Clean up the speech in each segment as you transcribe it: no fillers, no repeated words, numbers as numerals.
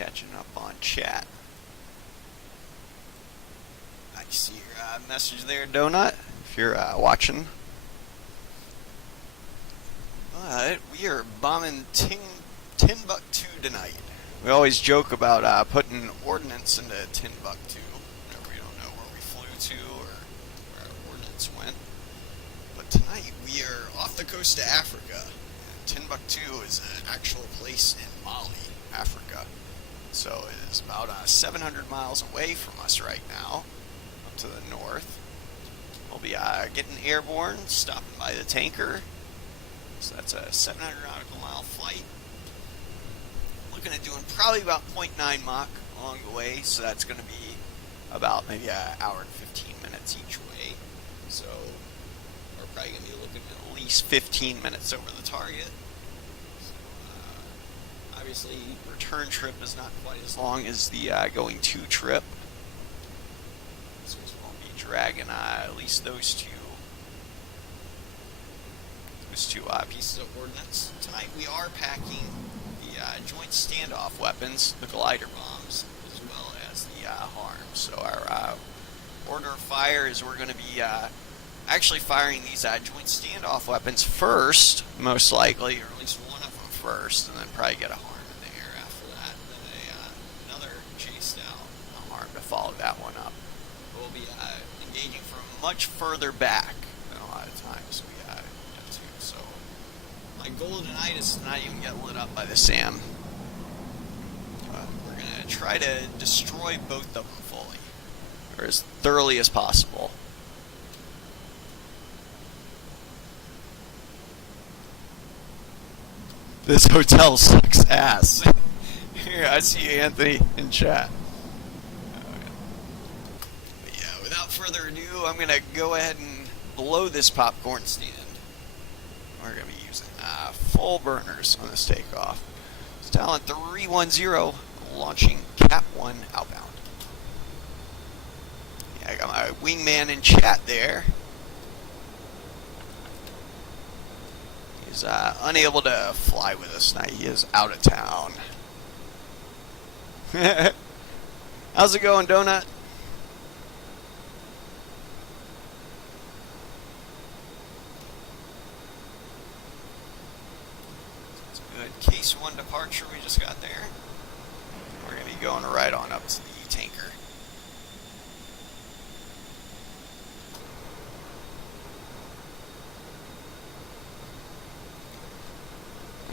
catching up on chat. I see your message there, Donut, if you're watching. But we are bombing Timbuktu tonight. We always joke about putting ordnance into Timbuktu whenever we don't know where we flew to or where our ordnance went. But tonight we are off the coast of Africa. Timbuktu is an actual place in Mali, Africa. So it is about 700 miles away from us right now, up to the north. We'll be getting airborne, stopping by the tanker. So that's a 700 nautical mile flight. Looking at doing probably about 0.9 Mach along the way, so that's going to be about maybe an hour and 15 minutes each way. So we're probably going to be looking at least 15 minutes over the target. So, obviously, return trip is not quite as long as the going to trip. So we won't be dragging at least those two pieces of ordnance. Tonight we are packing the joint standoff weapons, the glider bombs, as well as the harms. So our order of fire is we're going to be actually firing these joint standoff weapons first, most likely, or at least one of them first, and then probably get a harm in the air after that, and then another chase down a harm to follow that one up. We'll be engaging from much further back than a lot of times we have to. So my goal tonight is to not even get lit up by the SAM. We're going to try to destroy both of them fully, or as thoroughly as possible. This hotel sucks ass. Here, I see you, Anthony, in chat. But yeah, without further ado, I'm going to go ahead and blow this popcorn stand. We're going to be using full burners on this takeoff. It's Talon 310, launching Cap 1 outbound. Yeah, I got my wingman in chat there. He's unable to fly with us tonight. He is out of town. How's it going, Donut? That's a good case 1 departure we just got there. We're going to be going right on up to the tanker.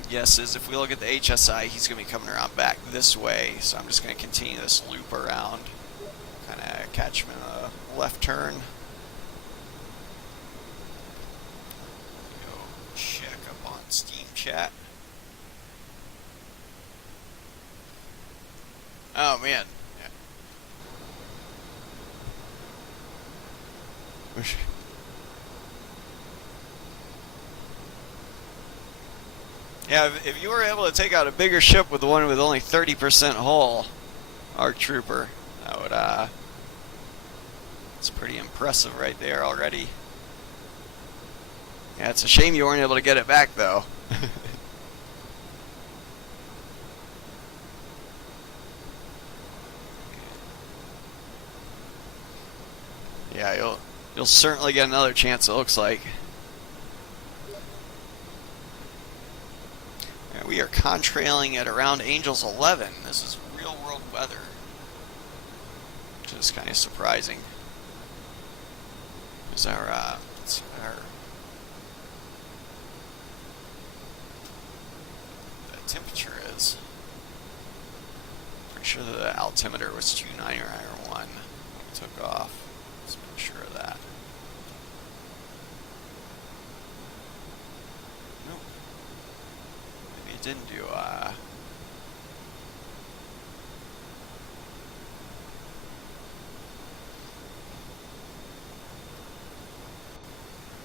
Guess is if we look at the HSI, he's going to be coming around back this way, so I'm just going to continue this loop around, kind of catch him in a left turn. Go check up on Steam chat. Oh man, yeah. Yeah, if you were able to take out a bigger ship with the one with only 30% hull, ARC Trooper, that would, it's pretty impressive right there already. Yeah, it's a shame you weren't able to get it back, though. Yeah, you'll certainly get another chance, it looks like. We are contrailing at around Angels 11. This is real world weather, which is kind of surprising. Here's our the temperature is. Pretty sure the altimeter was 29 or 1 when we took off. Let's make sure of that. Didn't do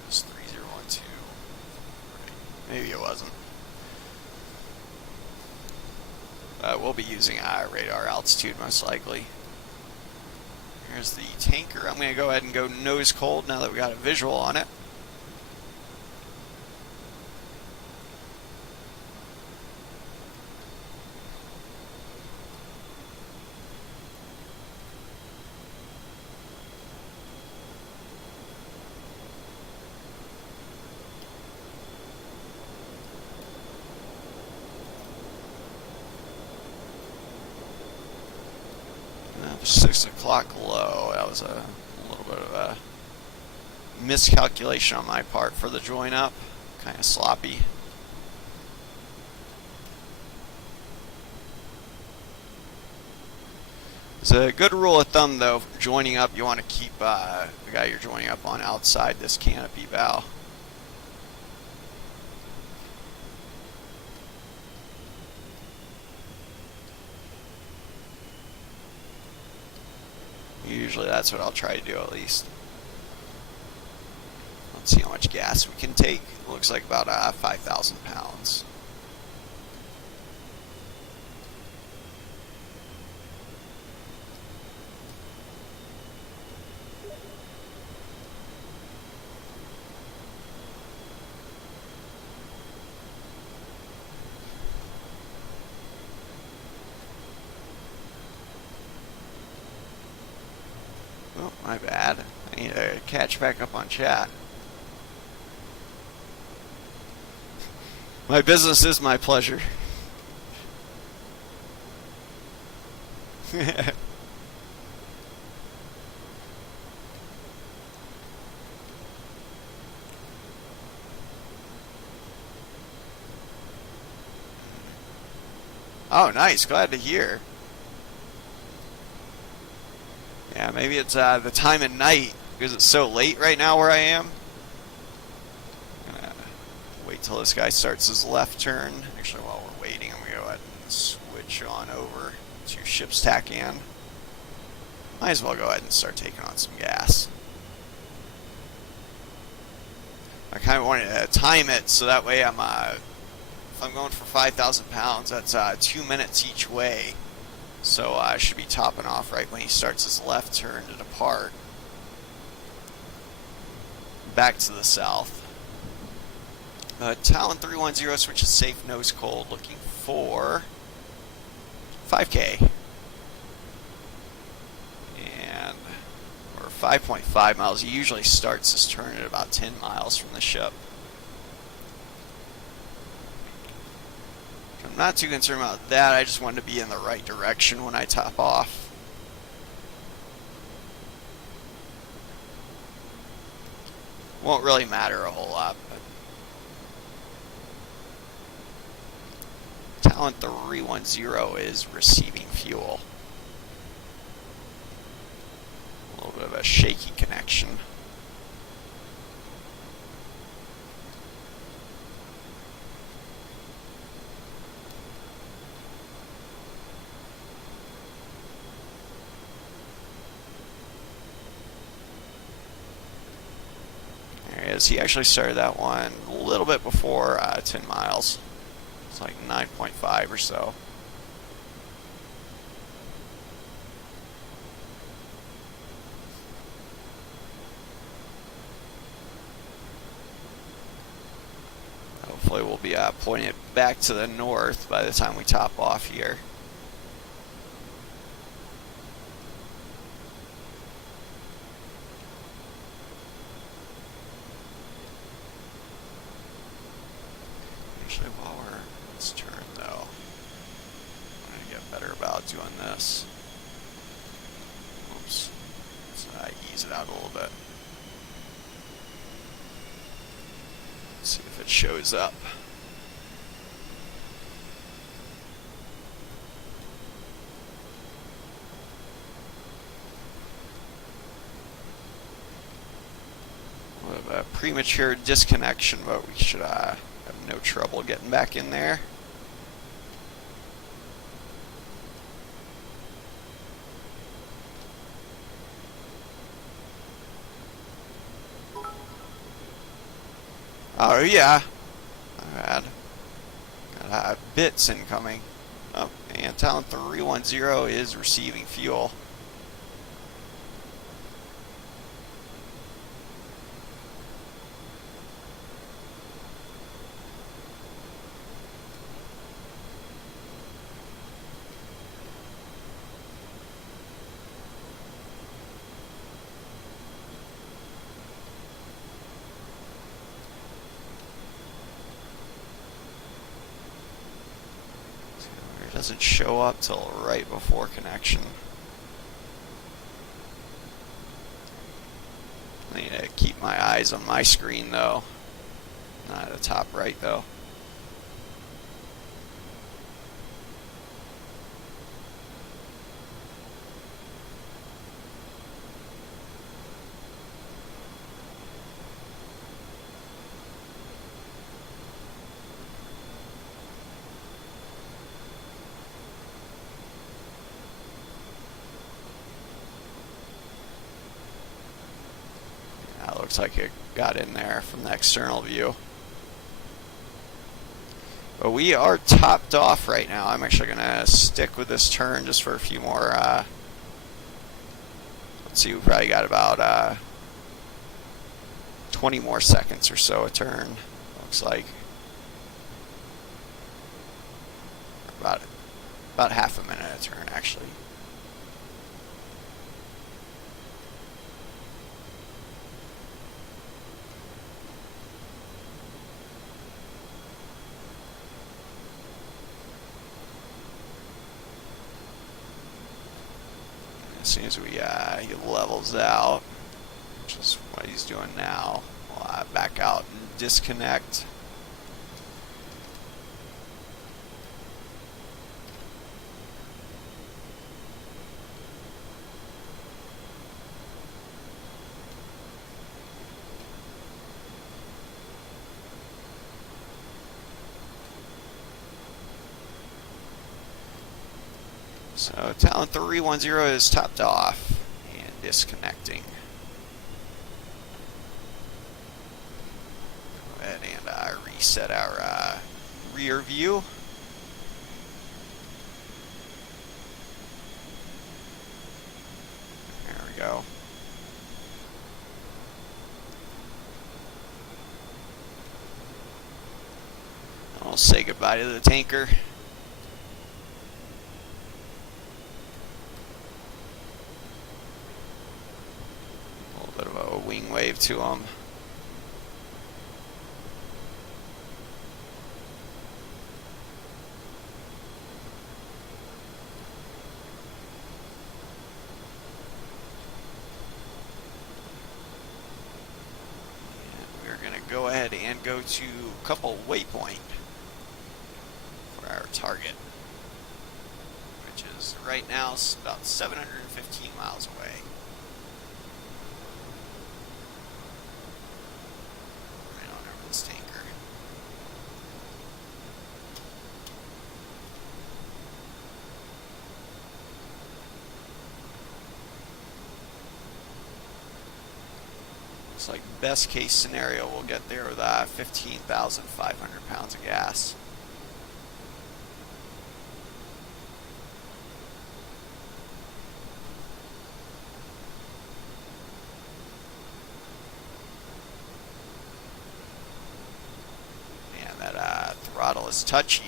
it's 3012. Right. Maybe it wasn't. We'll be using radar altitude most likely. Here's the tanker. I'm going to go ahead and go nose cold now that we got a visual on it. 6 o'clock low. That was a little bit of a miscalculation on my part for the join up. Kind of sloppy. It's a good rule of thumb though, joining up, you want to keep the guy you're joining up on outside this canopy bow. Usually that's what I'll try to do at least. Let's see how much gas we can take. It looks like about 5,000 pounds. Oh, my bad. I need to catch back up on chat. My business is my pleasure. Oh, nice. Glad to hear. Yeah, maybe it's the time of night because it's so late right now where I am. Wait till this guy starts his left turn. Actually, while we're waiting, I'm going to go ahead and switch on over to ship's tack in. Might as well go ahead and start taking on some gas. I kind of wanted to time it so that way I'm, if I'm going for 5,000 pounds, that's 2 minutes each way. So I should be topping off right when he starts his left turn to depart. Back to the south. Talon 310 switches safe nose cold, looking for 5K. And we're 5.5 miles. He usually starts his turn at about 10 miles from the ship. I'm not too concerned about that. I just wanted to be in the right direction when I top off. Won't really matter a whole lot. But Talon 310 is receiving fuel. A little bit of a shaky connection. He actually started that one a little bit before 10 miles. It's like 9.5 or so. Hopefully we'll be pointing it back to the north by the time we top off here. Doing this. Oops. Let's ease it out a little bit. Let's see if it shows up. A little bit of a premature disconnection, but we should have no trouble getting back in there. Oh yeah, not bad. Got bits incoming. Oh, and Talon 310 is receiving fuel. Doesn't show up till right before connection. I need to keep my eyes on my screen though. Not at the top right though. Looks like it got in there from the external view. But we are topped off right now. I'm actually going to stick with this turn just for a few more. Let's see, we probably got about 20 more seconds or so a turn. Looks like about half a minute a turn actually. As soon as he levels out, which is what he's doing now, we'll back out and disconnect. So Talon 310 is topped off and disconnecting. Go ahead and reset our rear view. There we go. I'll say goodbye to the tanker. Wing wave to him. And we're going to go ahead and go to couple waypoint for our target, which is right now about 715 miles away. Tanker. Looks like best case scenario we'll get there with 15,500 pounds of gas. Throttle is touchy.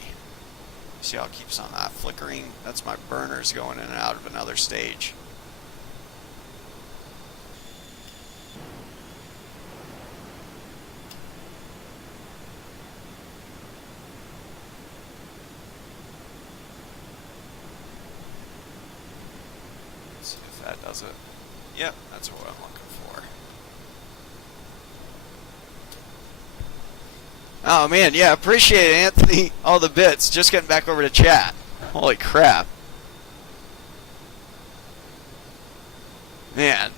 See how it keeps on flickering? That's my burners going in and out of another stage. Let's see if that does it. Yep, that's what I'm looking for. Oh man, yeah, appreciate it, Anthony. All the bits. Just getting back over to chat. Holy crap. Man.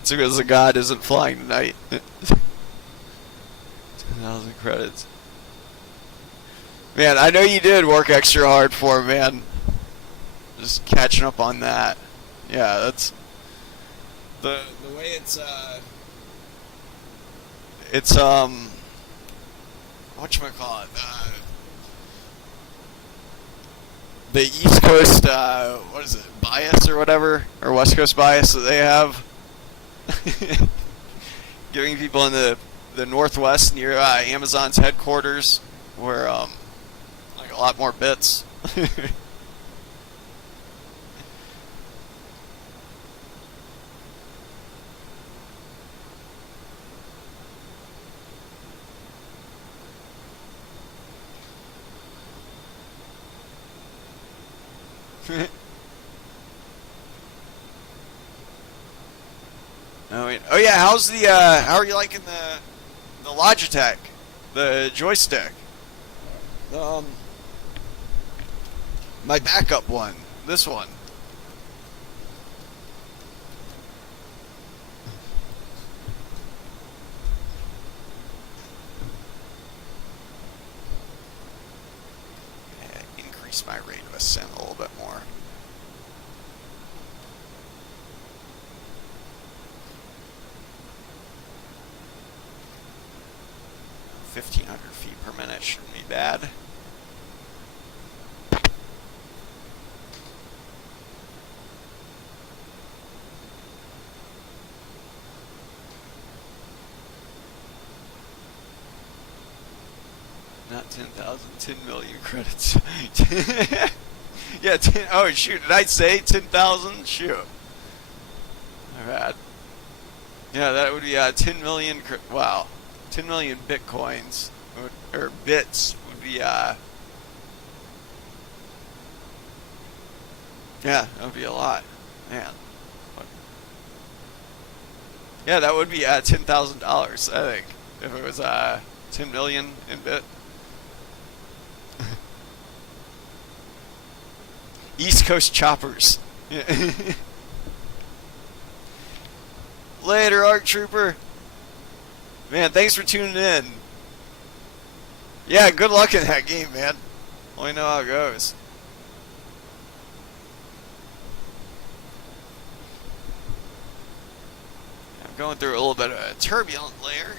It's because the god isn't flying tonight. 2,000 credits. Man, I know you did work extra hard for him, man. Just catching up on that. Yeah, that's the way it's whatchamacallit, the East Coast what is it, bias or whatever, or West Coast bias that they have. Giving people in the Northwest near Amazon's headquarters where like a lot more bits. Oh, wait. Oh yeah, how's the how are you liking the Logitech, the joystick? Um, my backup one, this one. Yeah, increase my rate of ascent a little bit more. 1,500 feet per minute shouldn't be bad. Not 10,000, 10 million credits. Yeah, 10, oh shoot, did I say 10,000? Shoot. My bad. Yeah, that would be 10 million, wow. 10 million bitcoins, or bits would be, yeah, that would be a lot. Man. Yeah, that would be $10,000, I think, if it was 10 million in bit. East Coast choppers. Yeah. Later, ARC Trooper. Man, thanks for tuning in. Yeah, good luck in that game, man. Only know how it goes. I'm going through a little bit of a turbulent layer.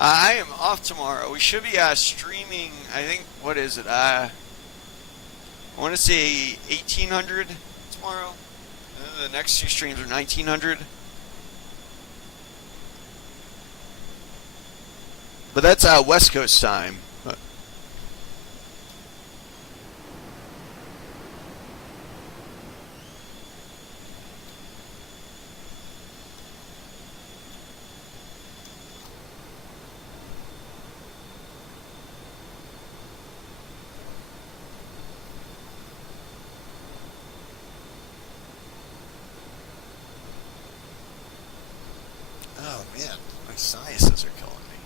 I am off tomorrow. We should be streaming, I think, what is it? I want to say 1800 tomorrow. And then the next two streams are 1900. But that's West Coast time. Oh man, my sinuses are killing me.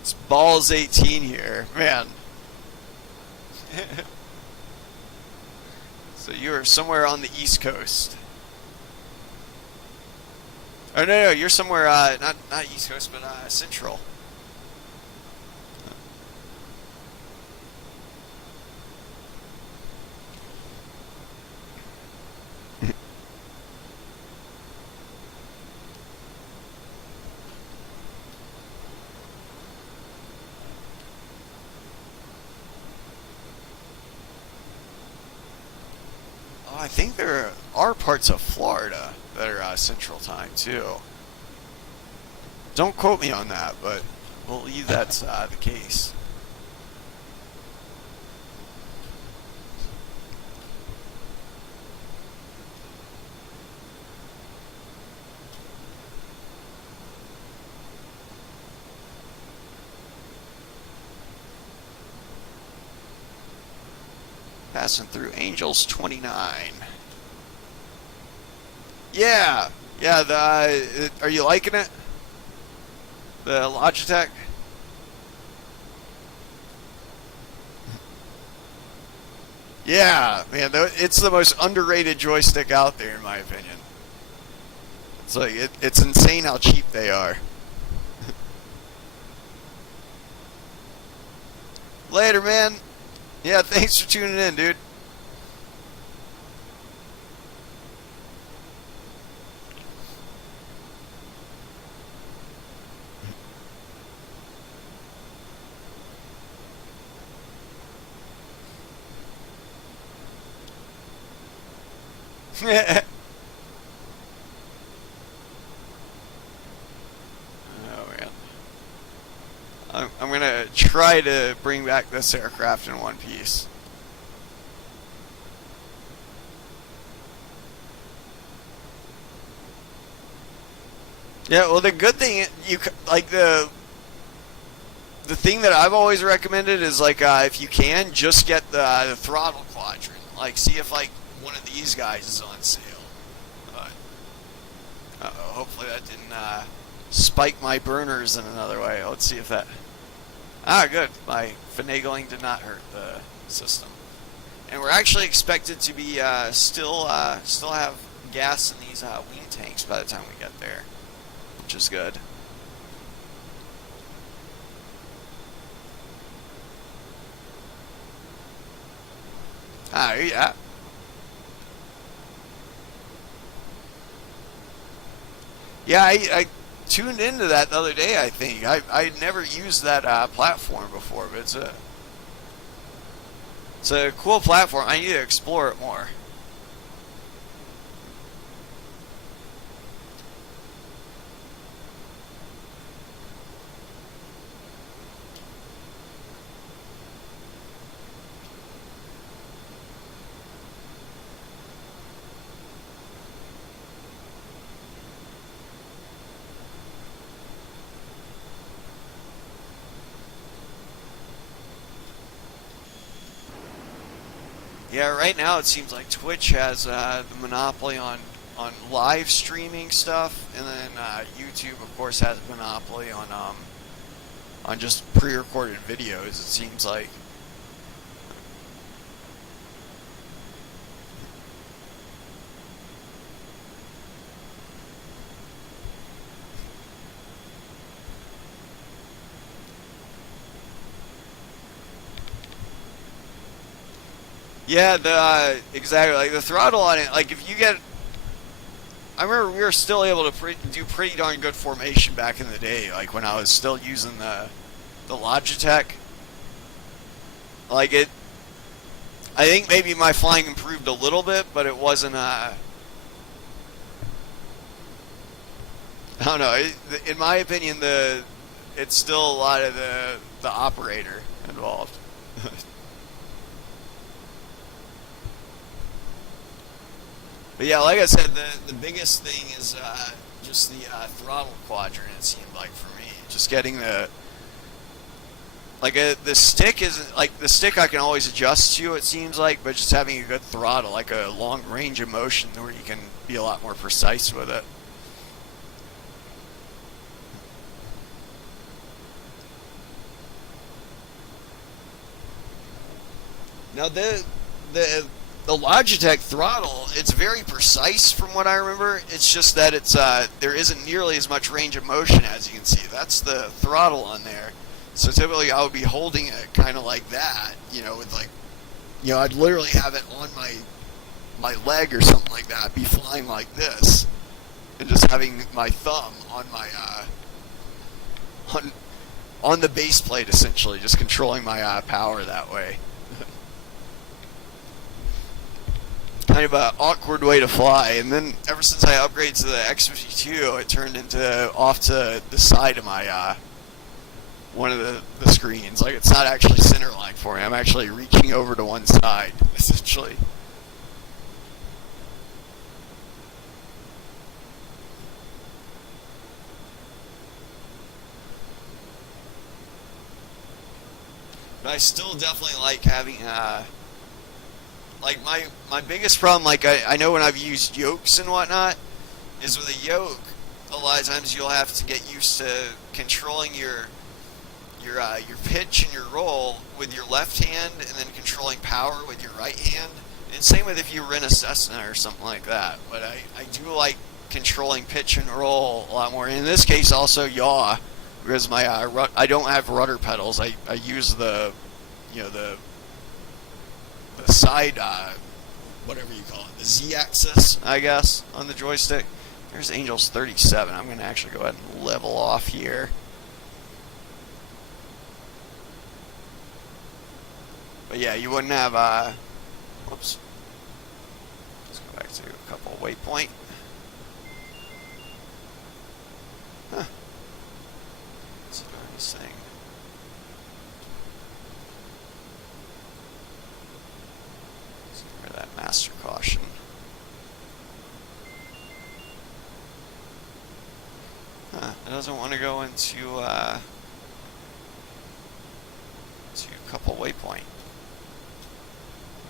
It's balls 18 here, man. So you are somewhere on the East Coast. Oh no, you're somewhere not East Coast, but Central. Oh, I think there are parts of Florida that are Central Time too. Don't quote me on that, but I believe that's the case. Passing through Angels 29. Yeah, yeah. Are you liking it? The Logitech. Yeah, man. It's the most underrated joystick out there, in my opinion. It's like it's insane how cheap they are. Later, man. Yeah, thanks for tuning in, dude. Oh man. I'm gonna try to bring back this aircraft in one piece. Yeah, well, the good thing like the thing that I've always recommended is like if you can just get the throttle quadrant. Like see if like one of these guys is on sale. Hopefully that didn't spike my burners in another way. Let's see if that. Ah, good. My finagling did not hurt the system. And we're actually expected to be still have gas in these wing tanks by the time we get there, which is good. Ah, yeah. Yeah, I tuned into that the other day, I think. I never used that platform before, but it's a cool platform. I need to explore it more. Yeah, right now it seems like Twitch has the monopoly on live streaming stuff, and then YouTube, of course, has a monopoly on just pre-recorded videos. It seems like. Yeah, the exactly like the throttle on it. Like if you get, I remember we were still able to do pretty darn good formation back in the day. Like when I was still using the Logitech. Like it, I think maybe my flying improved a little bit, but it wasn't. I don't know. In my opinion, it's still a lot of the operator involved. But yeah, like I said, the biggest thing is just the throttle quadrant. It seemed like for me, just getting the stick isn't like the stick I can always adjust to. It seems like, but just having a good throttle, like a long range of motion, where you can be a lot more precise with it. Now the Logitech throttle, it's very precise from what I remember. It's just that it's there isn't nearly as much range of motion as you can see. That's the throttle on there. So typically I would be holding it kind of like that, with like, I'd literally have it on my leg or something like that, be flying like this, and just having my thumb on my on the base plate essentially, just controlling my power that way. Kind of an awkward way to fly, and then ever since I upgraded to the X52, it turned into off to the side of my one of the screens. Like it's not actually center line for me. I'm actually reaching over to one side, essentially. But I still definitely like having like my biggest problem, like I know when I've used yokes and whatnot, is with a yoke, a lot of times you'll have to get used to controlling your pitch and your roll with your left hand, and then controlling power with your right hand. And same with if you were in a Cessna or something like that. But I do like controlling pitch and roll a lot more. And in this case, also yaw, because my I don't have rudder pedals. I use the the side, whatever you call it, the Z-axis, I guess, on the joystick. There's Angels 37. I'm going to actually go ahead and level off here. But yeah, you wouldn't have, whoops. Let's go back to a couple waypoint. Huh. What's the darndest thing? Let's get rid of that master caution. Huh. It doesn't want to go into a couple waypoint.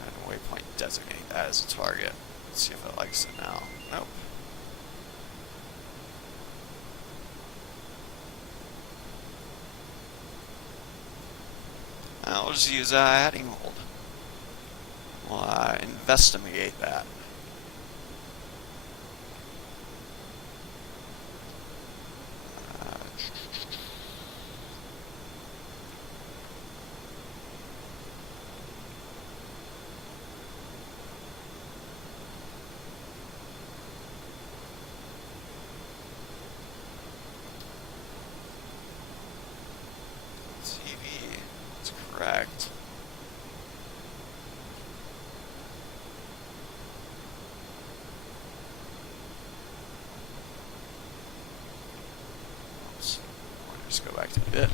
And waypoint designate that as a target. Let's see if it likes it now. Nope. We'll just use heading hold. We'll investigate that. TV, that's correct. Oops. I'll just go back to the bit.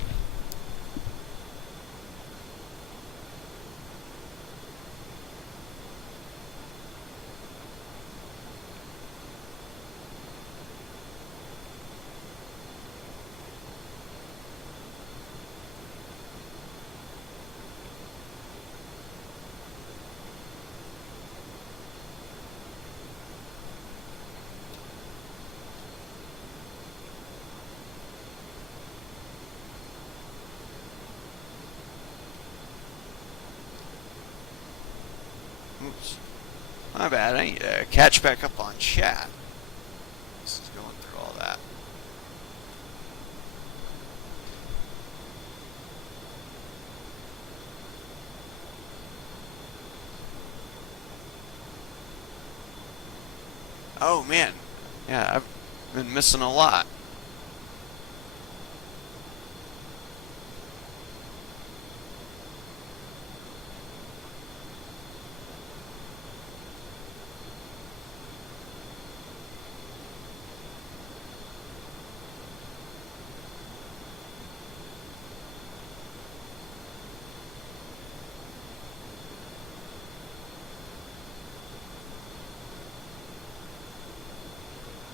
Oops. My bad, I need to catch back up on chat. This is going through all that. Oh man, yeah, I've been missing a lot.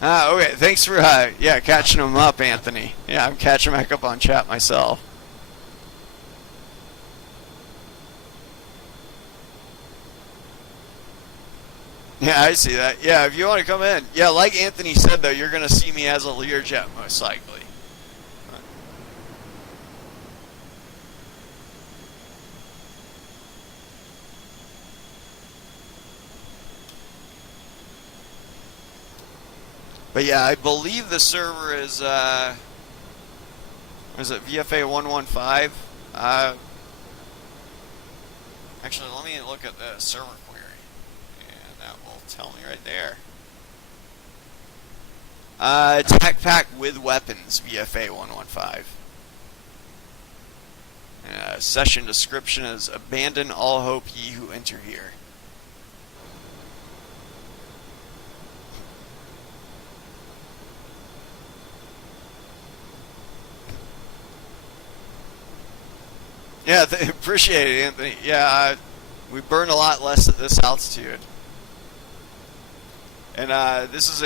Okay. Thanks for yeah, catching them up, Anthony. Yeah, I'm catching back up on chat myself. Yeah, I see that. Yeah, if you want to come in. Yeah, like Anthony said, though, you're going to see me as a Learjet, most likely. But yeah, I believe the server is, what is it, VFA 115? Actually, let me look at the server query. And that will tell me right there. Attack pack with weapons, VFA 115. Session description is abandon all hope ye who enter here. Yeah, appreciate it, Anthony. Yeah, we burn a lot less at this altitude. And this is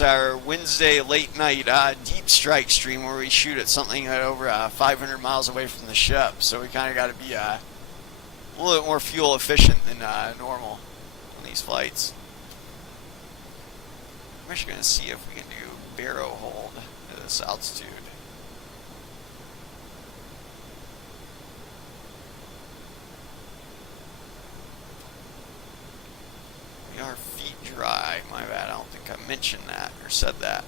our Wednesday late night deep strike stream where we shoot at something at over 500 miles away from the ship. So we kind of got to be a little bit more fuel efficient than normal on these flights. I'm actually going to see if we can do barrow hold at this altitude. We are feet dry. My bad. I don't think I mentioned that or said that.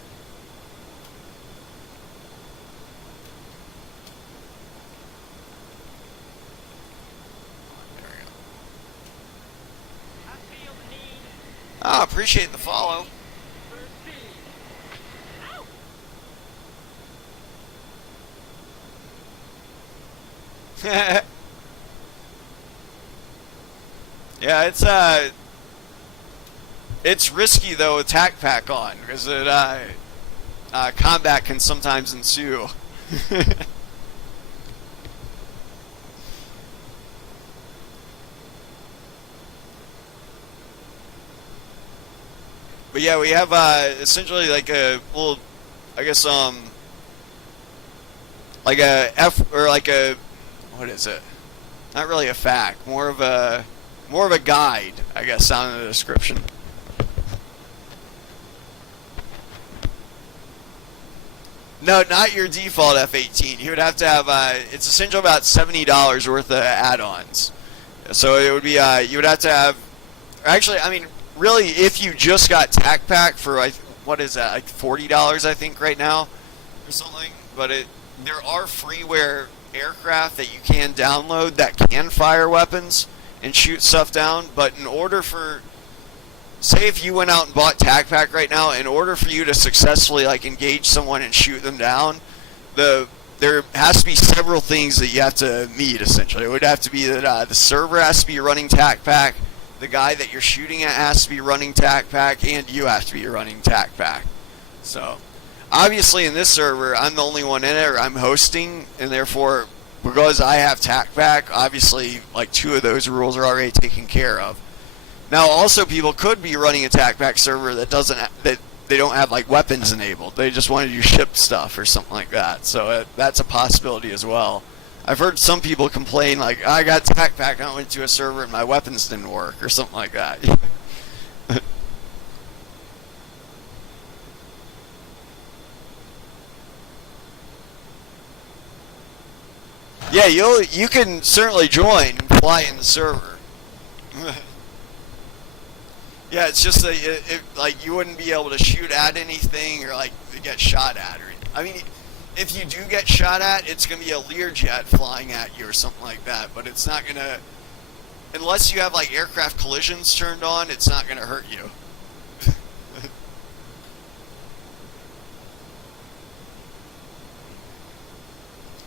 There we go. Ah, appreciate the follow. Yeah, it's risky though with tac pack on because combat can sometimes ensue. But yeah, we have essentially like a well, I guess like a F or like a what is it? Not really a fact, more of a guide, I guess, down in the description. No, not your default F-18. You would have to have it's essentially about $70 worth of add-ons. So it would be you would have to have. Actually, I mean, really, if you just got TAC Pack for like what is that, like $40 I think right now, or something. But there are freeware aircraft that you can download that can fire weapons and shoot stuff down. But in order for, say, if you went out and bought TAC Pack right now, in order for you to successfully like engage someone and shoot them down, there has to be several things that you have to meet. Essentially, it would have to be that the server has to be running TAC Pack. The guy that you're shooting at has to be running TAC Pack, and you have to be running TAC Pack. So, obviously in this server, I'm the only one in it, or I'm hosting, and therefore, because I have TAC Pack, obviously, like 2 of those rules are already taken care of. Now, also, people could be running a TAC Pack server that they don't have like weapons enabled. They just wanted you to ship stuff or something like that. So that's a possibility as well. I've heard some people complain like, I got TAC Pack, I went to a server and my weapons didn't work or something like that. Yeah, you can certainly join and fly in the server. Yeah, it's just that like you wouldn't be able to shoot at anything or like get shot at. Or I mean, if you do get shot at, it's gonna be a Learjet flying at you or something like that. But it's not gonna, unless you have like aircraft collisions turned on, it's not gonna hurt you.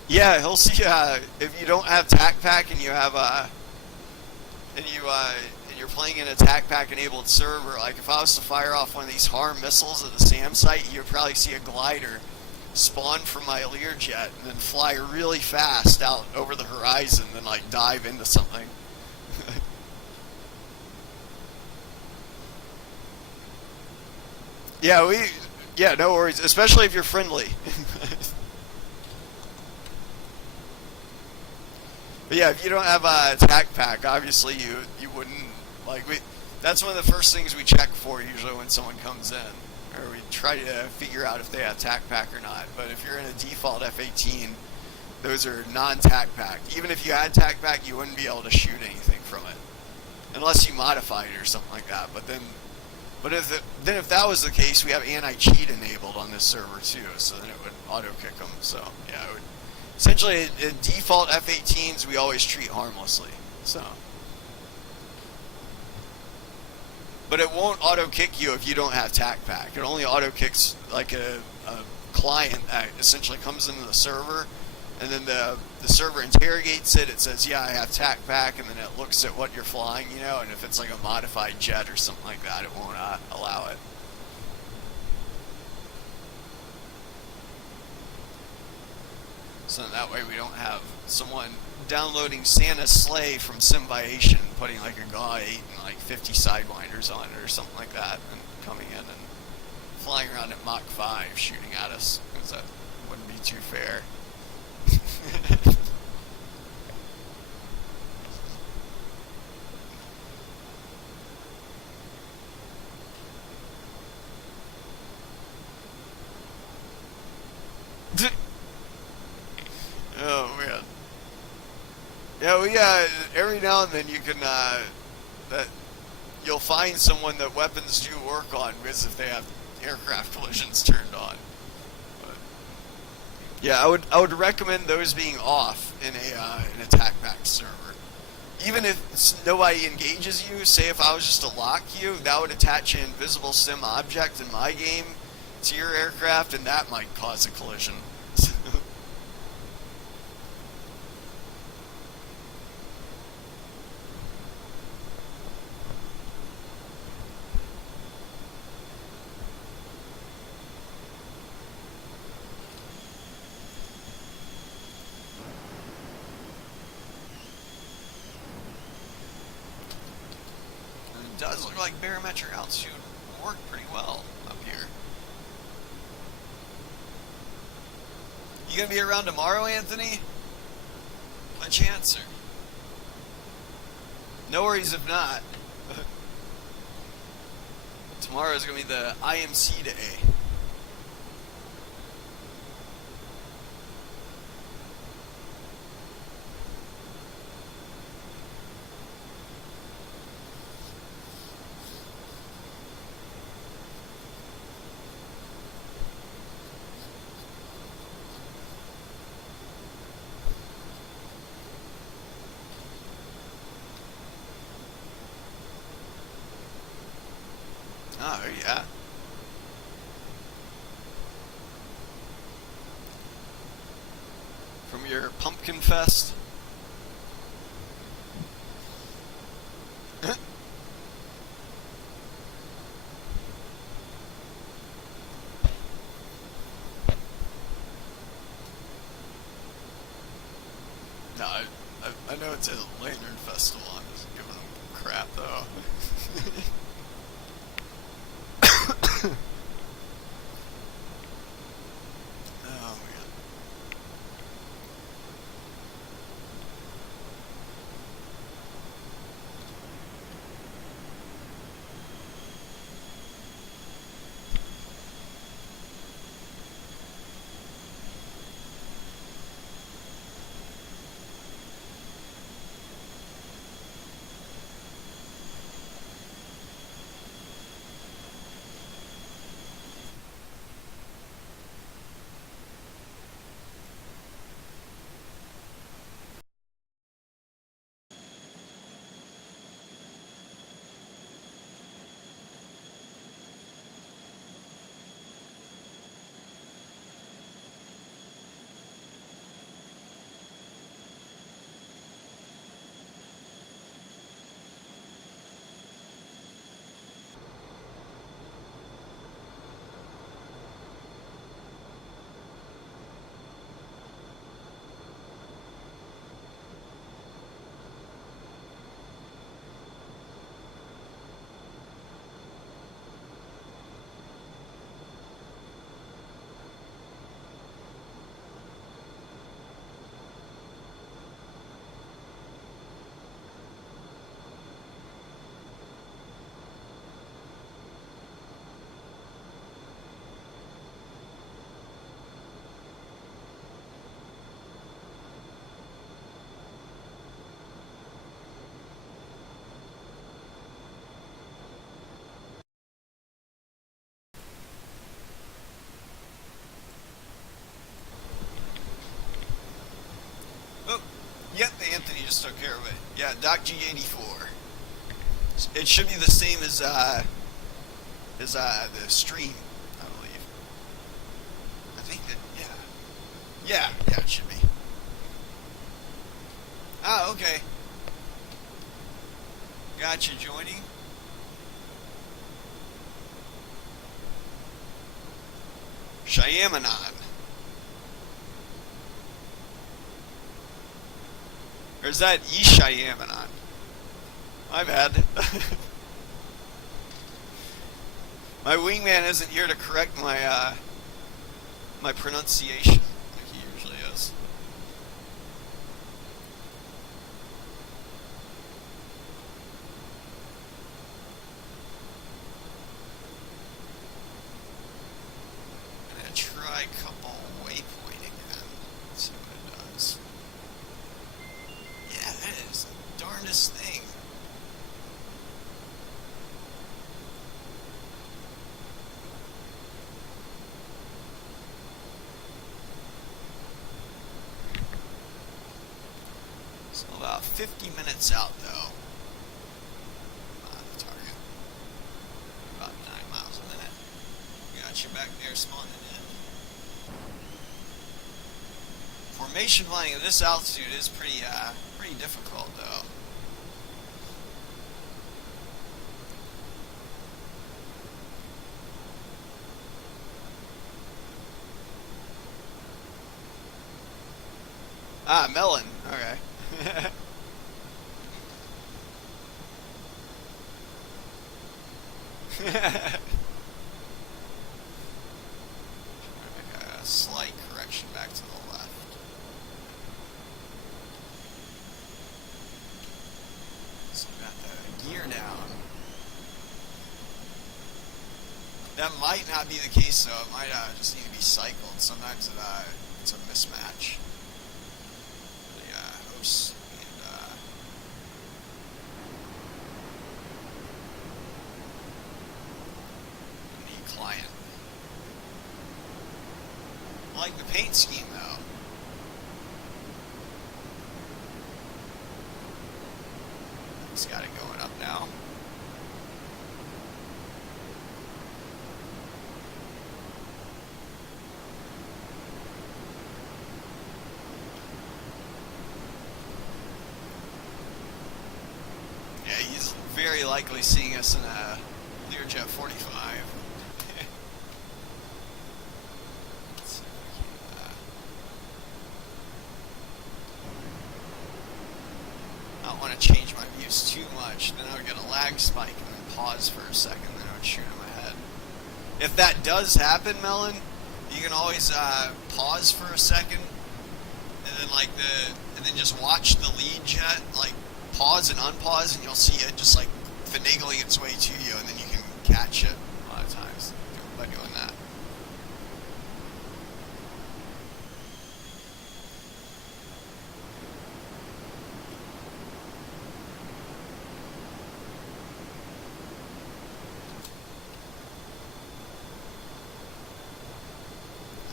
Yeah, he'll see if you don't have TAC Pack and you have and you're playing in a TAC Pack enabled server. Like if I was to fire off one of these harm missiles at the SAM site, you'd probably see a glider spawn from my Learjet and then fly really fast out over the horizon, and then like dive into something. Yeah, no worries, especially if you're friendly. But yeah, if you don't have a TAC Pack, obviously you wouldn't like we. That's one of the first things we check for usually when someone comes in, or we try to figure out if they have TAC Pack or not. But if you're in a default F-18, those are non-TAC Pack. Even if you had TAC Pack, you wouldn't be able to shoot anything from it unless you modified it or something like that. But if that was the case, we have anti-cheat enabled on this server too, so then it would auto kick them. So yeah, it would. Essentially, in default F-18s, we always treat harmlessly. So, but it won't auto kick you if you don't have TAC Pack. It only auto kicks like a client that essentially comes into the server, and then the server interrogates it. It says, "Yeah, I have TAC Pack," and then it looks at what you're flying, and if it's like a modified jet or something like that, it won't allow it. So that way we don't have someone downloading Santa's sleigh from Symbiation, putting like a GAW 8 and like 50 Sidewinders on it or something like that, and coming in and flying around at Mach 5 shooting at us, because that wouldn't be too fair. Oh man. Yeah, every now and then you can that you'll find someone that weapons do work on, because if they have aircraft collisions turned on. But yeah, I would recommend those being off in an attack pack server. Even if nobody engages you, say if I was just to lock you, that would attach an invisible sim object in my game to your aircraft, and that might cause a collision. does look like barometric altitude worked pretty well up here. You gonna be around tomorrow, Anthony? By chance, or? No worries if not. Tomorrow is gonna be the IMC day. Oh, yeah. From your pumpkin fest? No, I know it's a lantern festival. I'm just giving them crap, though. Oh, man. Oh, yep, Anthony just took care of it. Yeah, Doc G84. It should be the same as the stream, I believe. I think that, yeah, it should be. Ah, okay. Gotcha, joining. Shyamalan. Or is that Yeshayamanon? My bad. My wingman isn't here to correct my my pronunciation like he usually is. I'm gonna try a couple waypointing then. See what it does. Yeah, that is the darndest thing. So about 50 minutes out though. On the target. About 9 miles a minute. Got you back there spawning in. Formation flying at this altitude is pretty difficult though. Ah, melon. Okay. A slight correction back to the left. So we got the gear down. That might not be the case though. It might just need to be cycled. Sometimes it's a mismatch. The host and the client. I like the paint scheme though. It's got it going up now. Yeah, he's very likely seeing us in a Learjet 45. Let's see if we can, I don't want to change my views too much, then I would get a lag spike and then pause for a second, then I would shoot in my head. If that does happen, Melon, you can always pause for a second, and then and then just watch the lead jet, like pause and unpause, and you'll see it just like finagling its way to you, and then you can catch it a lot of times by doing that.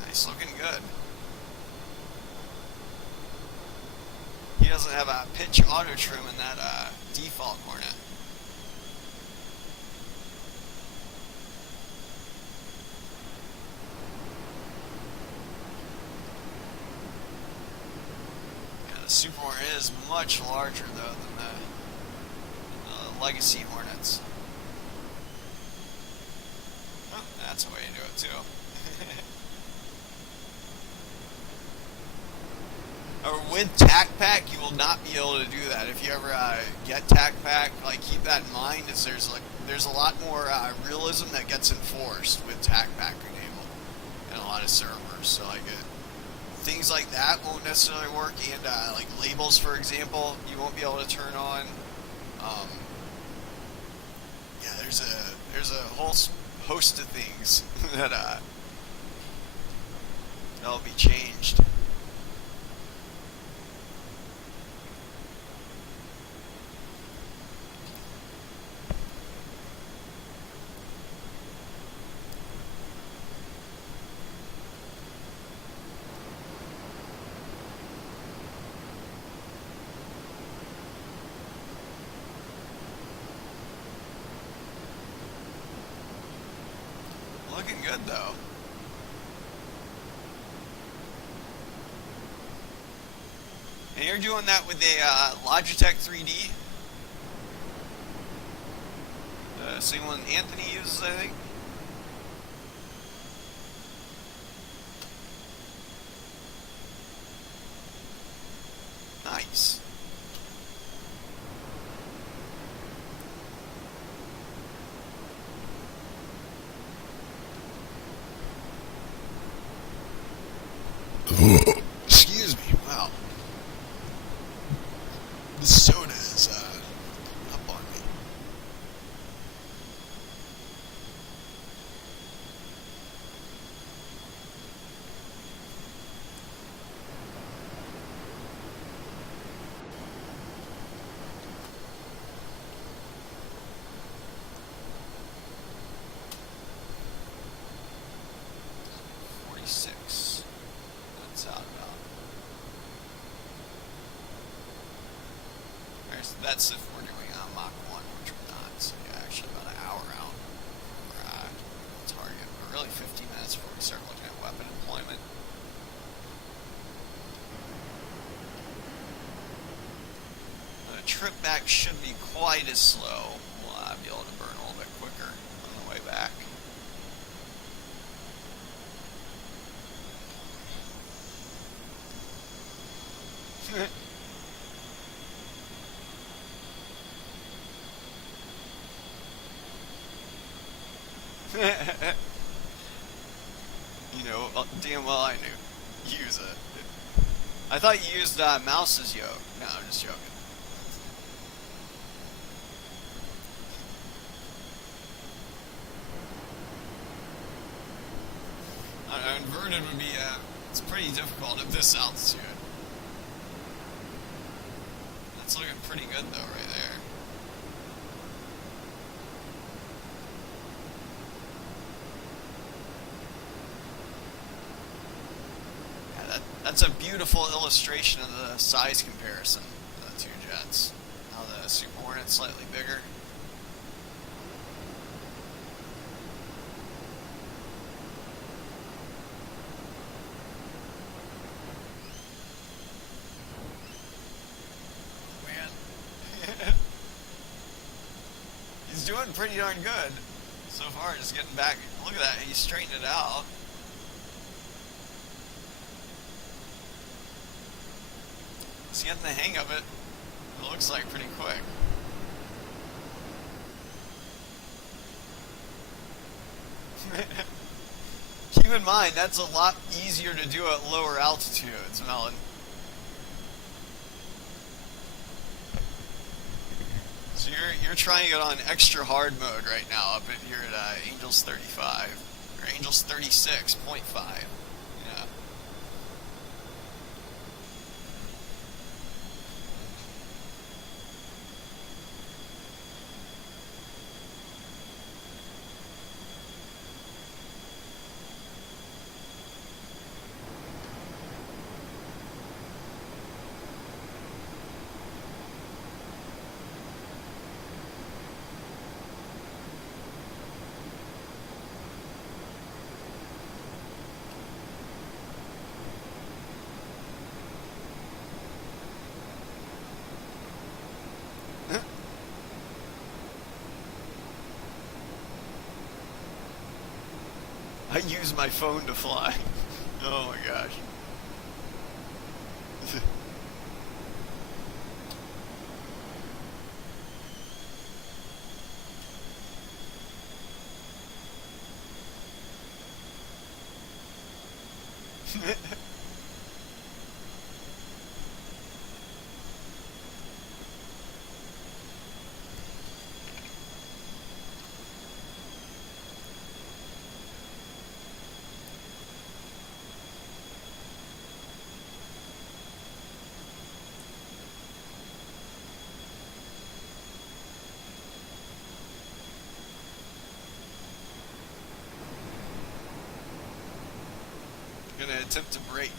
Nice, looking good. He doesn't have a pitch auto trim in that default Hornet. Yeah, the Superhornet is much larger though than the Legacy Hornets. Oh, that's a way to do it too. Or with Tac Pack, you will not be able to do that. If you ever get Tac Pack, like keep that in mind. Is there's a lot more realism that gets enforced with Tac Pack enabled in a lot of servers. So like things like that won't necessarily work, and like labels, for example, you won't be able to turn on. Yeah, there's a whole host of things that that'll be changed. Looking good though. And you're doing that with a Logitech 3D. Same one Anthony uses, I think. Nice. Excuse me. Wow. The soda is up on me. That's out about. Alright, so that's if we're doing Mach 1, which we're not. So yeah, actually about an hour out for target. But really 15 minutes before we start looking at weapon deployment. The trip back shouldn't be quite as slow. We'll be able to burn a little bit quicker on the way back. You know, damn well I knew. Use it. I thought you used mouse's yoke. No, I'm just joking. Inverted would be, it's pretty difficult at this altitude. That's looking pretty good though, right there. Yeah, that's a beautiful illustration of the size comparison of the two jets. How the Superhornet's slightly bigger. He's doing pretty darn good so far, just getting back. Look at that, he's straightened it out. He's getting the hang of it. It looks like pretty quick. Keep in mind, that's a lot easier to do at lower altitudes, Melon. So you're trying it on extra hard mode right now up at here at Angels 35 or Angels 36.5. Yeah. I use my phone to fly. Oh my gosh. Gonna attempt to break.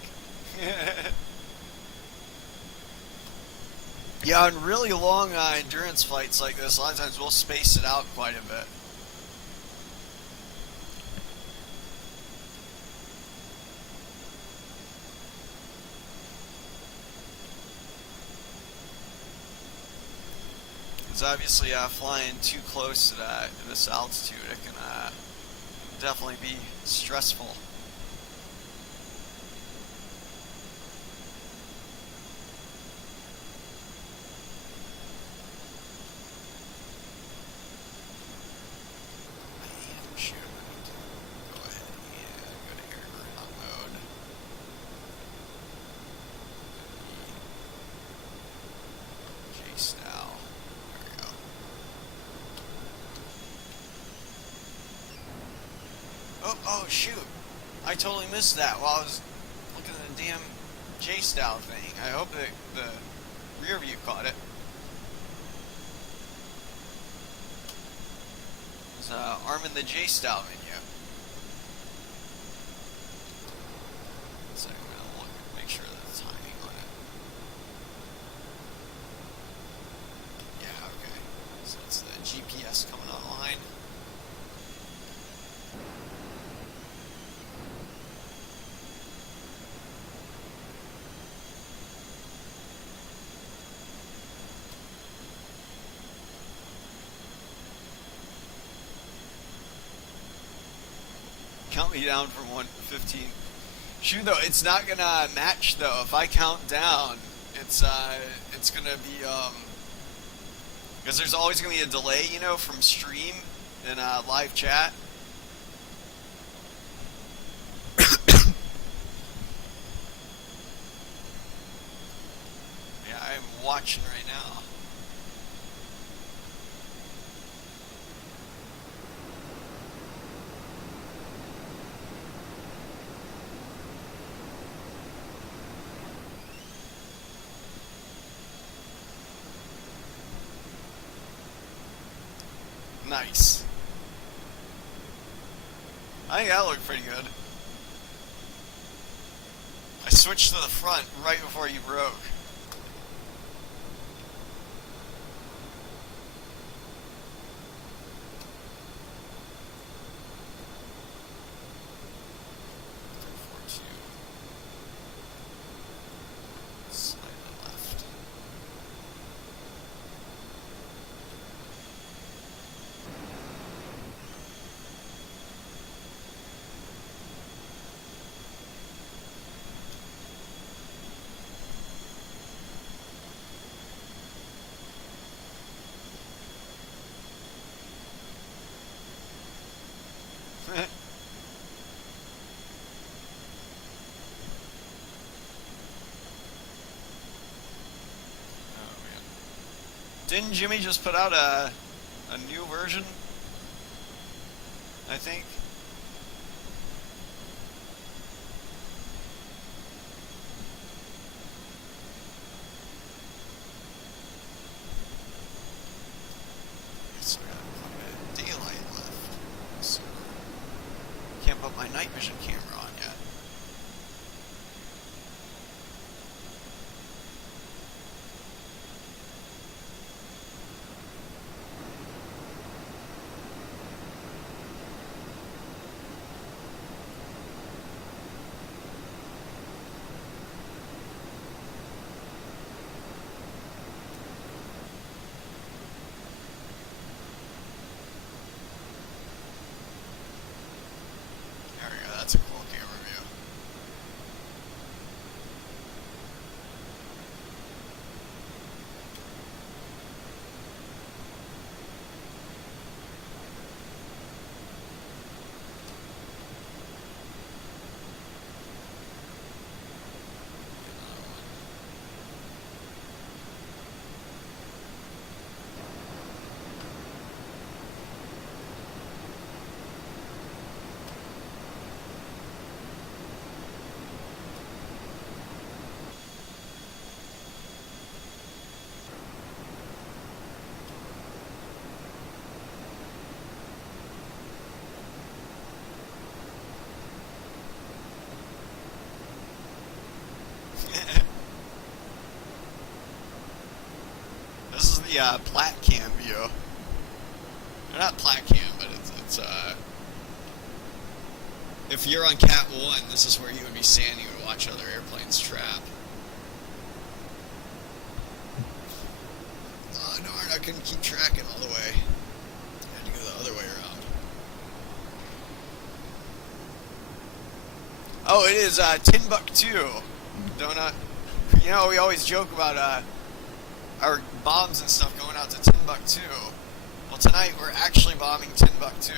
Yeah, on really long endurance flights like this, a lot of times we'll space it out quite a bit. Because obviously flying too close to this altitude, it can definitely be stressful. Oh shoot! I totally missed that while I was looking at the damn J-style thing. I hope that the rear view caught it. It's arming the J-style menu. So I'm gonna look and make sure that the timing on it. Yeah, okay. So it's the GPS coming online. Count me down from 1:15. Shoot though, it's not gonna match though. If I count down, it's gonna be because there's always gonna be a delay, you know, from stream and live chat. watching right now. Nice. I think that looked pretty good. I switched to the front right before you broke. Didn't Jimmy just put out a new version? I think. So I gotta put a daylight left. So can't put my night vision camera on yet. That's a cool camera view. This is the plat cam view. Or not plat cam, but it's if you're on Cat 1, this is where you would be standing to watch other airplanes trap. Oh darn, I couldn't keep tracking all the way. I had to go the other way around. Oh, it is Timbuktu. Donut. You know, we always joke about our bombs and stuff going out to Timbuktu. Well, tonight we're actually bombing Timbuktu,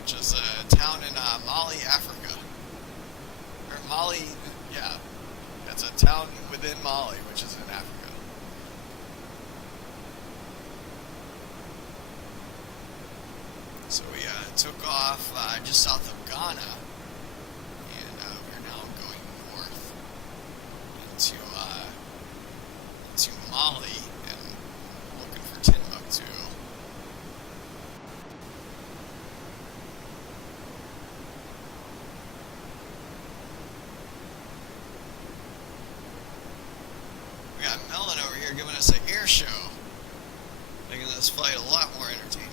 which is a town in Mali, Africa. Or Mali, yeah. It's a town within Mali, which is in Africa. So we took off just south of Ghana, and we're now going north into Mali and looking for Timbuktu. We got Melon over here giving us an air show, making this flight a lot more entertaining.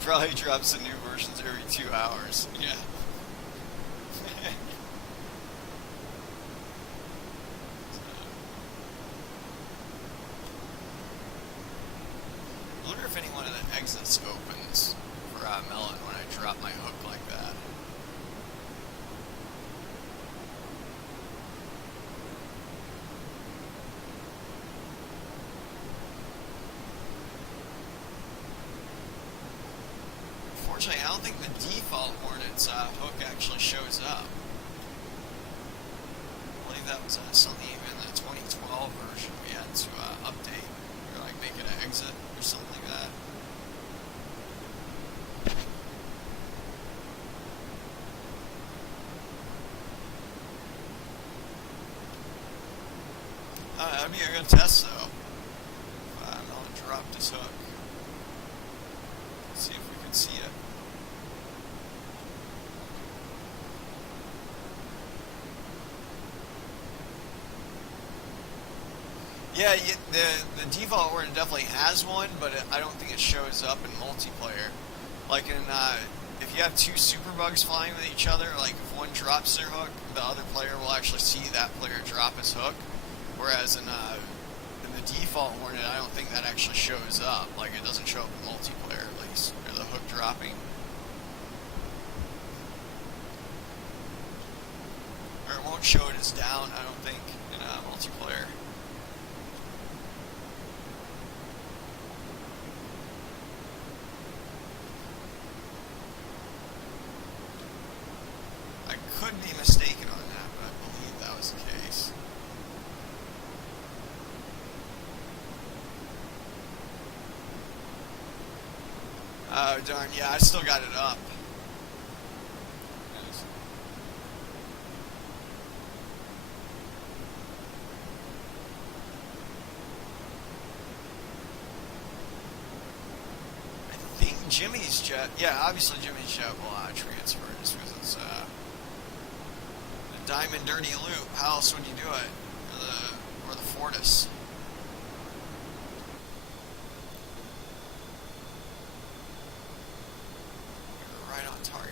Probably drops the new versions every 2 hours. Yeah. exits opens for Melon when I drop my hook like that. Unfortunately, I don't think the default Hornet's hook actually shows up. I believe that was something even in the 2012 version we had to update, or like make it an exit or something like that. That'd be a good test though. Melon dropped his hook. Let's see if we can see it. Yeah, the default Hornet definitely has one, but I don't think it shows up in multiplayer. Like in, if you have two superbugs flying with each other, like if one drops their hook, the other player will actually see that player drop his hook. Whereas in the default Hornet, I don't think that actually shows up. Like it doesn't show up in multiplayer at least, or the hook dropping. Or it won't show it as down, I don't think, in multiplayer. I could be mistaken on that, but I believe that was the case. Oh, darn, yeah, I still got it up. I think Jimmy's jet, yeah, obviously Jimmy's jet will transfer just because it's the Diamond Dirty Loop. How else would you do it? Or the Fortis. Right on target.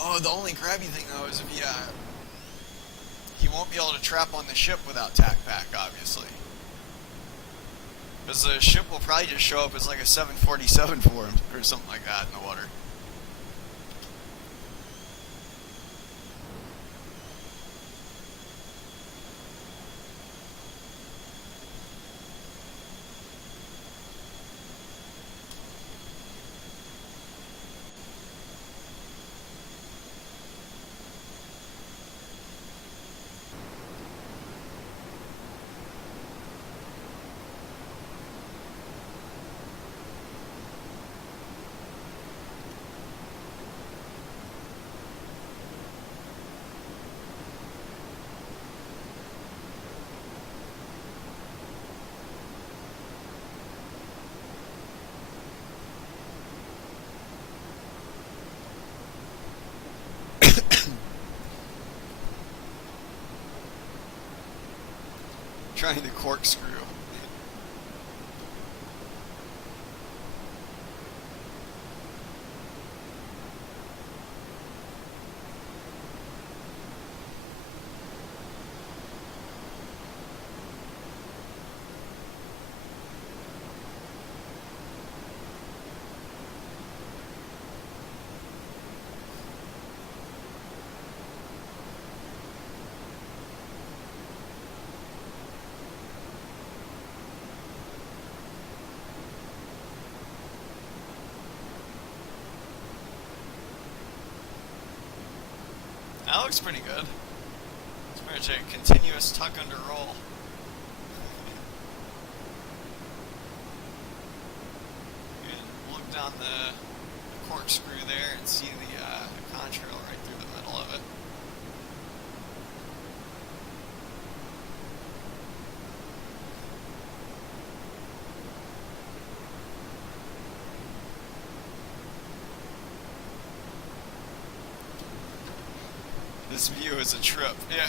Oh, the only grabby thing though is if he won't be able to trap on the ship without tac pack, obviously. Because the ship will probably just show up as like a 747 for him, or something like that in the water. Trying to corkscrew. That looks pretty good. It's pretty much a continuous tuck under roll. You can look down the corkscrew there and see the contrail right through the middle of it. This view is a trip. Yeah.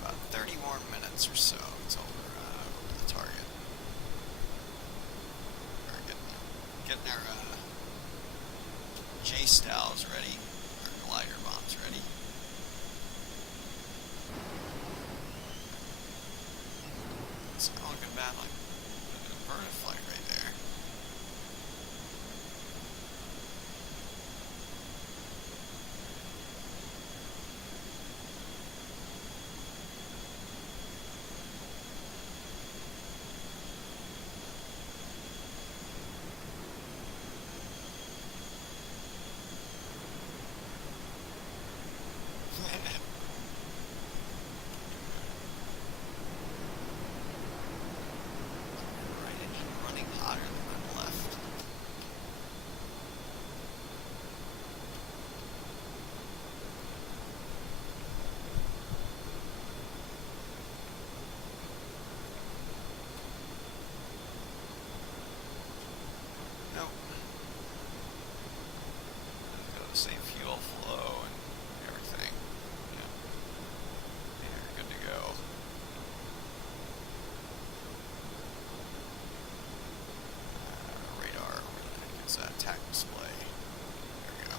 About 30 more minutes or so until we're over the target. We're getting our J-Styles ready, our glider bombs ready. It's not looking bad, like a inverted flight right there. Right engine running hotter than the left. Nope. Got the same fuel flow and everything. Yeah. Yeah, good to go. Radar, where the heck is that? TAC display. There we go.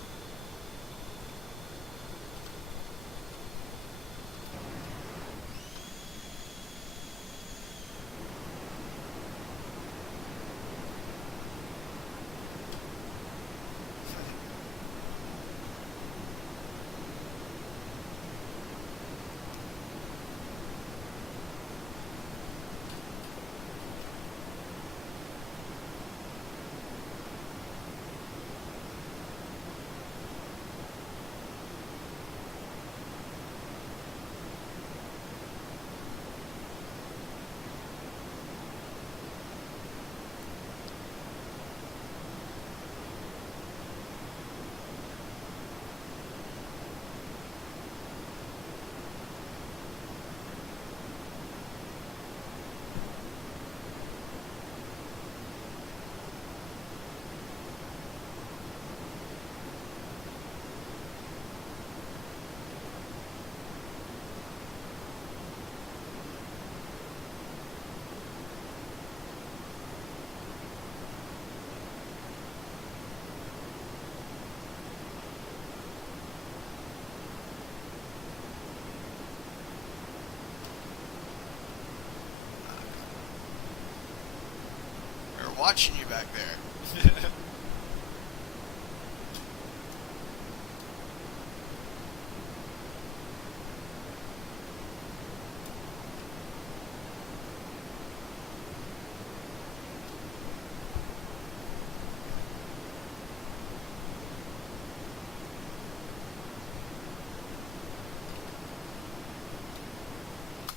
We're watching you back there.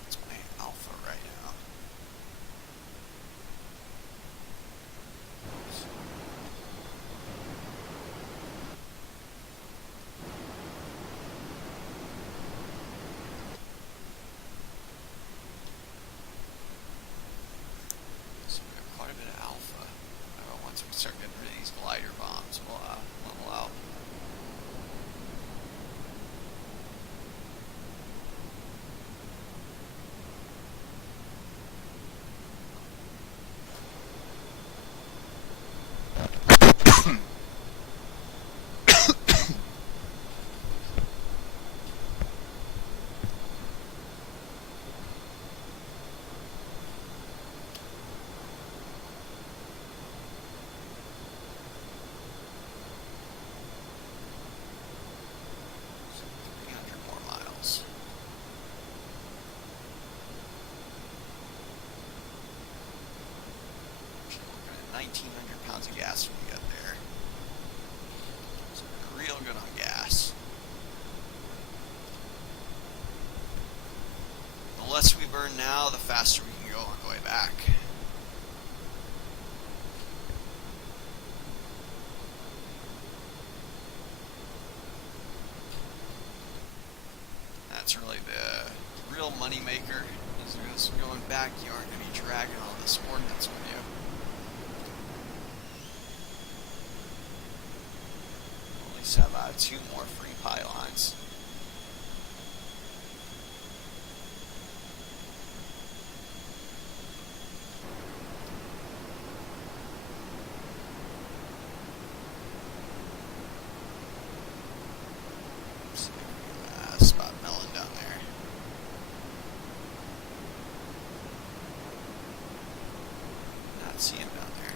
It's playing alpha right now. So we got quite a bit of alpha. Once we start getting rid of these glider bombs, we'll level out. Pounds of gas we got there. So real good on gas. turn now, the faster we can go on the way back. That's really the real money maker. Is just going back, you aren't going to be dragging all this ordnance with you. At least have 2 more free pylons. Spot melon down there. Not see him down there.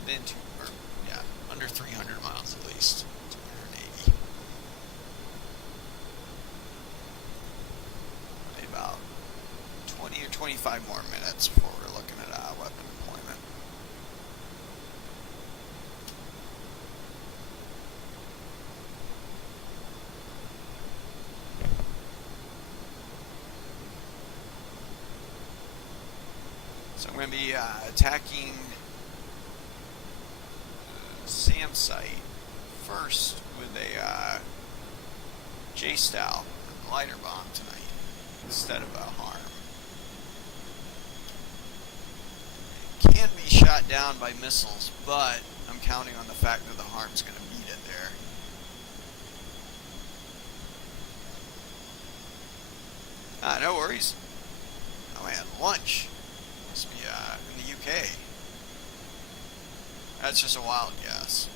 Within under 300 miles at least. 280. Maybe about 20 or 25 more minutes before we're looking at weapon deployment. So I'm going to be attacking SAM site first with a J-style glider bomb tonight instead of a harm. It can be shot down by missiles, but I'm counting on the fact that the harm's going to beat it there. No worries. Oh man, lunch. Must be in the UK. That's just a wild guess.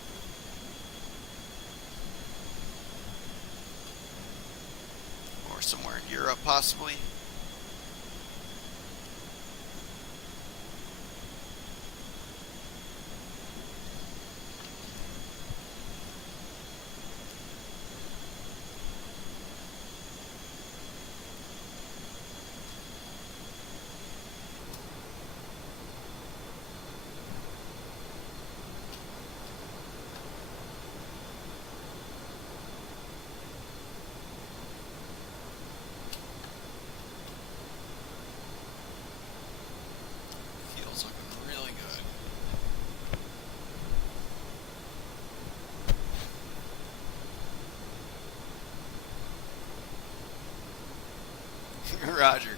Or somewhere in Europe, possibly. Roger.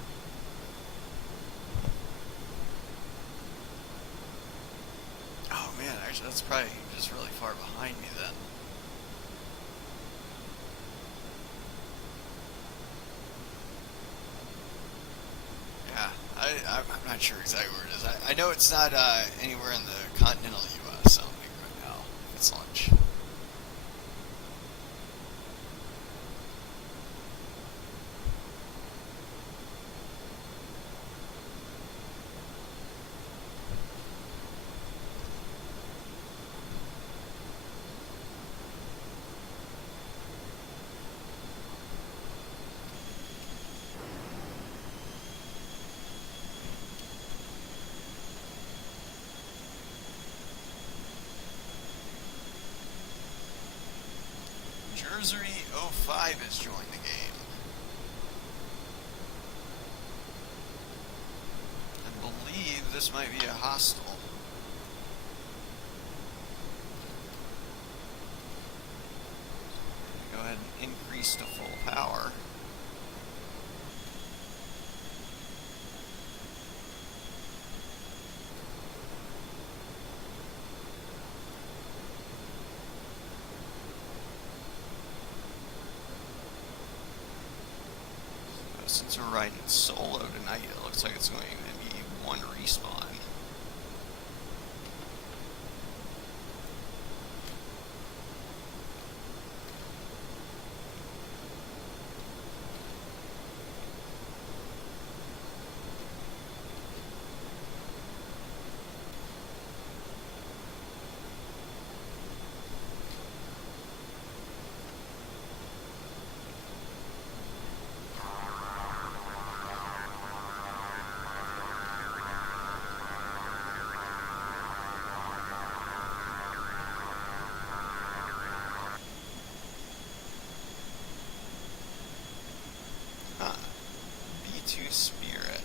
Oh man, actually that's probably just really far behind me then. Yeah, I'm not sure exactly where it is. I know it's not anywhere in the continental U.S. I don't think right now. It's lunch. Jersey05 has joined the game. I believe this might be a hostile. Go ahead and increase to full power. Since we're riding solo tonight, it looks like it's going to be one respawn. B2 Spirit.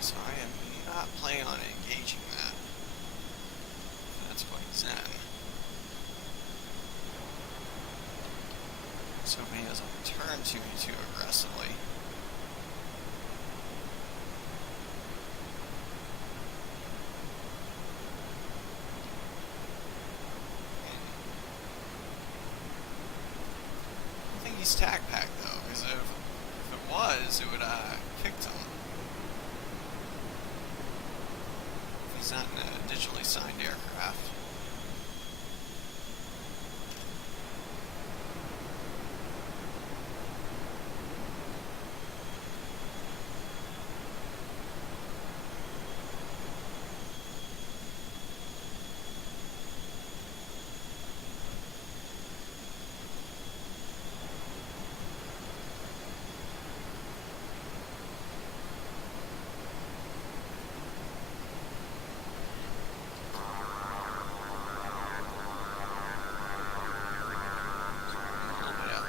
So I am not planning on engaging that. That's quite zen. So he doesn't turn to me too aggressively. I think he's tag packed though, because if it was, it would kicked him. If he's not in a digitally signed aircraft.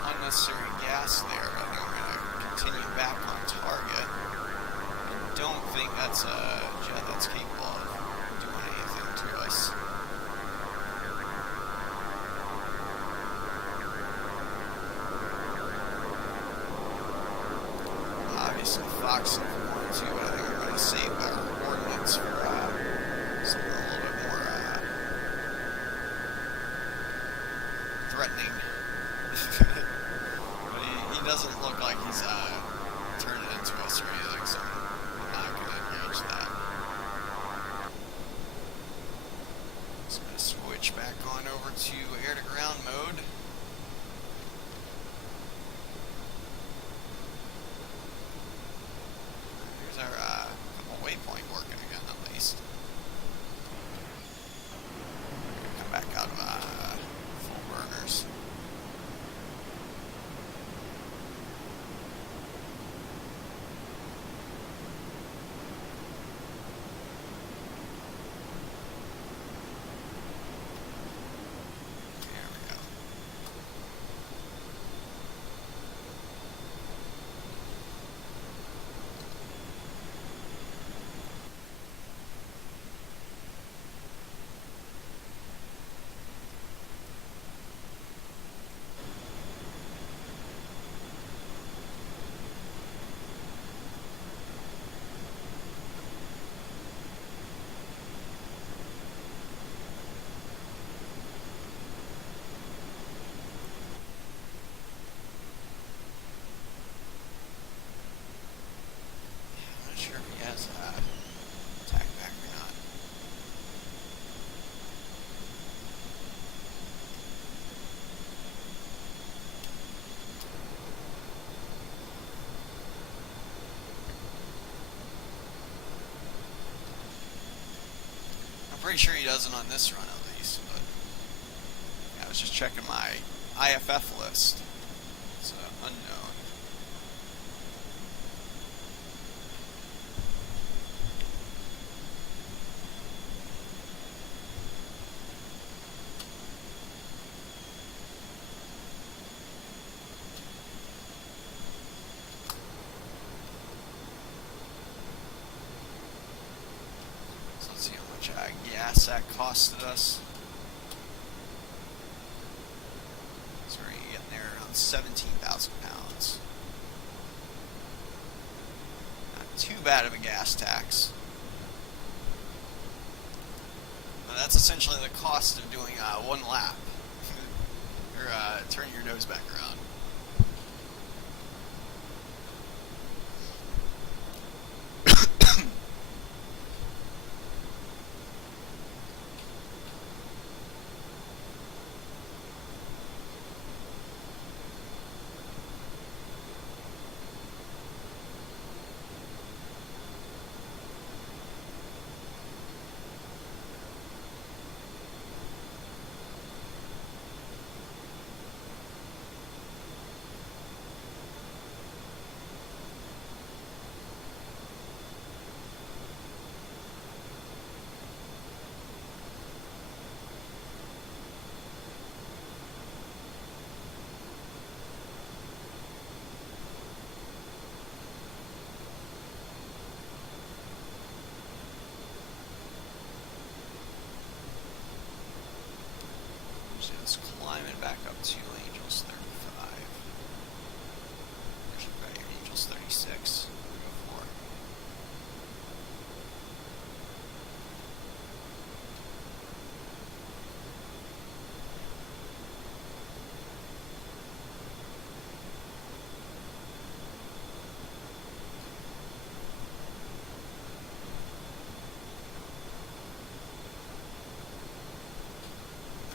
Unnecessary gas there. I think we're going to continue back on target. I don't think that's a jet that's capable of doing anything to us. Obviously, Fox and 4-2, but I think we're going to save our ordnance for something a little bit more threatening. He doesn't look like he's turning into us or anything, so I'm not going to engage that. So I'm going to switch back on over to air-to-ground mode. Here's our couple waypoint working again, at least. Come back out of full burners. Pretty sure he doesn't on this run at least, but yeah, I was just checking my IFF list. It's unknown. Let's see how much gas that costed us. So we're getting there around 17,000 pounds. Not too bad of a gas tax. that's essentially the cost of doing one lap. Or turning your nose back around. Just climbing back up to Angels 35. Actually, right, Angels 36. Go for.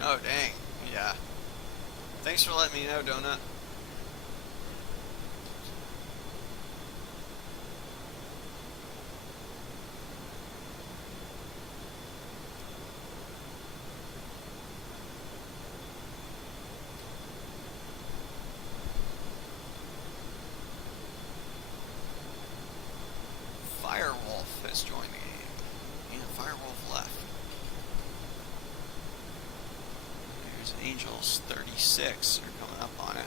Oh, dang. Yeah. Thanks for letting me know, Donut. Firewolf has joined the game. Yeah, Firewolf left. There's Angels 36 are coming up on it.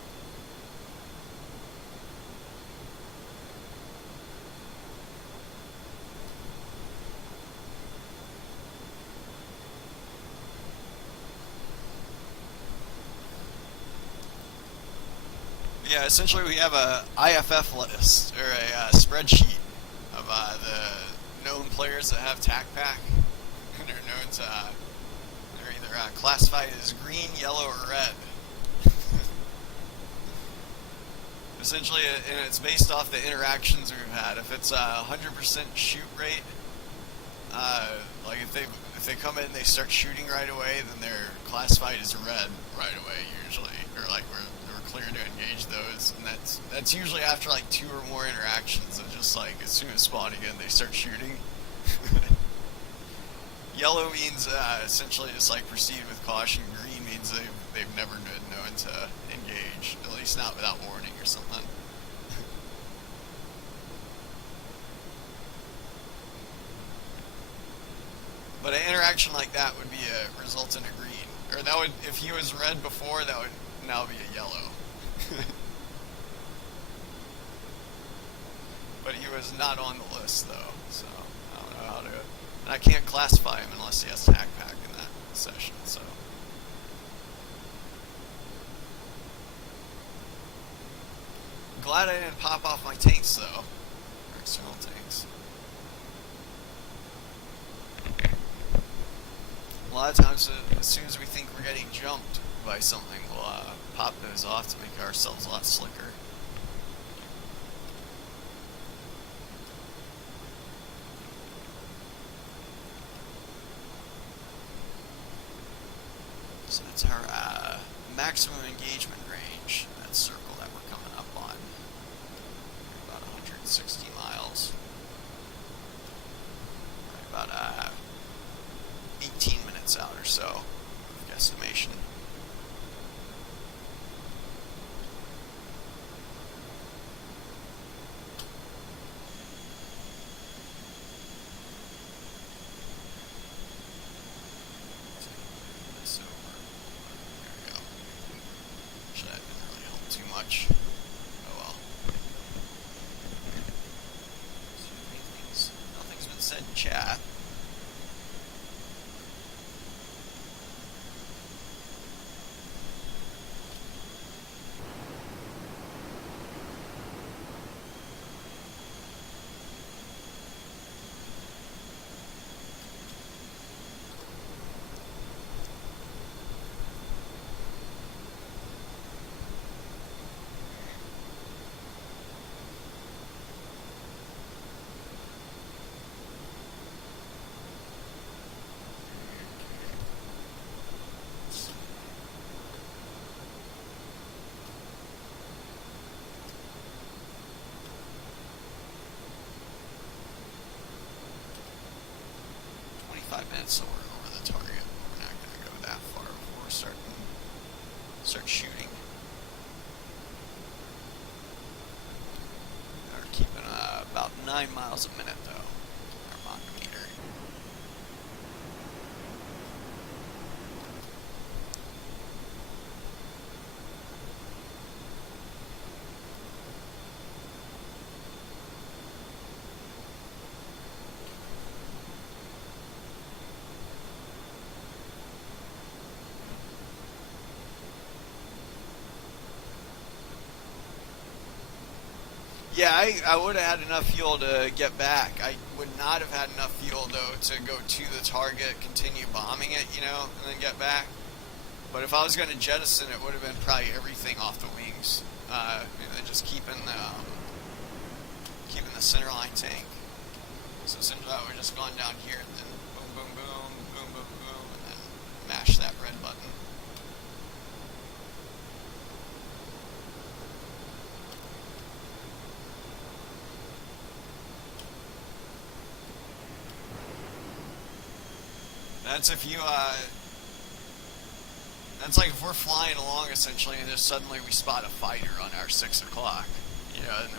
Yeah, essentially we have a IFF list, or a spreadsheet of the known players that have TAC Pack. And they're known to, they're either classified as green, yellow, or red. Essentially, and it's based off the interactions we've had. If it's a 100% shoot rate, like if they come in and they start shooting right away, then they're classified as red right away usually, or like we're clear to engage those, and that's usually after like 2 or more interactions. And just like as soon as spawning in, they start shooting. Yellow means essentially just like proceed with caution. Green means they've never been known to engage, at least not without warning or something. But an interaction like that would be a result in a green, or that would, if he was red before, that would now be a yellow. But he was not on the list though, so I don't know how to. And I can't classify him unless he has TAC Pack in that session. So. Glad I didn't pop off my tanks though, or external tanks. A lot of times, as soon as we think we're getting jumped by something, we'll pop those off to make ourselves a lot slicker. So that's our maximum engagement range, that circle that we're coming up on. About 160 miles. Right about 18 minutes out or so, of guesstimation. Much. Oh well. Nothing's been said in chat. so we're over the target. We're not going to go that far before we start shooting. We're keeping about 9 miles a minute though, our Mach meter. Yeah, I would have had enough fuel to get back. I would not have had enough fuel, though, to go to the target, continue bombing it, you know, and then get back. But if I was going to jettison, it would have been probably everything off the wings. And then just keeping the center line tank. So as soon as I would have just gone down here, and then boom, boom, boom, boom, boom, boom, and then mash that red button. That's if you, that's like if we're flying along essentially and just suddenly we spot a fighter on our 6 o'clock, you know, and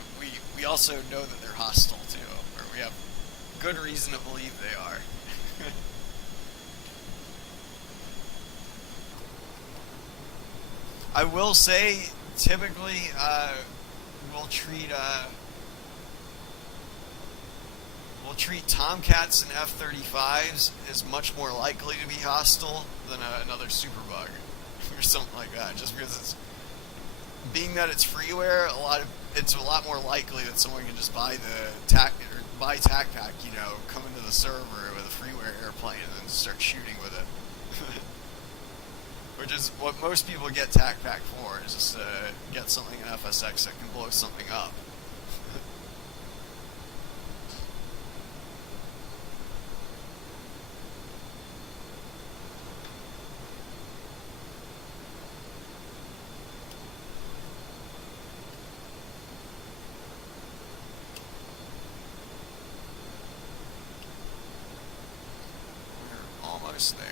we also know that they're hostile too, or we have good reason to believe they are. I will say, typically, we'll treat Tomcats and F-35s as much more likely to be hostile than another Superbug or something like that. Just because being that it's freeware, it's a lot more likely that someone can just buy TAC pack, you know, come into the server with a freeware airplane and then start shooting with it. Which is what most people get TAC pack for, is just to get something in FSX that can blow something up. There.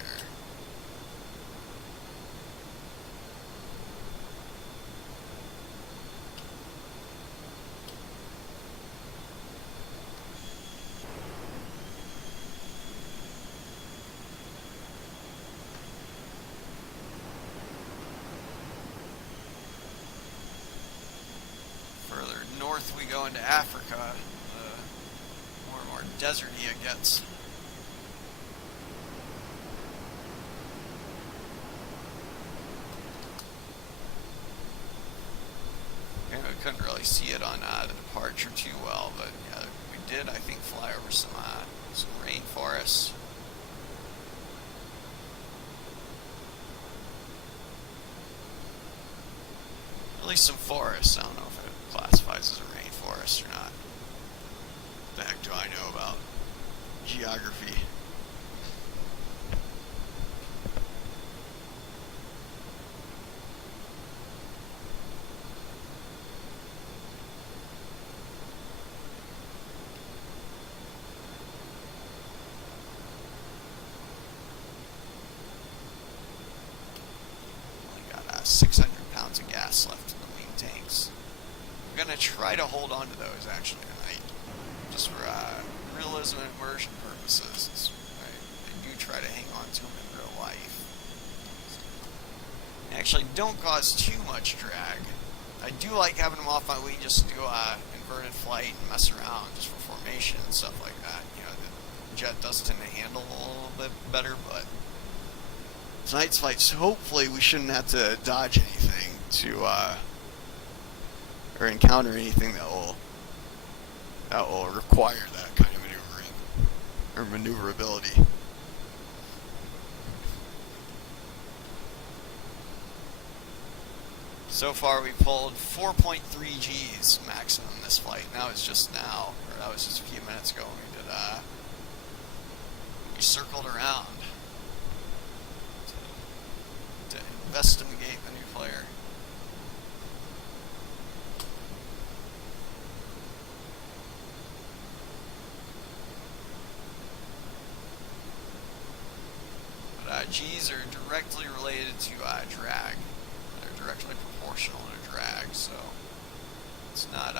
Further north we go into Africa, the more and more deserty it gets. Couldn't really see it on the departure too well, but yeah, we did, I think, fly over some rainforests. At least some forests. I don't know if it classifies as a rainforest or not. What the heck do I know about geography? Only got 600 pounds of gas left in the wing tanks. I'm gonna try to hold on to those actually tonight, just for realism and immersion purposes. I do try to hang on to them in real life. Actually, don't cause too much drag. I do like having them off my wing just to do inverted flight and mess around just for formation and stuff like that. You know, the jet does tend to handle a little bit better, but tonight's flight, so hopefully we shouldn't have to dodge anything or encounter anything that will require that kind of maneuvering or maneuverability. So far we pulled 4.3 Gs maximum this flight. That was just now, or that was just a few minutes ago when we circled around to investigate the new player. G's are directly related to drag. They're directly proportional to drag, so it's not.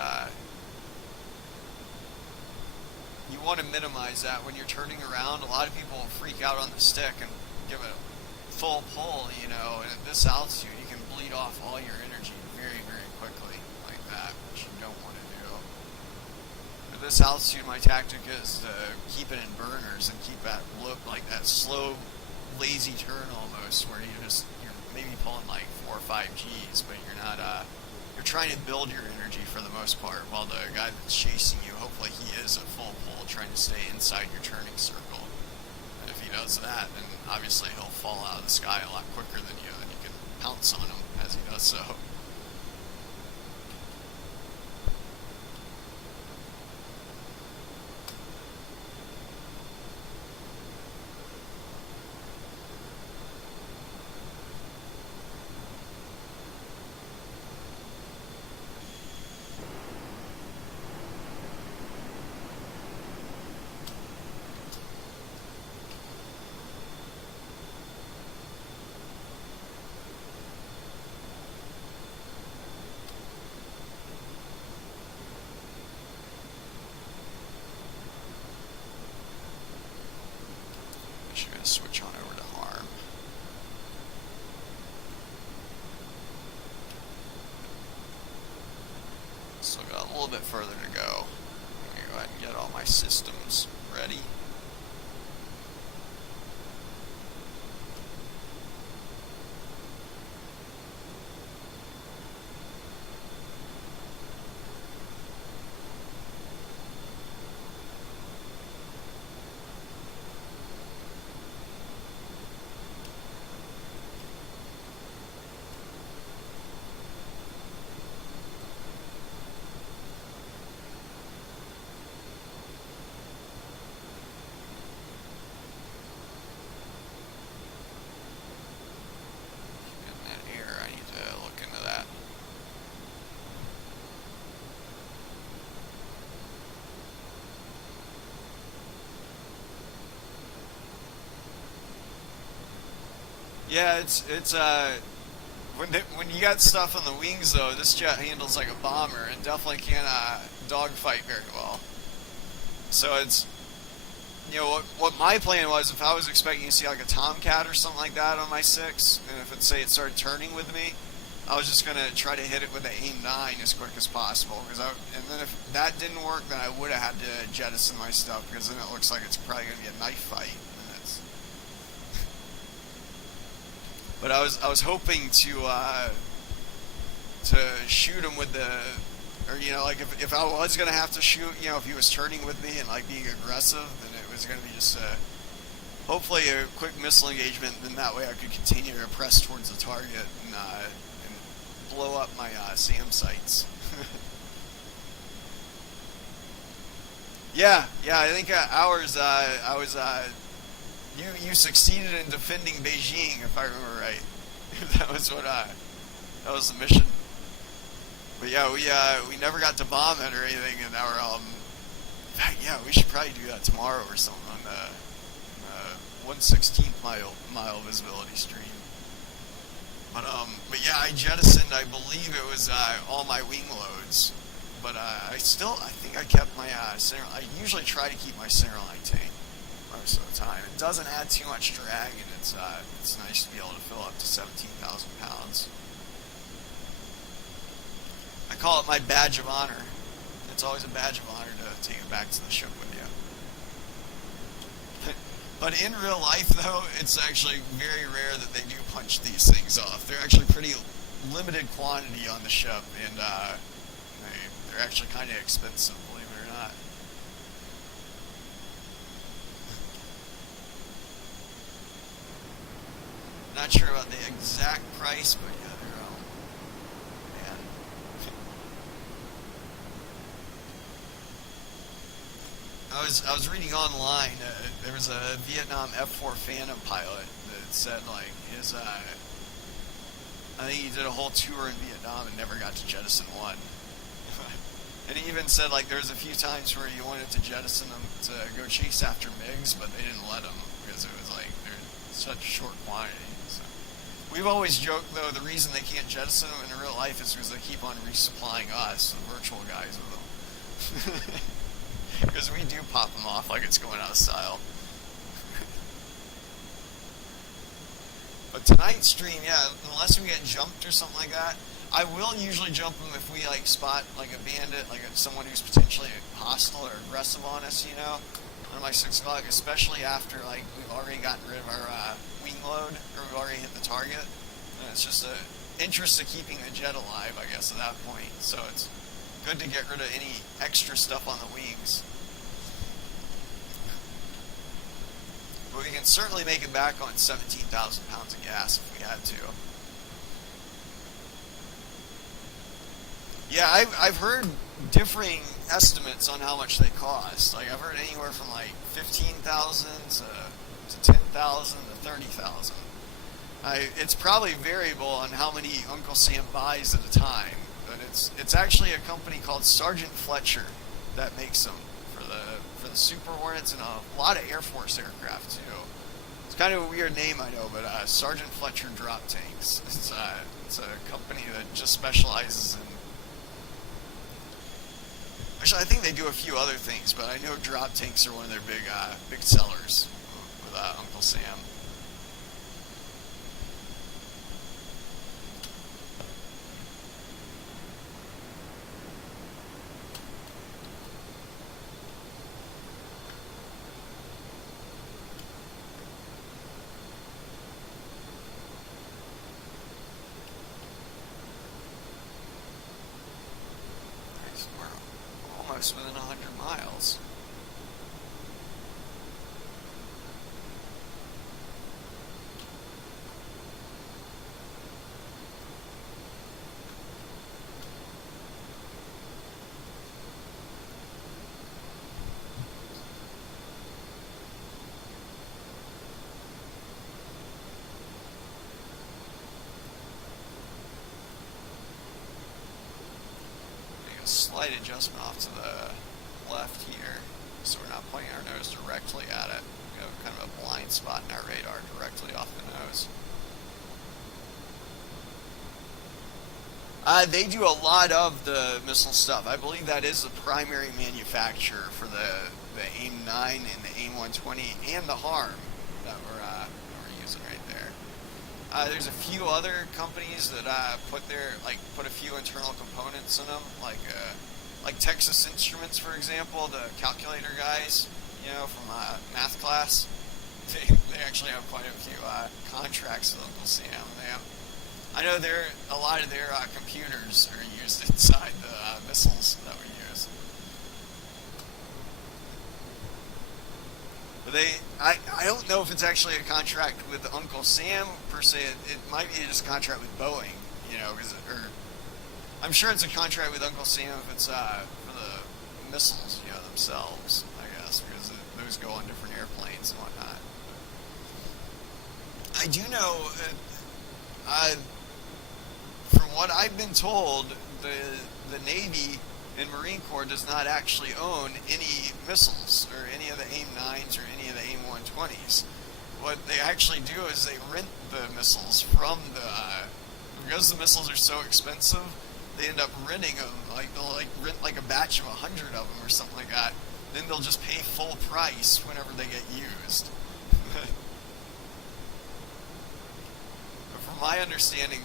You want to minimize that when you're turning around. A lot of people freak out on the stick and give it a full pull, you know, and at this altitude you can bleed off all your energy very, very quickly like that, which you don't want to do. At this altitude, my tactic is to keep it in burners and keep that look like that slow, lazy turn almost, where you're maybe pulling like 4 or 5 G's, but you're not. You're trying to build your energy for the most part, while the guy that's chasing you, hopefully he is at full pull, trying to stay inside your turning circle. And if he does that, then obviously he'll fall out of the sky a lot quicker than you, and you can pounce on him as he does so. Actually, I'm going to switch on over to harm. Still got a little bit further to go. Let me go ahead and get all my systems ready. Yeah, it's when you got stuff on the wings though, this jet handles like a bomber and definitely can't dogfight very well. So it's, you know, what my plan was, if I was expecting to see like a Tomcat or something like that on my 6, and if it started turning with me, I was just gonna try to hit it with the AIM-9 as quick as possible. And then if that didn't work, then I would have had to jettison my stuff, because then it looks like it's probably gonna be a knife fight. But I was hoping to shoot him with the, or you know, like if I was gonna have to shoot, you know, if he was turning with me and like being aggressive, then it was gonna be just hopefully a quick missile engagement. Then that way I could continue to press towards the target and blow up my SAM sites. Yeah, I think ours. I was. You succeeded in defending Beijing, if I remember right. That was the mission. But yeah, we never got to bomb it or anything, and our in fact, yeah, we should probably do that tomorrow or something on the 1/16th mile visibility stream. But yeah, I jettisoned, I believe it was all my wing loads. But I think I kept my center. I usually try to keep my centerline tank most of the time. It doesn't add too much drag, and it's nice to be able to fill up to 17,000 pounds. I call it my badge of honor. It's always a badge of honor to take it back to the ship with you. But in real life, though, it's actually very rare that they do punch these things off. They're actually pretty limited quantity on the ship, and they're actually kind of expensive, believe it or not. Not sure about the exact price, but yeah, they're man. I was reading online. There was a Vietnam F-4 Phantom pilot that said like his I think he did a whole tour in Vietnam and never got to jettison one. And he even said like there was a few times where he wanted to jettison them to go chase after MiGs, but they didn't let him because it was like such a short quantity. So. We've always joked, though, the reason they can't jettison them in real life is because they keep on resupplying us, the virtual guys, with them. Because we do pop them off like it's going out of style. But tonight's stream, yeah, unless we get jumped or something like that, I will usually jump them if we like spot like a bandit, like someone who's potentially hostile or aggressive on us, you know, on my 6 o'clock, especially after like we've already gotten rid of our wing load, or we've already hit the target. And it's just an interest of keeping the jet alive, I guess, at that point. So it's good to get rid of any extra stuff on the wings. But we can certainly make it back on 17,000 pounds of gas if we had to. Yeah, I've heard differing estimates on how much they cost. Like, I've heard anywhere from like 15,000 to 10,000 to 30,000. It's probably variable on how many Uncle Sam buys at a time, but it's actually a company called Sergeant Fletcher that makes them for the Superhornets and a lot of Air Force aircraft too. It's kind of a weird name, I know, but Sergeant Fletcher drop tanks. It's a company that just specializes in. Actually, I think they do a few other things, but I know drop tanks are one of their big sellers with Uncle Sam. Almost within 100 miles. Slight adjustment off to the left here, so we're not pointing our nose directly at it. We have kind of a blind spot in our radar directly off the nose. They do a lot of the missile stuff. I believe that is the primary manufacturer for the AIM-9 and the AIM-120 and the HARM that we're using right there. There's a few other companies that put a few internal components in them, like Texas Instruments, for example, the calculator guys, you know, from math class. They actually have quite a few contracts with Uncle Sam. I know a lot of their computers are used inside the missiles that we use. But I don't know if it's actually a contract with Uncle Sam per se. It might be just a contract with Boeing, you know, or I'm sure it's a contract with Uncle Sam if it's for the missiles, you know, themselves, I guess, because those go on different airplanes and whatnot. I do know, from what I've been told, the Navy and Marine Corps does not actually own any missiles or any of the AIM-9s or any of the AIM-120s. What they actually do is they rent the missiles from because the missiles are so expensive, they end up renting them. Like they'll rent like a batch of 100 of them or something like that. Then they'll just pay full price whenever they get used. But from my understanding,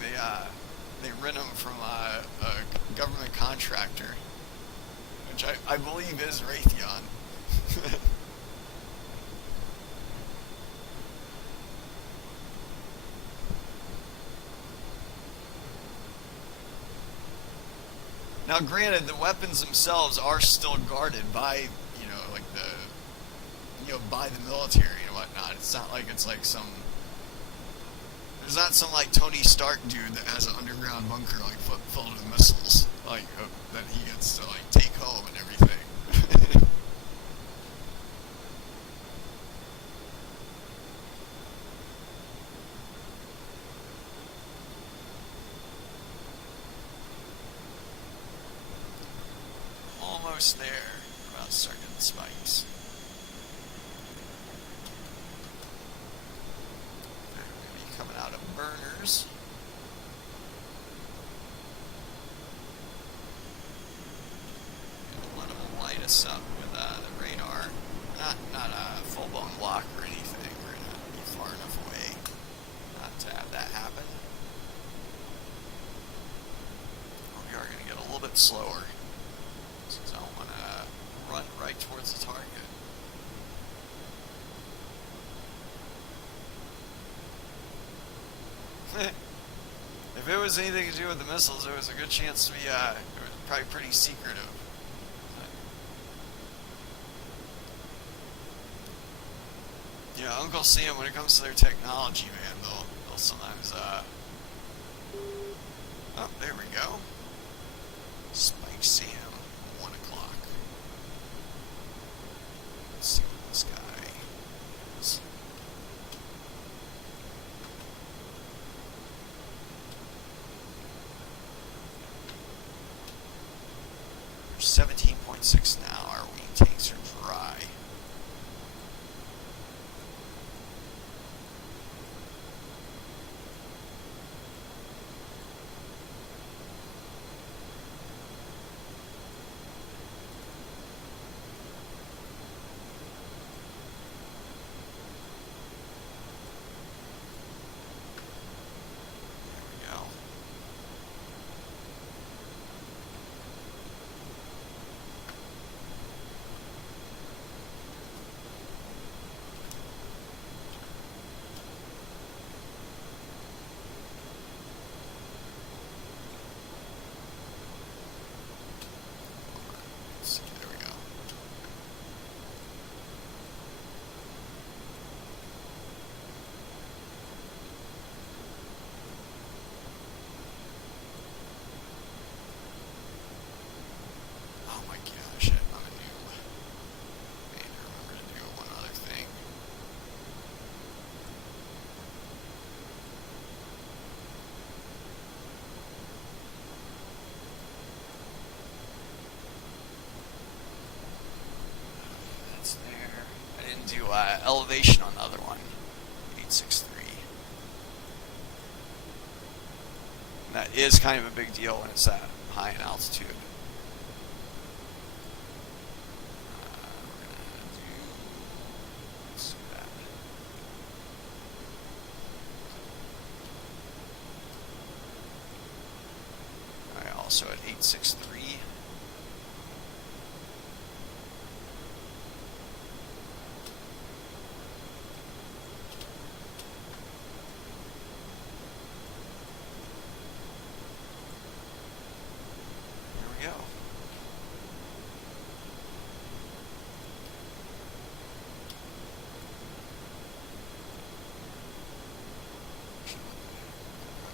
they rent them from a government contractor, which I believe is Raytheon. Now, granted, the weapons themselves are still guarded by, by the military and whatnot. It's not like it's like there's not some like Tony Stark dude that has an underground bunker like full of missiles, that he gets to like take home and everything. Almost there. About to start getting spikes. bombers. And let them light us up with the radar. Not a full-blown block or anything. We're going to be far enough away not to have that happen. We are going to get a little bit slower since I don't want to run right towards the target. If it was anything to do with the missiles, there was a good chance to be, it was probably pretty secretive. Yeah, Uncle Sam, when it comes to their technology, man, they'll sometimes, oh, there we go. Spike Sam, 1 o'clock. Let's see what this guy is. 17.6 now. Our wing tanks are dry. Do elevation on the other one, 863. And that is kind of a big deal when it's that high in altitude. Let's do that. Alright, also at 863.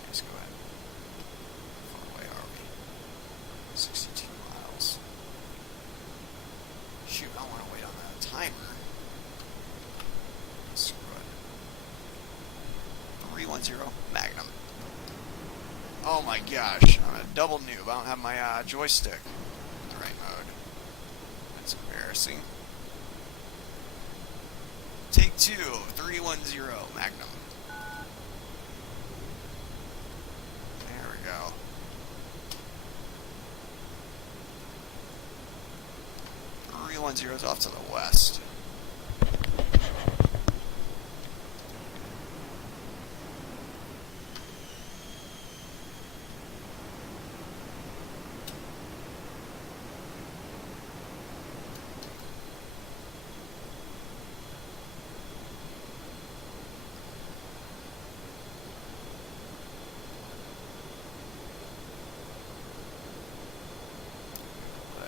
Let's go ahead. How far away are we? 62 miles. Shoot, I don't want to wait on that timer. Screw it. 310 Magnum. Oh my gosh, I'm a double noob. I don't have my joystick in the right mode. That's embarrassing. Take 2, 310 Magnum. There we go. .310 is off to the west.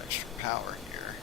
Extra power here.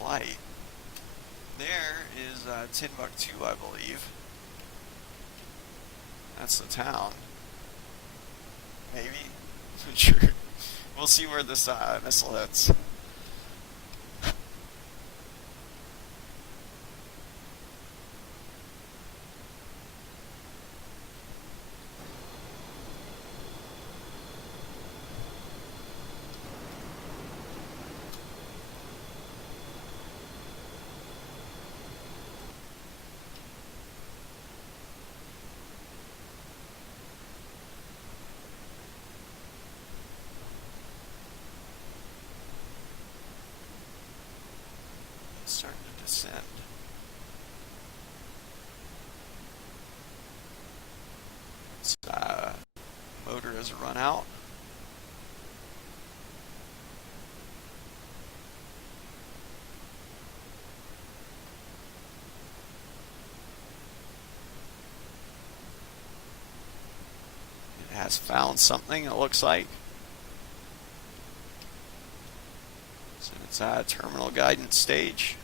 flight. There is Timbuktu, I believe. That's the town. Maybe? Not sure. We'll see where this missile hits. Starting to descend. Its motor has run out. It has found something, it looks like. So it's terminal guidance stage.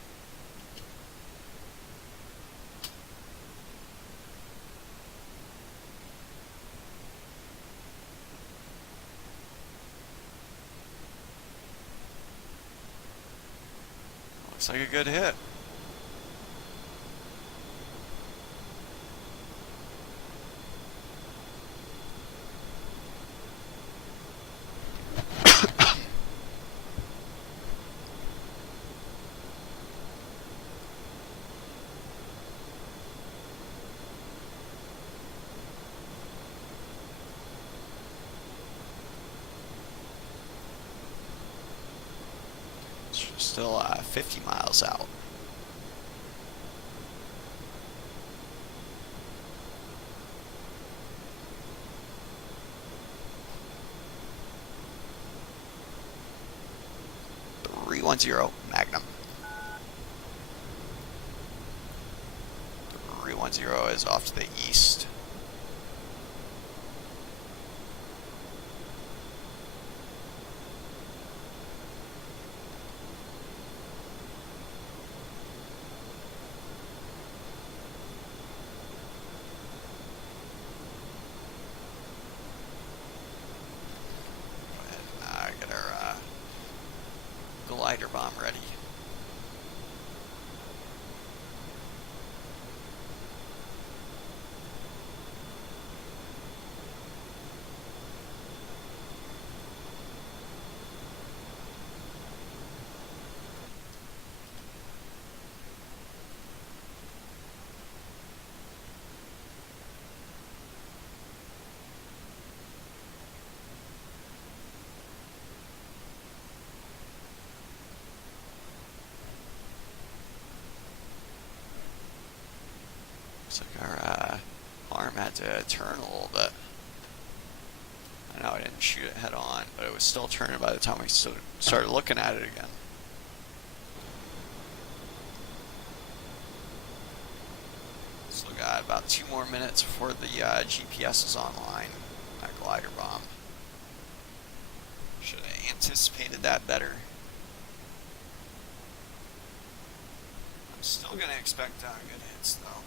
Looks like a good hit. Still 50 miles out. .310 Magnum. 310 is off to the east. Glider bomb ready. Looks like our arm had to turn a little bit. I know I didn't shoot it head on, but it was still turning by the time we started looking at it again. So we got about 2 more minutes before the GPS is online. That glider bomb. Should have anticipated that better. I'm still going to expect good hits though.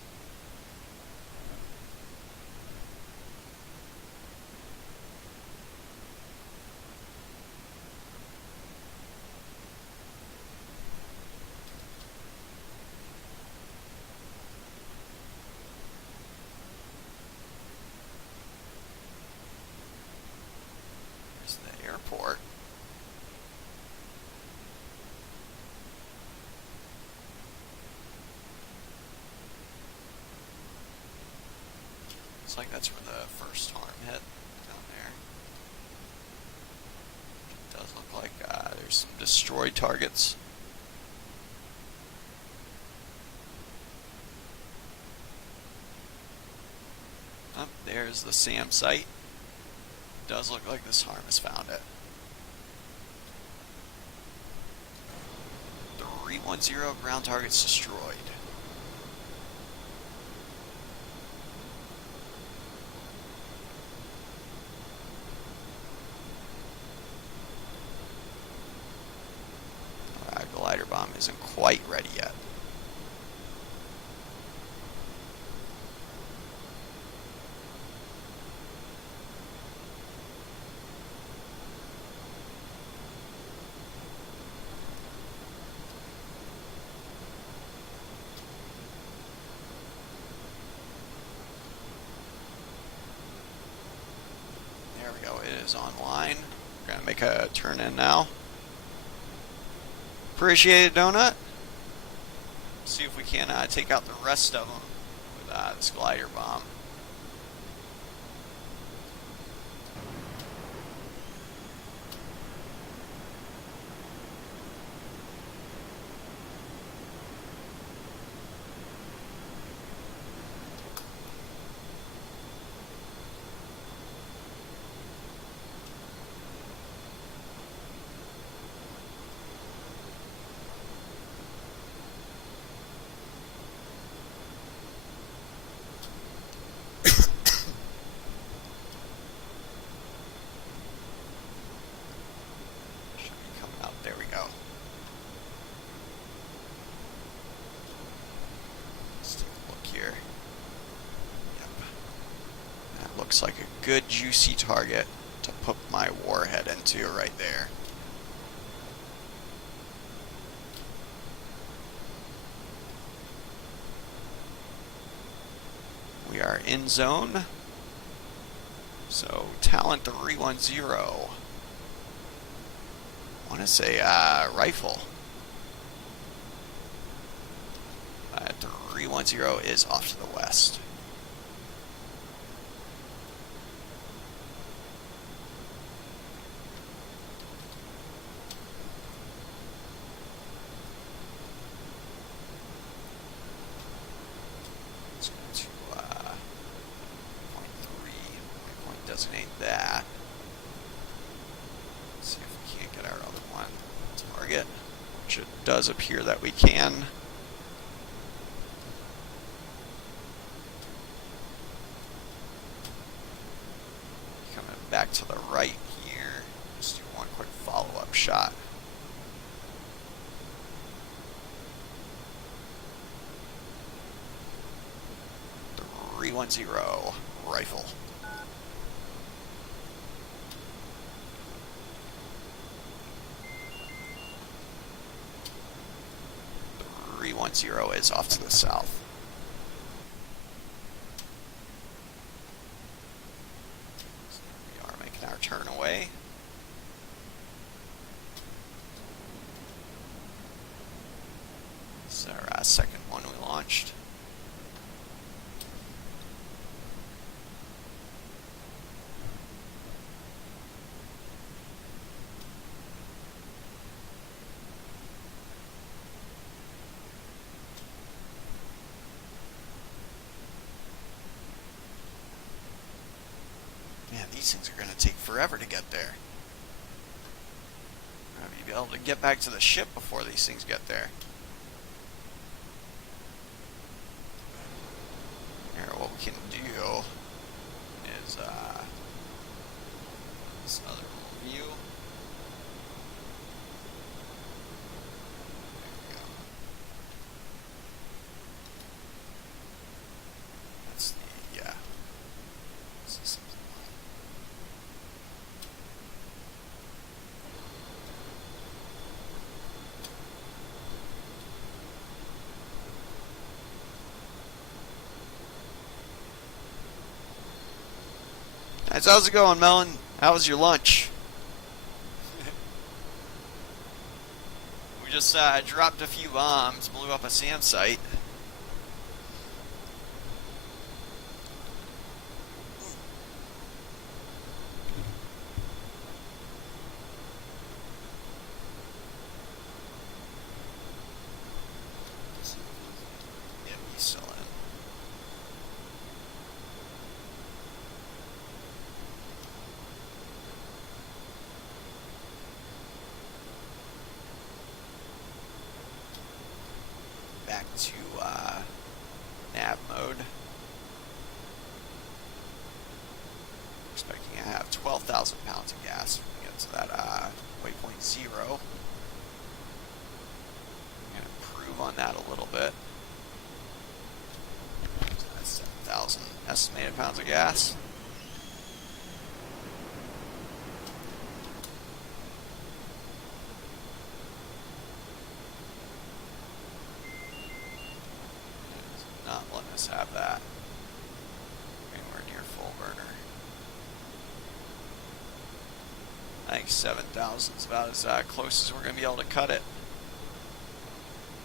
The airport. Looks like that's where the first harm hit down there. It does look like there's some destroyed targets. Up there's the SAM site. Does look like this harm has found it. 310 ground targets destroyed. Alright, glider bomb bomb isn't quite ready yet. There we go, it is online. We're gonna make a turn in now. Appreciate it, Donut. See if we can take out the rest of them with this glider bomb. There we go. Let's take a look here. Yep. That looks like a good juicy target to put my warhead into right there. We are in zone. So talent 310. I want to say rifle. 310 is off to the west. Let's go to point 3. Point designate that. Let's see if we can't get our other one target, which it does appear that we can. Coming back to the right here, just do one quick follow-up shot. The 310 rifle. 310 is off to the south. So we are making our turn away. This is our second one we launched. Man, these things are going to take forever to get there. I'm going to be able to get back to the ship before these things get there. Here, what we can do is this other view. There we go. That's the, yeah. This is Nice. How's it going, Melon? How was your lunch? We just dropped a few bombs, blew up a SAM site. Yeah, he's still in. Back to nav mode. Expecting to have 12,000 pounds of gas when we get to that waypoint 0. that a little bit. So that's 7,000 estimated pounds of gas. It's not letting us have that. Anywhere near full burner. I think 7,000 is about as close as we're going to be able to cut it.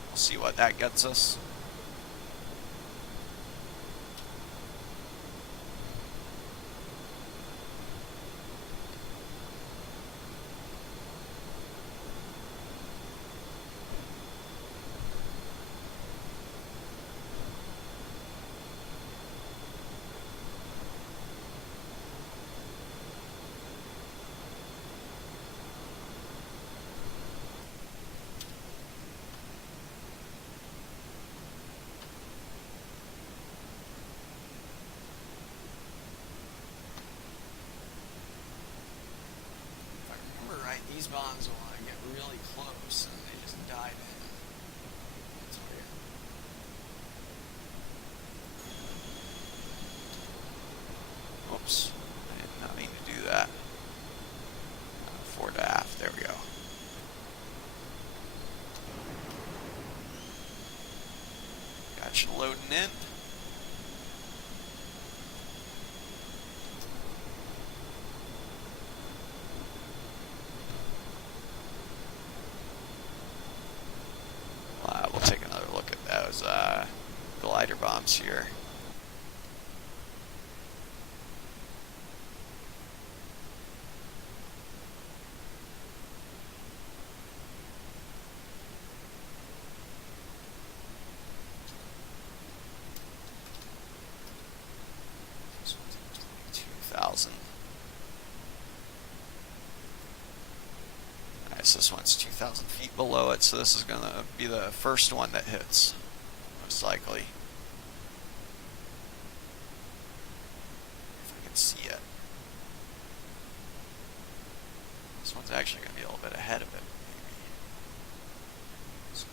We'll see what that gets us. These bombs will want to get really close and they just dive in. That's weird. Oops. I did not mean to do that. Forward to aft. There we go. Got you loading in. We'll take another look at those glider bombs here. This one's at 22,000. So this one's 2,000 feet below it, so this is going to be the first one that hits, most likely. If I can see it. This one's actually going to be a little bit ahead of it, maybe. So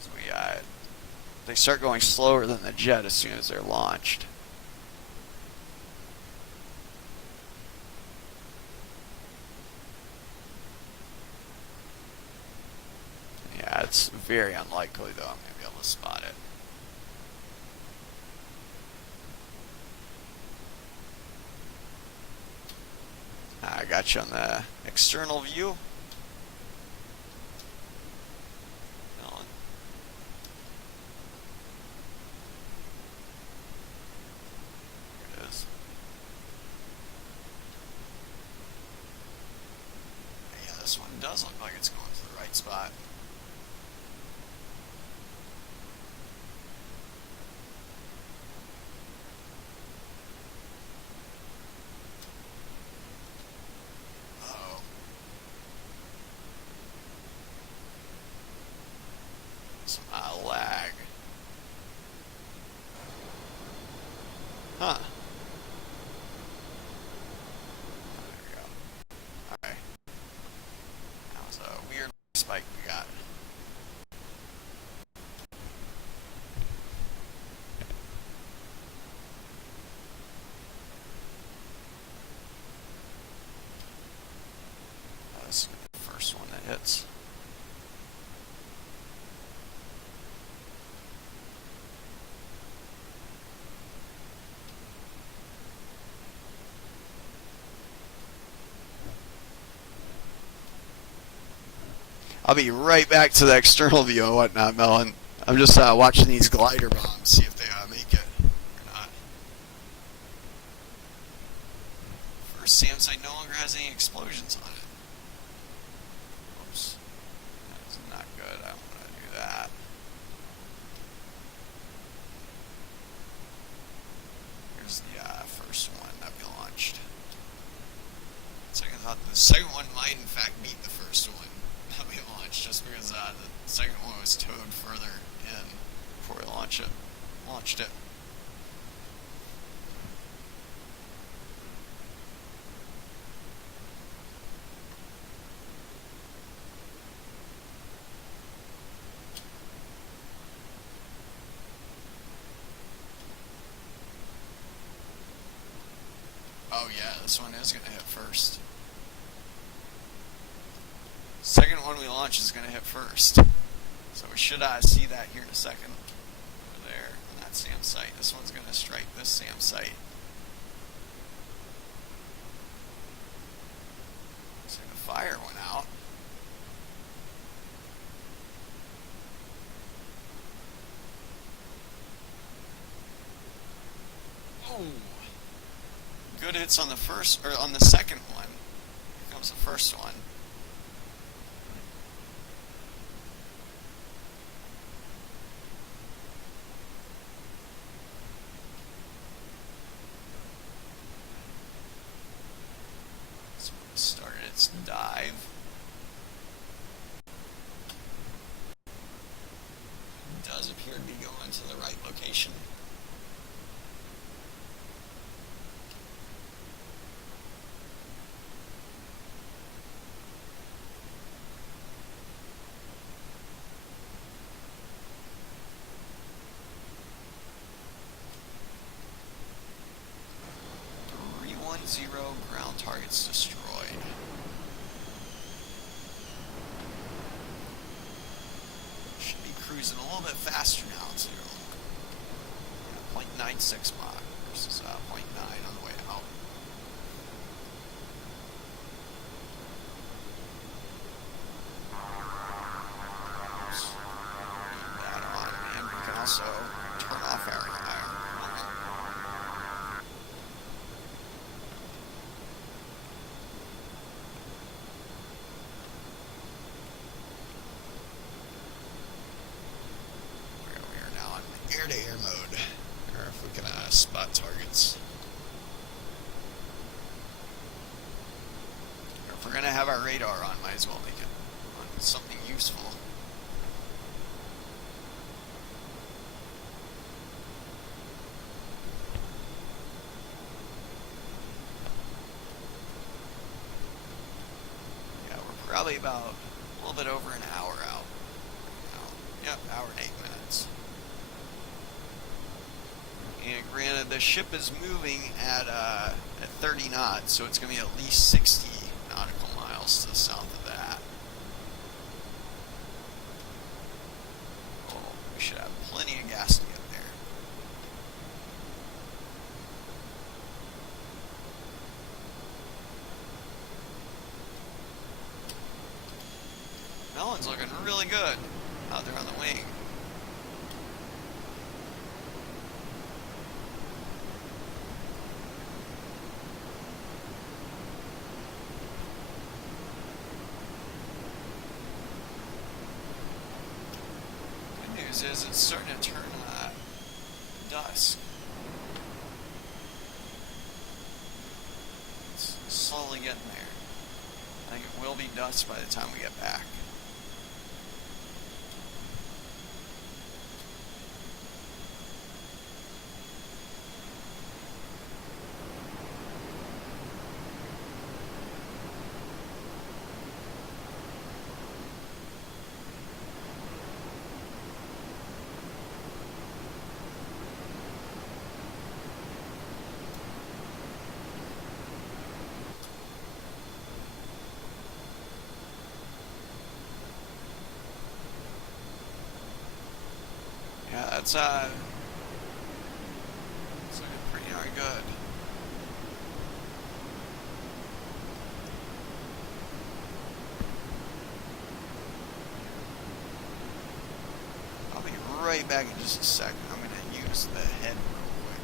they start going slower than the jet as soon as they're launched. It's very unlikely, though, I'm going to be able to spot it. I got you on the external view. There it is. Yeah, this one does look like it's going to the right spot. Some lag. Huh. There we go. Alright. That was a weird spike we got. This is the first one that hits. I'll be right back to the external view and whatnot, Melon. I'm just watching these glider bombs, see if they make it or not. First SAM site no longer has any explosions on it. Oops. That's not good. I don't want to do that. Here's the first one that we launched. The second one might in fact beat the first one that we launched, just because the second one was towed further in before we launched it. Oh yeah, this one is going to hit first. Second one we launch is going to hit first. So we should see that here in a second. Over there on that SAM site. This one's going to strike this SAM site. So the fire went out. Oh! Good hits on the first, or on the second one. Here comes the first one. So it started its dive. It does appear to be going to the right location. Zero ground targets destroyed. Should be cruising a little bit faster now too. 0.96 Mach versus 0.9 on the way out. That on, and we can also turn off our air-to-air mode, or if we can spot targets. Or if we're going to have our radar on, might as well make it on something useful. Yeah, we're probably about a little bit over an hour out. Yep, hour and 8 minutes. And granted, the ship is moving at 30 knots, so it's going to be at least 60 nautical miles to the south of that. Oh, we should have plenty of gas to get there. Melon's looking really good out there on the wing. Is it's starting to turn dusk. It's slowly getting there. I think it will be dusk by the time we get back. Yeah, that's looking pretty darn good. I'll be right back in just a second. I'm going to use the head real quick.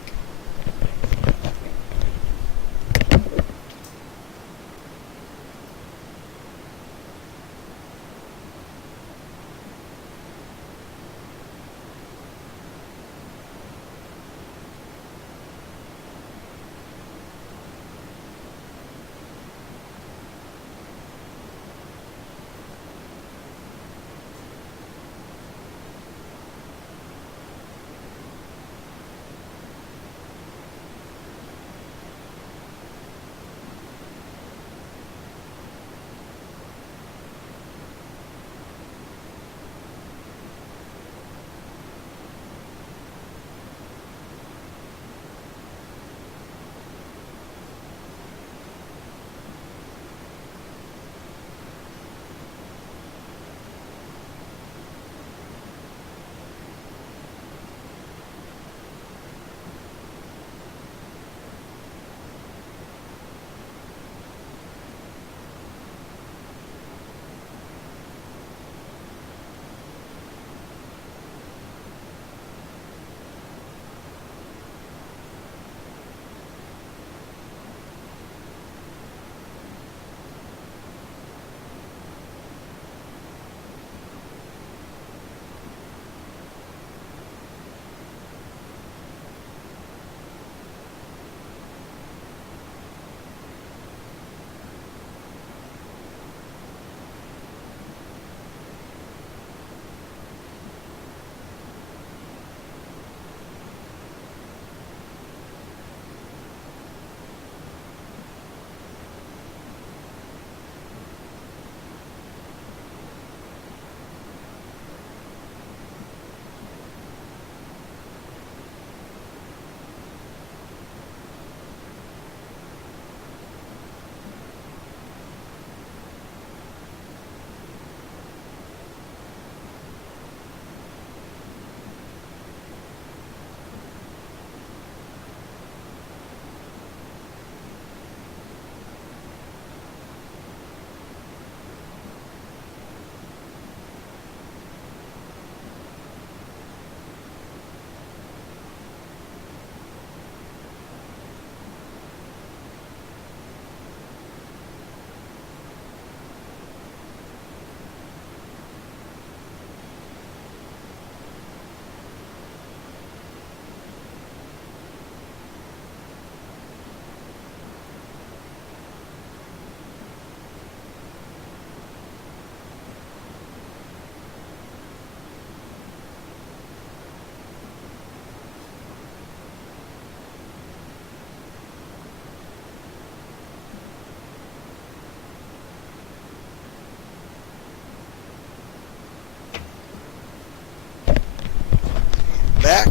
back.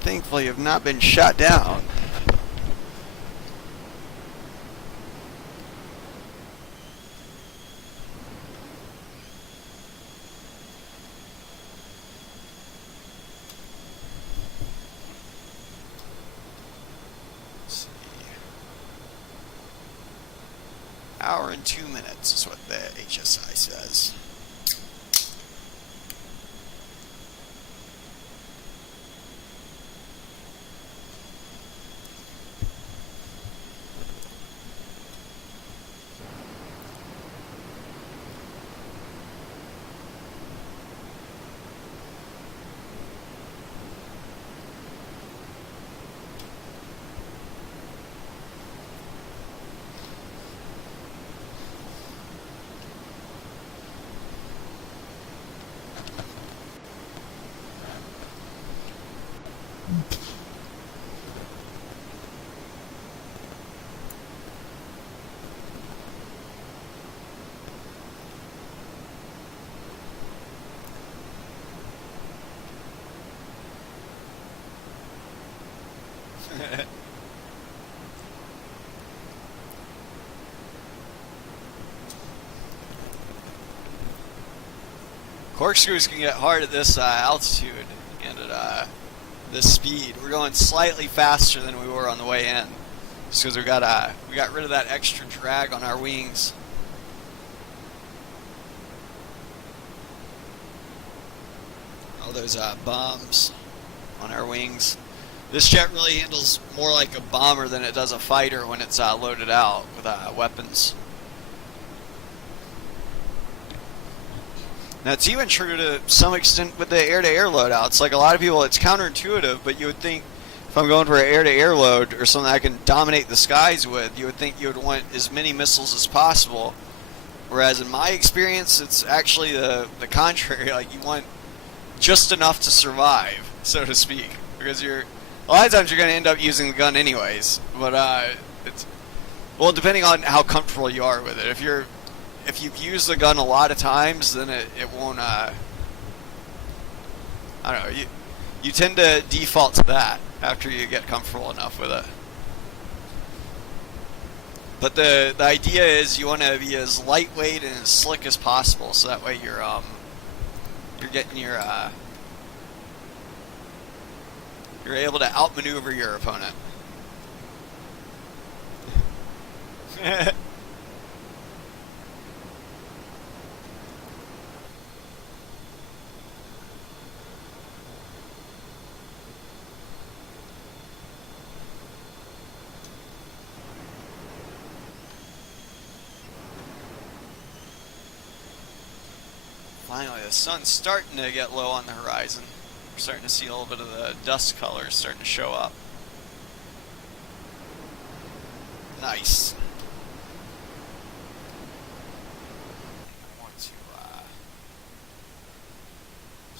Thankfully, have not been shot down. Hour and 2 minutes is what the HSI says. Corkscrews can get hard at this altitude and at this speed. We're going slightly faster than we were on the way in, just because we got rid of that extra drag on our wings. All those bombs on our wings. This jet really handles more like a bomber than it does a fighter when it's loaded out with weapons. Now, it's even true to some extent with the air-to-air loadouts. Like, a lot of people, it's counterintuitive, but you would think if I'm going for an air-to-air load or something I can dominate the skies with, you would think you would want as many missiles as possible. Whereas in my experience, it's actually the contrary. Like, you want just enough to survive, so to speak. Because a lot of times you're going to end up using the gun anyways. But, well, depending on how comfortable you are with it. If you've used the gun a lot of times, then it won't, I don't know, you tend to default to that after you get comfortable enough with it. But the idea is you want to be as lightweight and as slick as possible, so that way you're getting you're able to outmaneuver your opponent. Finally, the sun's starting to get low on the horizon. We're starting to see a little bit of the dust colors starting to show up. Nice. I want to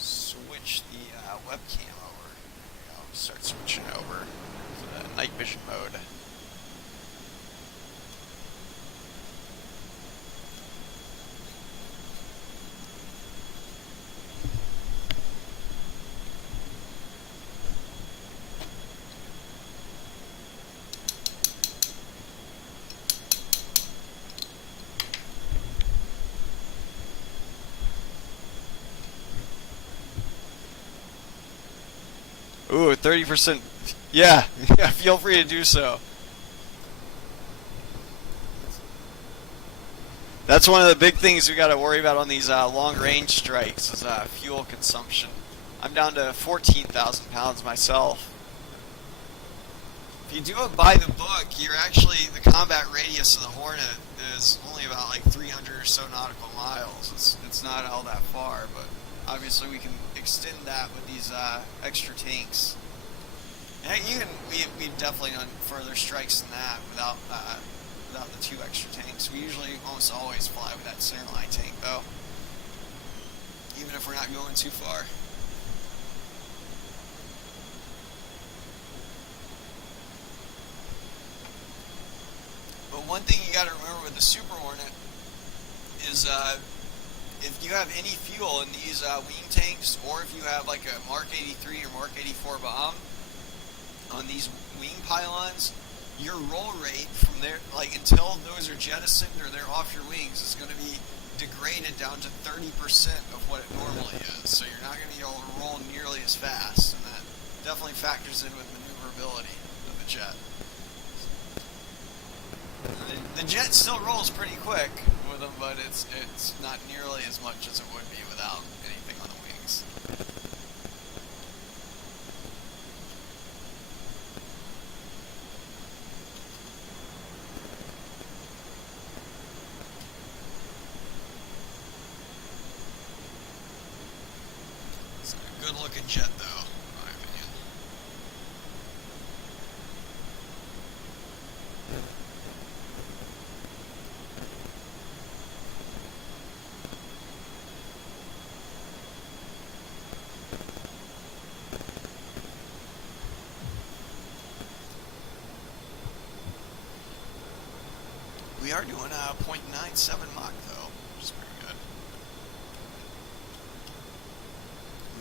switch the webcam over. There we go. Start switching over to the night vision mode. Ooh, 30%. Yeah, yeah, feel free to do so. That's one of the big things we got to worry about on these long-range strikes is fuel consumption. I'm down to 14,000 pounds myself. If you do it by the book, the combat radius of the Hornet is only about like 300 or so nautical miles. It's not all that far, but obviously we can extend that with these extra tanks. And we've definitely done further strikes than that without the 2 extra tanks. We usually almost always fly with that center line tank though, even if we're not going too far. But one thing you got to remember with the Superhornet is if you have any fuel in these wing tanks, or if you have like a Mark 83 or Mark 84 bomb on these wing pylons, your roll rate from there, like until those are jettisoned or they're off your wings, is going to be degraded down to 30% of what it normally is. So you're not going to be able to roll nearly as fast, and that definitely factors in with maneuverability of the jet. The jet still rolls pretty quick with them, but it's not nearly as much as it would be without anything on the wings. It's a good looking jet though, in my opinion. We are doing a 0.97 Mach though, which is pretty good.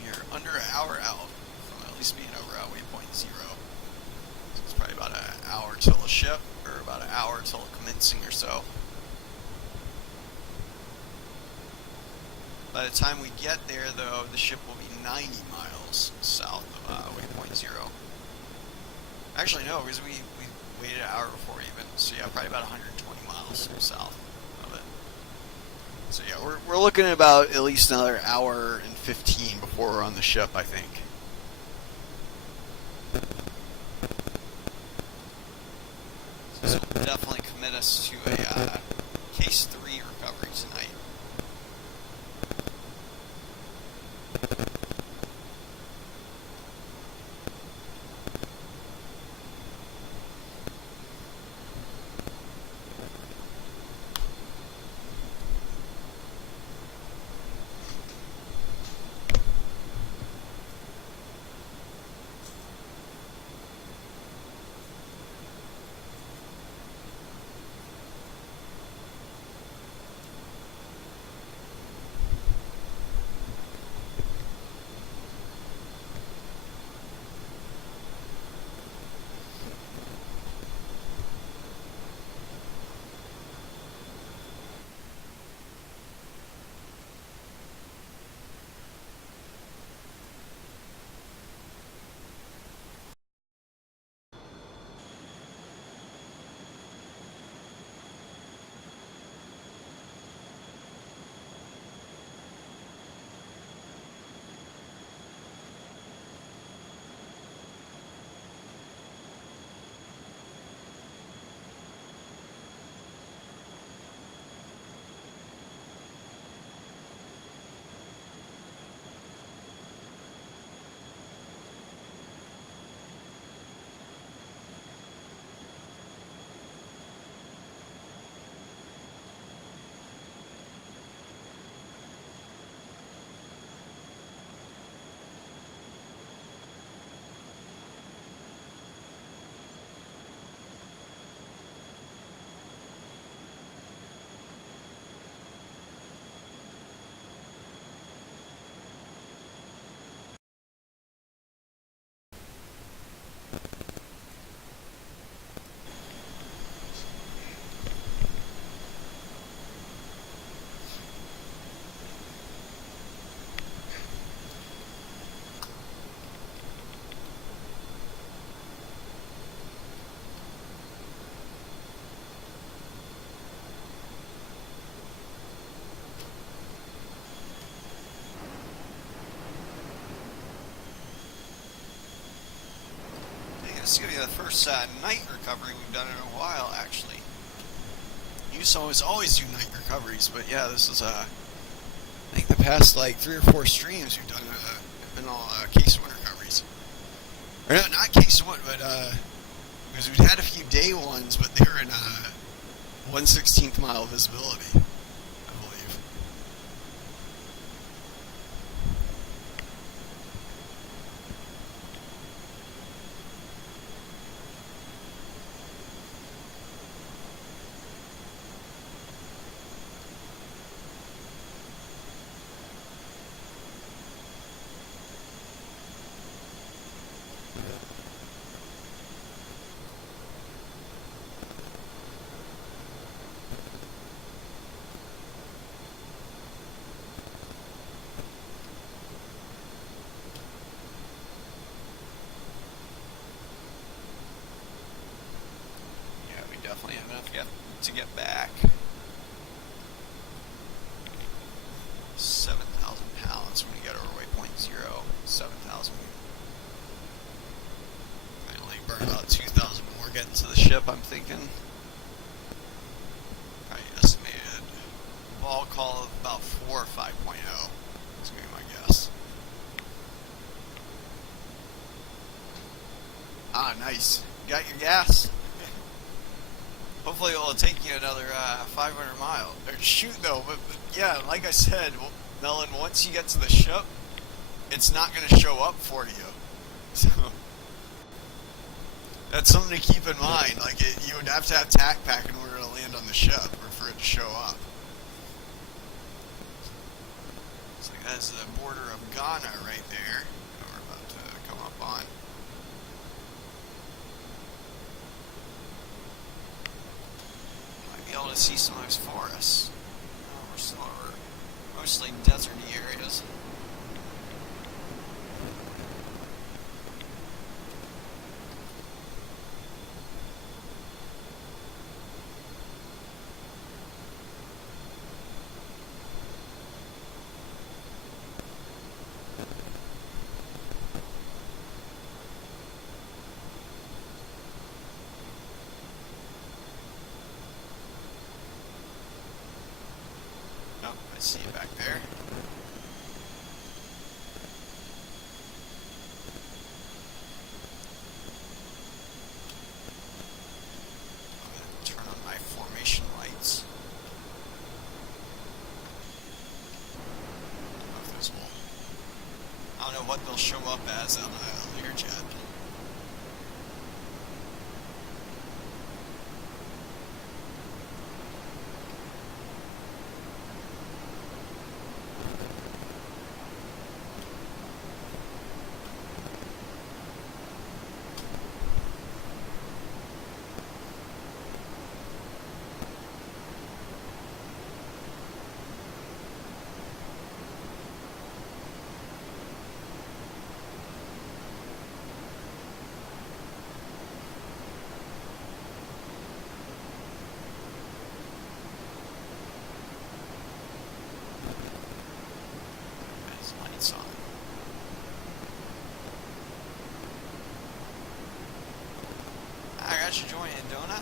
We are under an hour out from at least being over waypoint 0. So it's probably about an hour till a ship, or about an hour till commencing or so. By the time we get there though, the ship will be 90 miles south of waypoint 0. Actually no, because we waited an hour before even, so yeah, probably about 120 miles south of it. So yeah, we're looking at about at least another hour and 15 before we're on the ship, I think. So this will definitely commit us to a case 3 recovery tonight. This is going to be the first night recovery we've done in a while, actually. You used to always do night recoveries, but yeah, this is, I think the past, like, 3 or 4 streams we've done have been all case 1 recoveries. Or not case 1, but, because we've had a few day ones, but they were in 1/16th mile visibility, I believe. Yeah, we definitely have enough to get back. 7,000 pounds when we get our waypoint 0. 7,000. I only burn about 2,000 more getting to the ship, I'm thinking. I estimated ball call of about 4 or 5.0. That's going to be my guess. Ah, nice. You got your gas? Hopefully it will take you another 500 miles. Or shoot, though. But yeah, like I said, Melon, once you get to the ship, it's not going to show up for you. So that's something to keep in mind. Like, you would have to have tac pack in order to land on the ship or for it to show up. So that's the border of Ghana right there that we're about to come up on. Might be able to see some of those forests. Oh, we're still over mostly deserty areas. Oh, I see you back there. I'm going to turn on my formation lights. I don't know if those will... I don't know what they'll show up as on a Learjet. Lights on. I got you joining, don't I?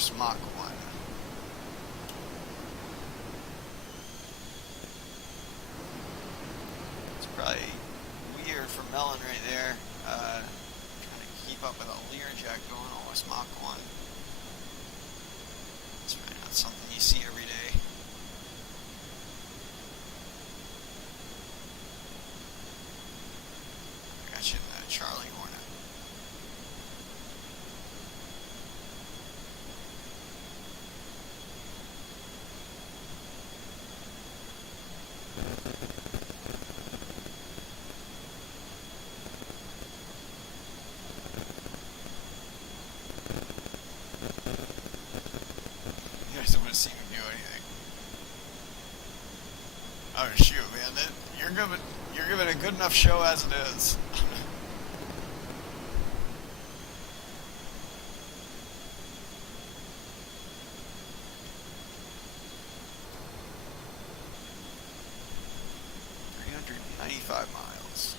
almost Mach 1. It's probably weird for Melon right there. Trying to keep up with a Learjet going almost Mach 1. It's probably not something you see every day. I got you in that Charlie Hornet. You guys don't want to see me do anything. Oh shoot, man! You're giving a good enough show as it is. $395 miles.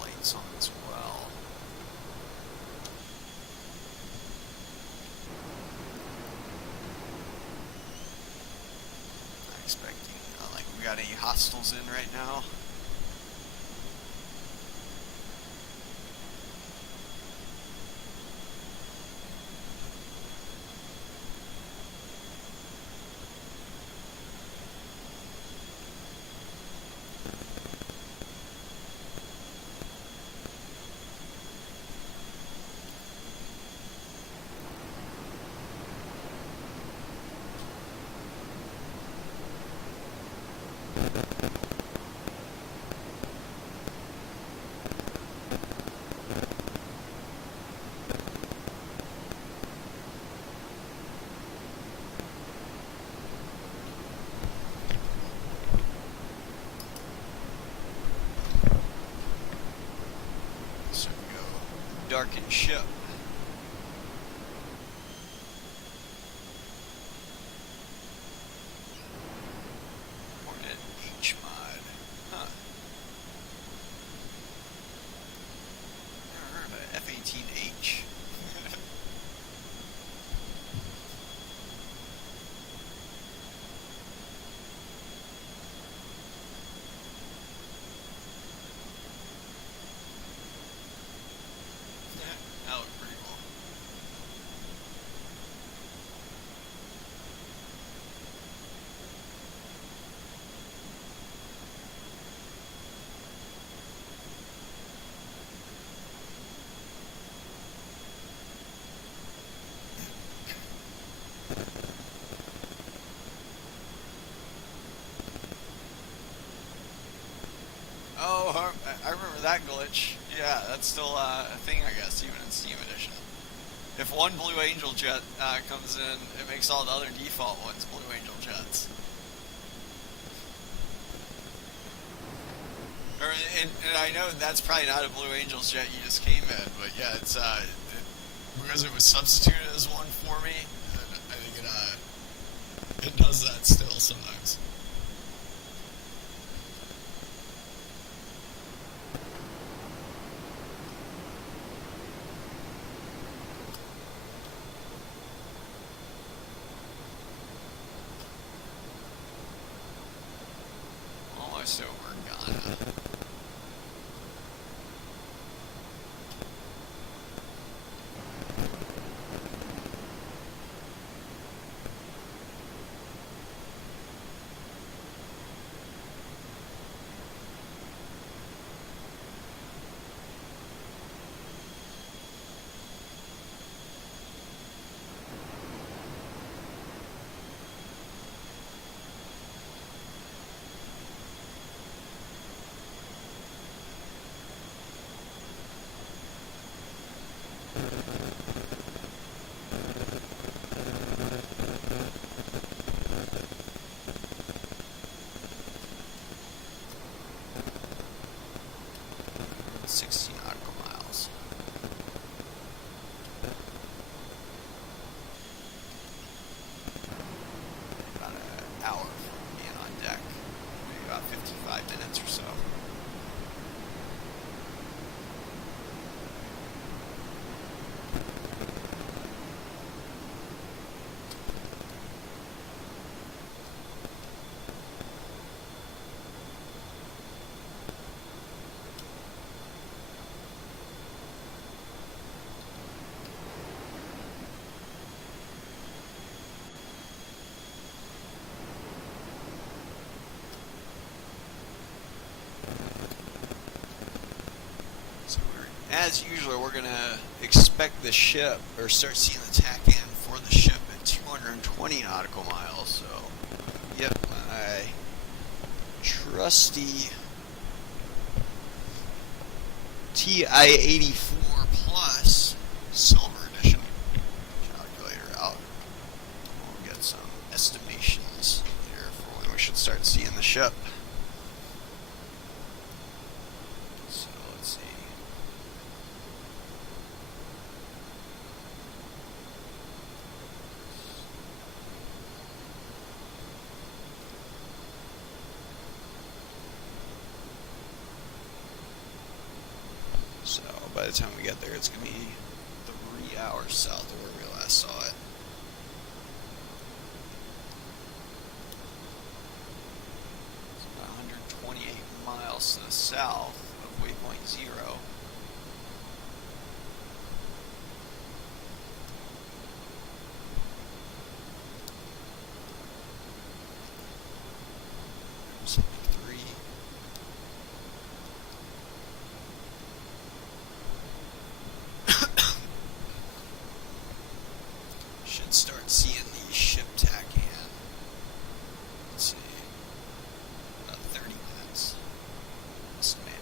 Lights on as well. Not expecting, like, we got any hostiles in right now. So we go darken ship. Hornet H mod. Huh. Never heard of an F-18H. That looked pretty cool. Oh, I remember that glitch. Yeah, that's still a thing, I guess, even in Steam Edition. If one Blue Angel jet comes in, it makes all the other default ones Blue Angel jets. And I know that's probably not a Blue Angels jet you just came in, but yeah, it's because it was substituted as one for me. I think it does that still sometimes. Almost over Ghana. as usual, we're gonna expect the ship, or start seeing the tack in for the ship at 220 nautical miles. So, yep, my trusty TI-84 Plus Silver Edition calculator out. We'll get some estimations here for when we should start seeing the ship. So let's see. So by the time we get there, it's going to be 3 hours south of where we last saw it. It's about 128 miles to the south of waypoint 0. Should start seeing the ship tack in. Let's see. About 30 minutes. Estimated.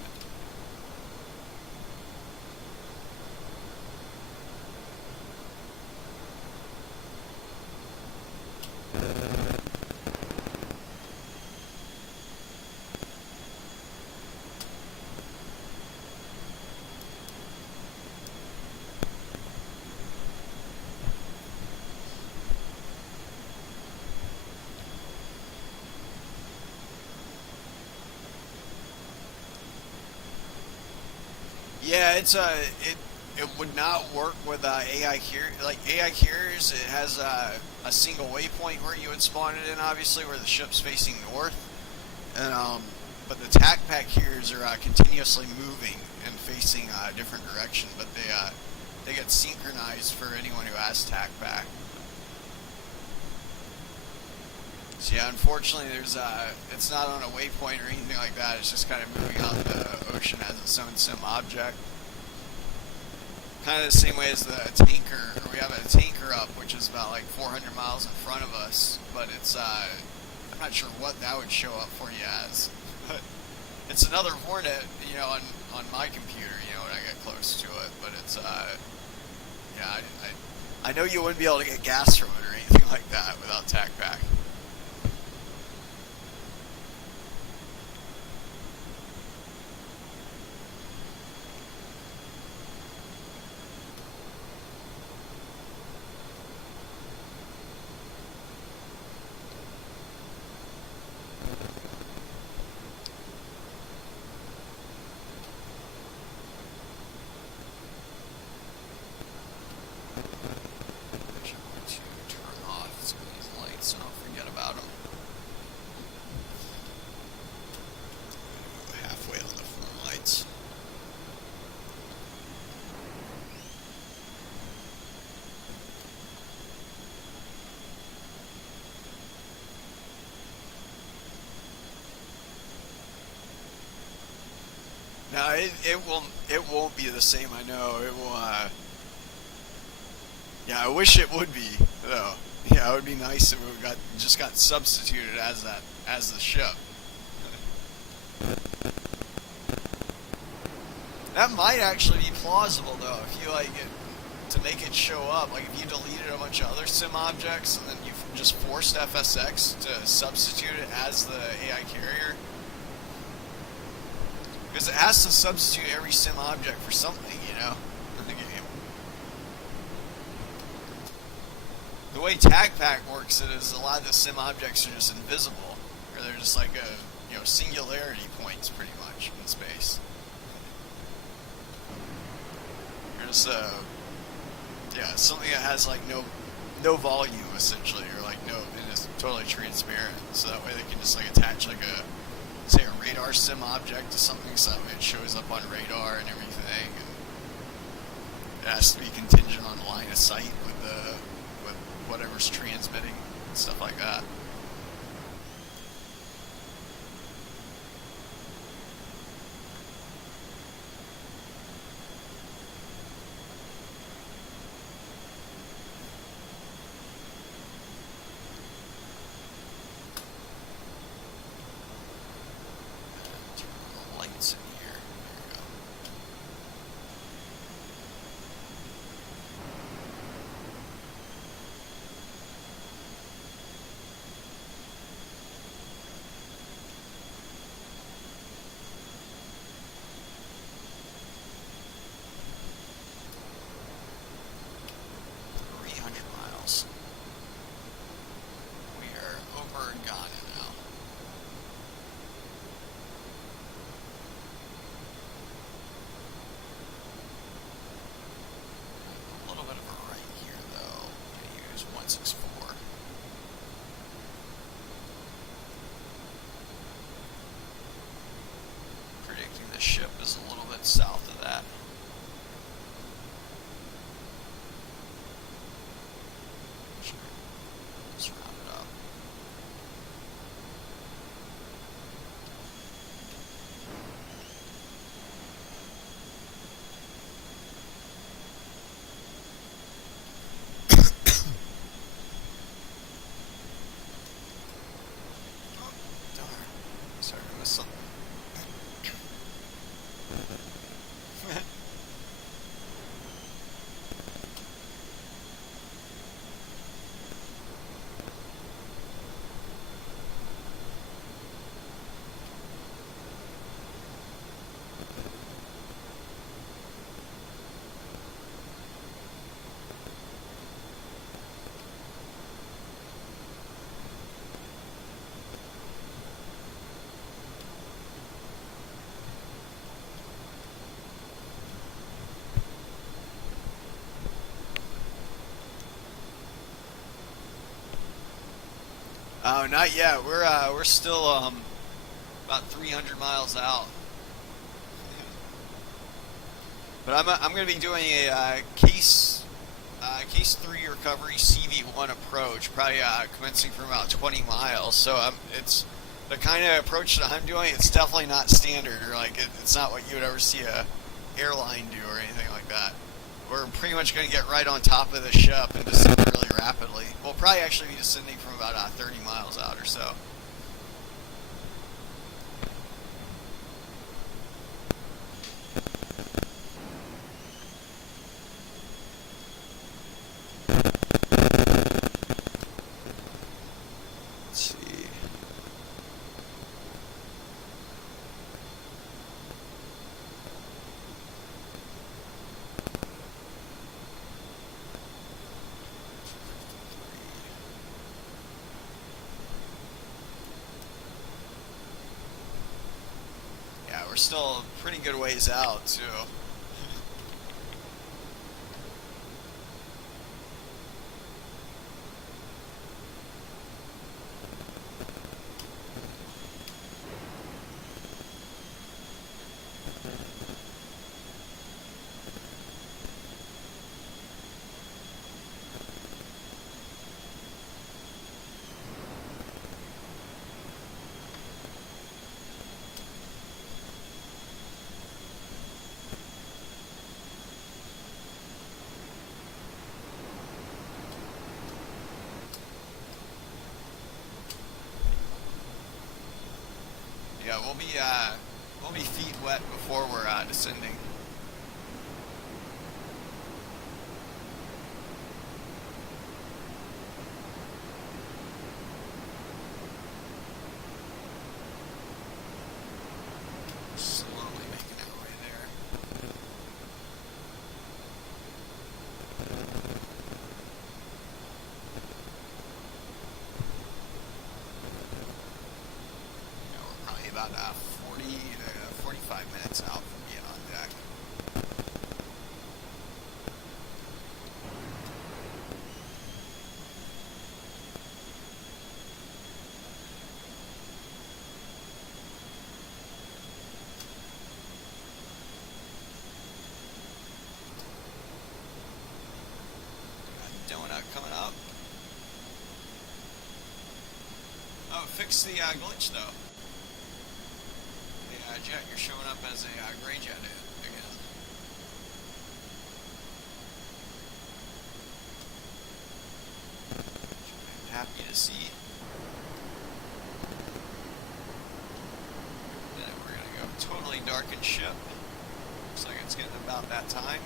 Yeah, it would not work with AI carrier. Like AI carriers, it has a single waypoint where you would spawn it in, obviously, where the ship's facing north. And but the tac pack carriers are continuously moving and facing a different direction. But they get synchronized for anyone who has tac pack. So yeah, unfortunately, it's not on a waypoint or anything like that. It's just kind of moving out in the ocean as its own sim object. Kind of the same way as the tanker. We have a tanker up, which is about like 400 miles in front of us, but it's I'm not sure what that would show up for you as. But it's another Hornet, you know, on my computer, you know, when I get close to it. But it's yeah, I know you wouldn't be able to get gas from it or anything like that without tac pack. So don't forget about them. Halfway on the front lights. Now it won't be the same. I know it will. Yeah, I wish it would be though. Yeah, it would be nice if we just got substituted as the ship. That might actually be plausible though, if you like it to make it show up. Like if you deleted a bunch of other sim objects and then you just forced FSX to substitute it as the AI carrier, because it has to substitute every sim object for something, you know, in the game. The way tac pack works it is a lot of the sim objects are just invisible, or they're just like a singularity points pretty much in space. There's yeah, something that has like no volume essentially, or like and is totally transparent. So that way they can just like attach like say a radar sim object to something, so that way it shows up on radar and everything. And it has to be contingent on line of sight with whatever's transmitting and stuff like that. Oh, not yet. We're still about 300 miles out. But I'm going to be doing a case 3 recovery CV1 approach, probably commencing from about 20 miles. So it's the kind of approach that I'm doing. It's definitely not standard, or like it's not what you would ever see a airline do or anything like that. We're pretty much going to get right on top of the ship and descend really rapidly. We'll probably actually be descending from about 30 miles out or so. Let's see. Yeah, we're still a pretty good ways out, too. Yeah, we'll be feet wet before we're descending. Slowly making our way there. We're probably about 40 to 45 minutes out from being on deck. Donut coming up. Oh, fix the glitch though. The jet, you're showing up as a gray jet again. I'm happy to see. And we're gonna go totally darkened ship. Looks like it's getting about that time.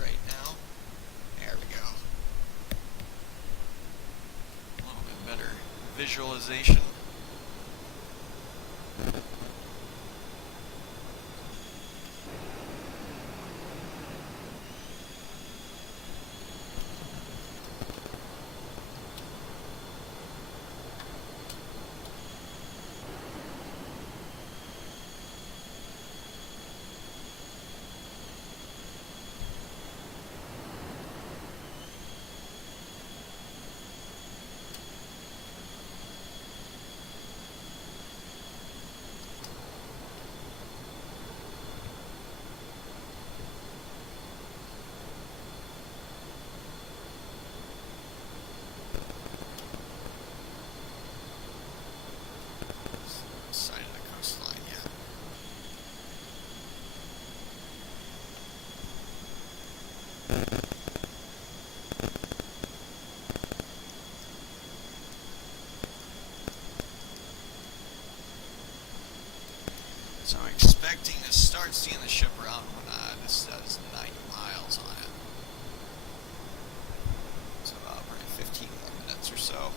Right now. There we go. A little bit better visualization. Side of the coastline, yeah. So I'm expecting to start seeing the ship around when this does 90 miles on it. So about probably 15 more minutes or so.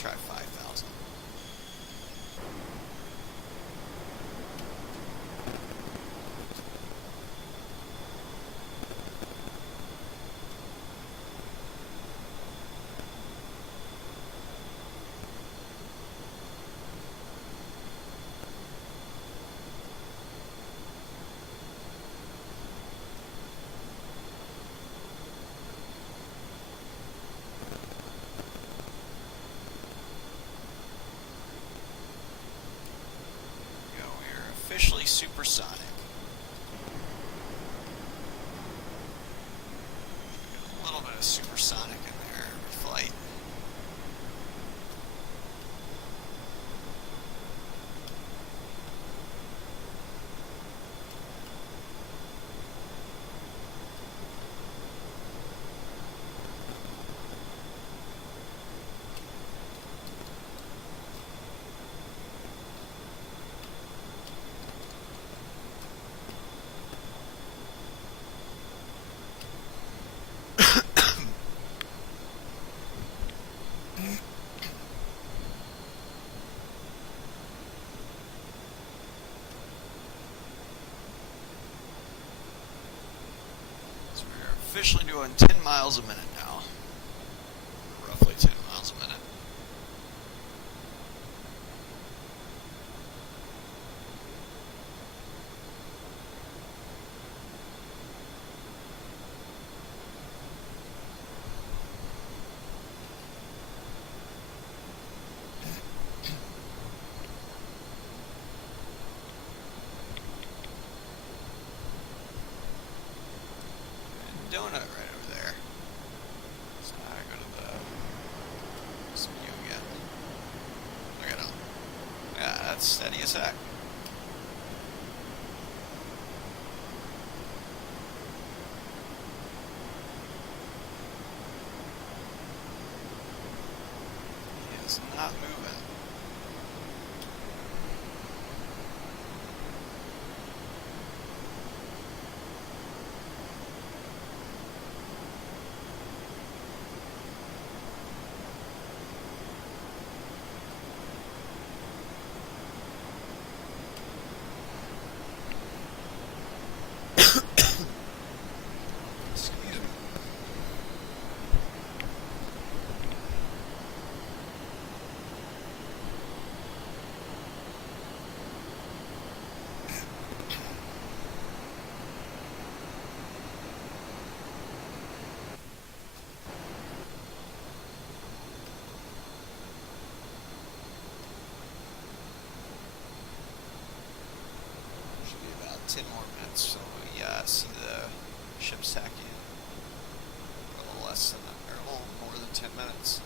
try 5,000. Officially supersonic. A little bit of supersonic in there every flight. Officially doing 10 miles a minute now. Roughly 10 miles a minute. Donut right over there. So now I go to the view again. Look at him. Yeah, that's steady as heck. He is not moving. Should be about 10 more minutes, so we see the ship's tacking in a little less than, or a little more than 10 minutes.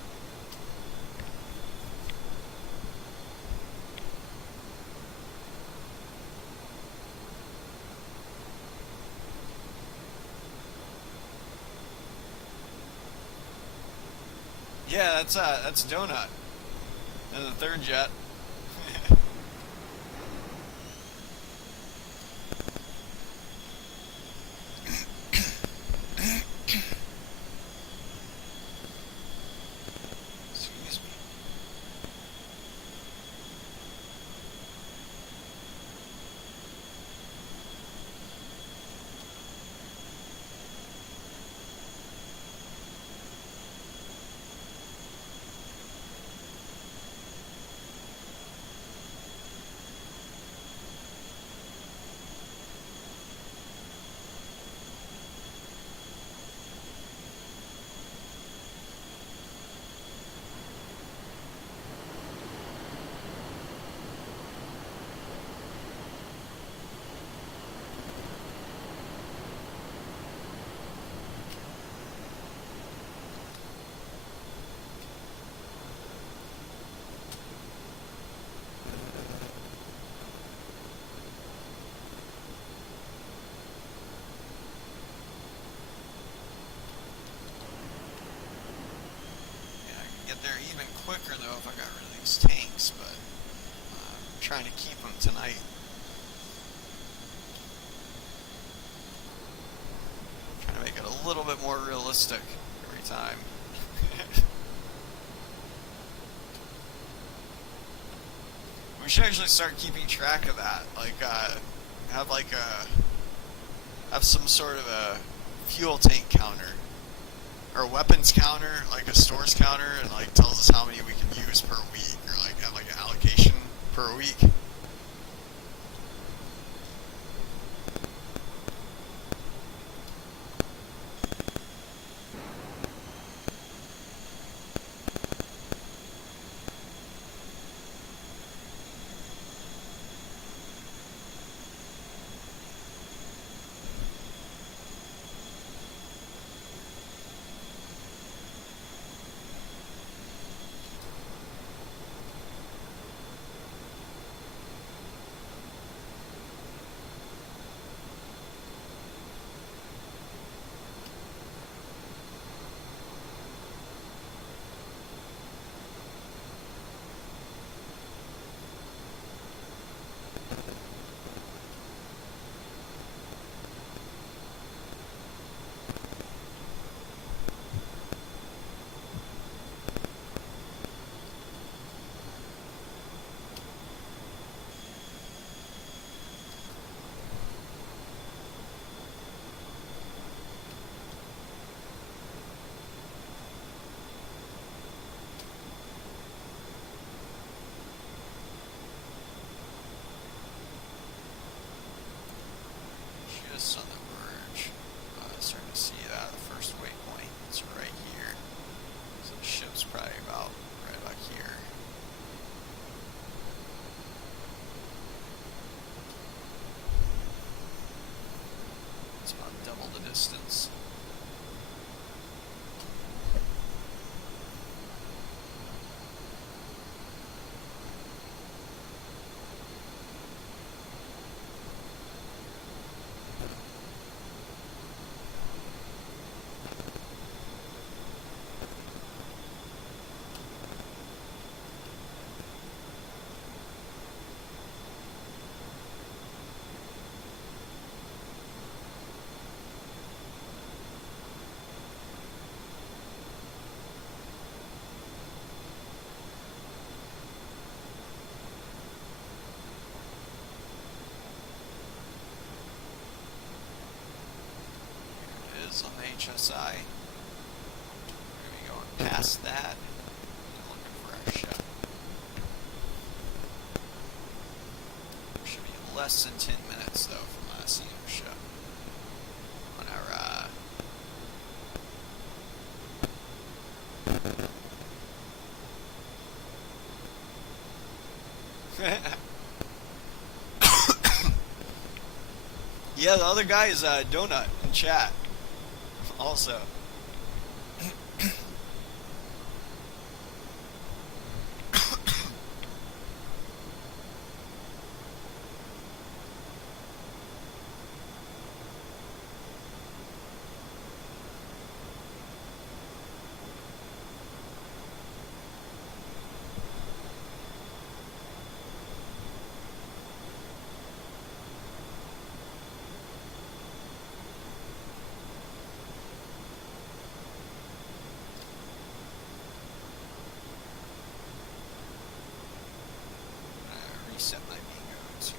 Yeah, that's Donut. And the third jet. Excuse me. Get there even quicker though if I got rid of these tanks, but I'm trying to keep them tonight. Trying to make it a little bit more realistic every time. We should actually start keeping track of that. Like, have like have some sort of a fuel tank counter or a weapons counter, like a stores counter, and like tells us how many we can use per week, or like have like an allocation per week. Just on the verge. Starting to see the first waypoint. It's right here. So the ship's probably about right about here. It's about double the distance. On the HSI. We're going to be going past that and looking for our ship. Should be less than 10 minutes though from seeing our ship. On our yeah, the other guy is Donut in chat. Also. Reset my bingo to 4.0.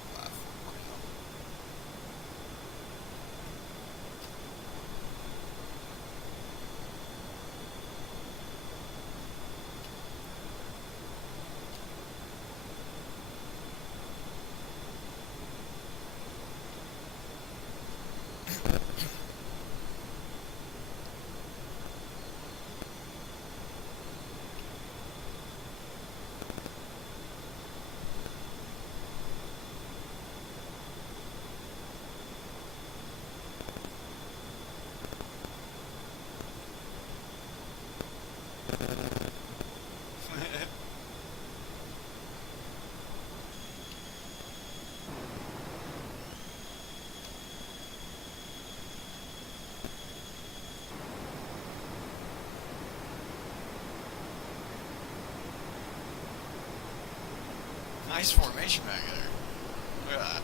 Nice formation back there. Look at that.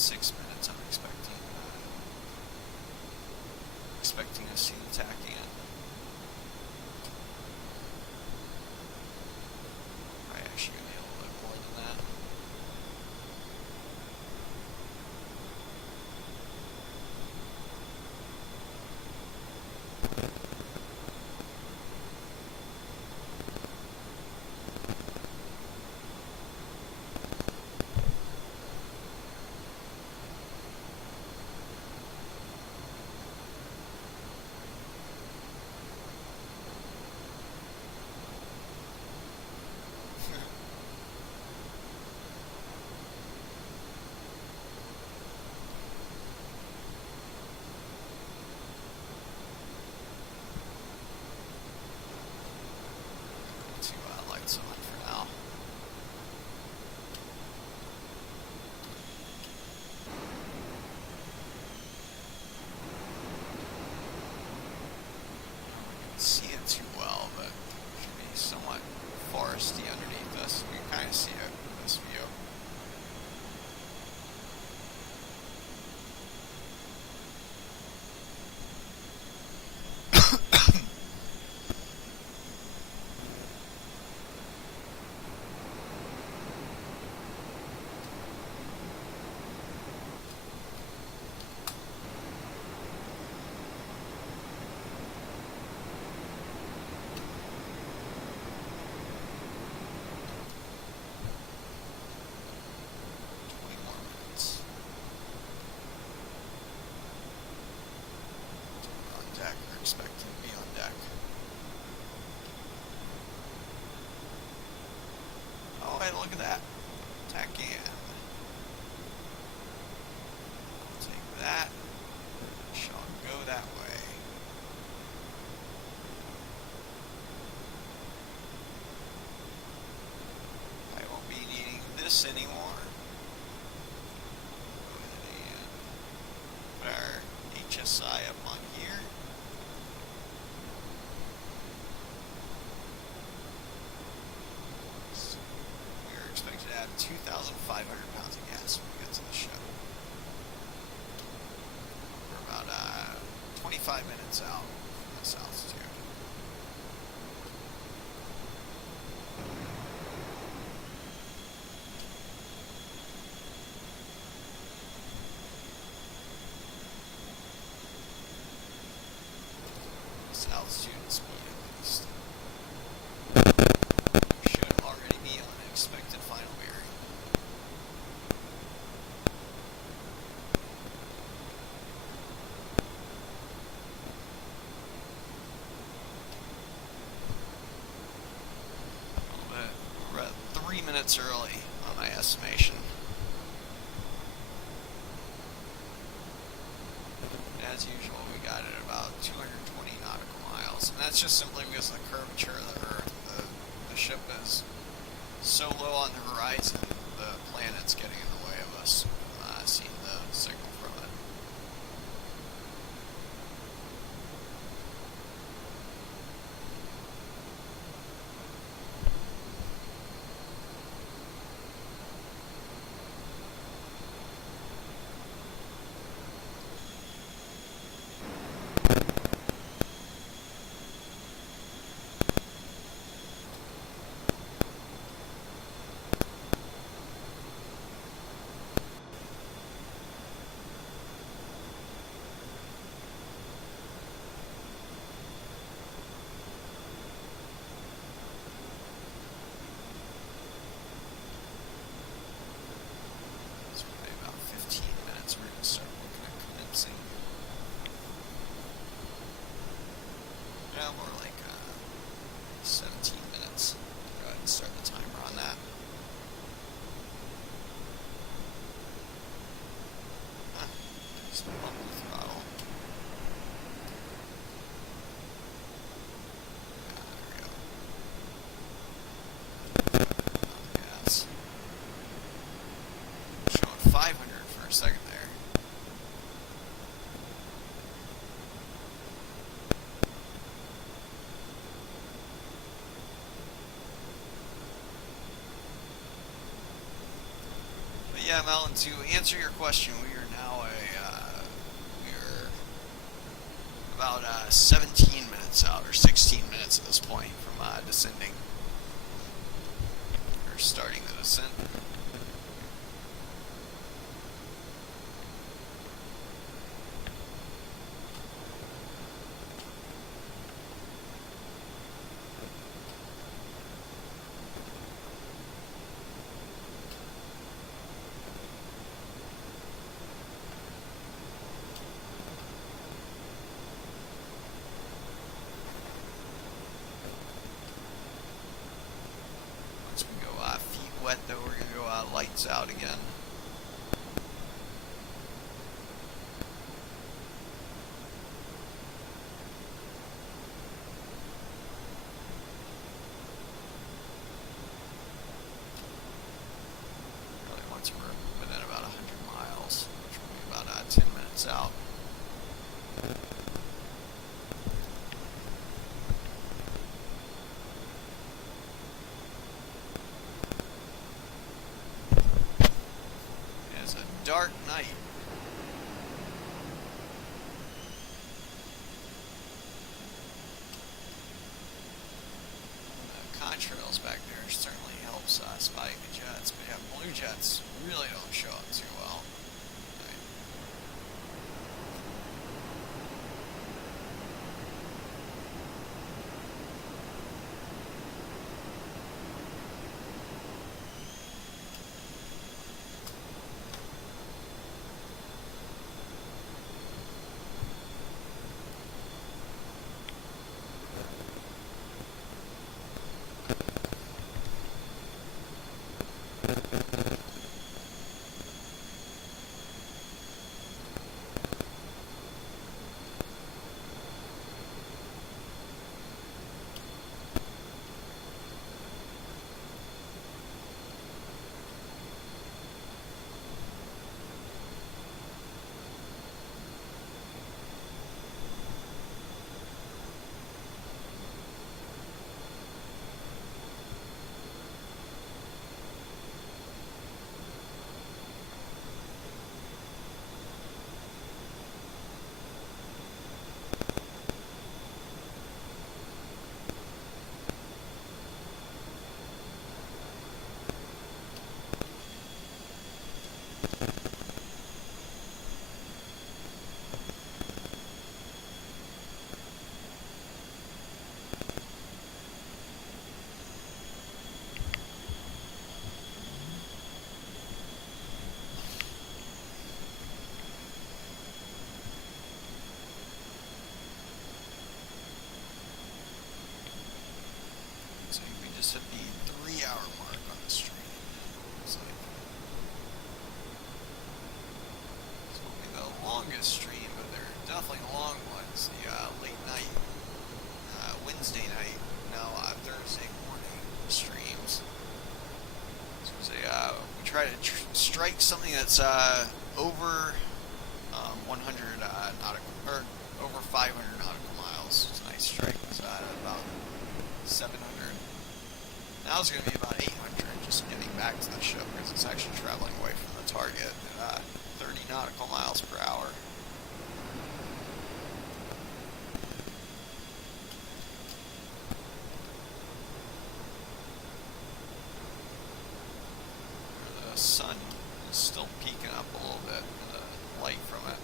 6 minutes. I'm expecting to see the tack in. Probably actually gonna be a little bit more than that. Lights on for now. See it too well, but it should be somewhat foresty underneath us. You can kind of see it in this view. Expecting to be on deck. Oh, hey, look at that. Tack in. I'll take that. Shall go that way. I won't be needing this anymore. And put our HSI up on here. Expected to have 2,500 pounds of gas when we get to the show. We're about 25 minutes out from this altitude. This altitude and speed at least. Should already be on an expected final bearing. We're at 3 minutes early on my estimation. As usual, we got it about 220 nautical miles, and that's just simply because of the curvature of the Earth. The ship is so low on the horizon, the planet's getting in the way of us seeing the signal from it. More like 17 minutes. Go ahead and start the timer on that. Just bump the throttle. There we go. Gas. Showing 500 for a second there. Yeah, Mel, and to answer your question, we are now we are about 17 minutes out, or 16 minutes at this point from descending, or starting the descent. Once we go feet wet, though, we're going to go lights out again. Really, once we're within about 100 miles, which will be about 10 minutes out. It's a dark night. The contrails back there certainly helps spotting the jets, but yeah, blue jets really don't show up too well. So we just hit the 3-hour mark on the stream. Looks like this will be the longest stream, but they're definitely long ones. The late night, Wednesday night, no, Thursday morning streams. So we try to strike something that's over 100 nautical, or over 500 nautical miles. It's a nice strike. It's about 700. Now it's going to be about 800 just getting back to the ship because it's actually traveling away from the target at 30 nautical miles per hour. The sun is still peeking up a little bit in the light from it.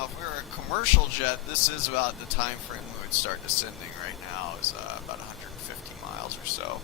Now, if we were a commercial jet, this is about the time frame we would start descending right now, is about 150 miles or so.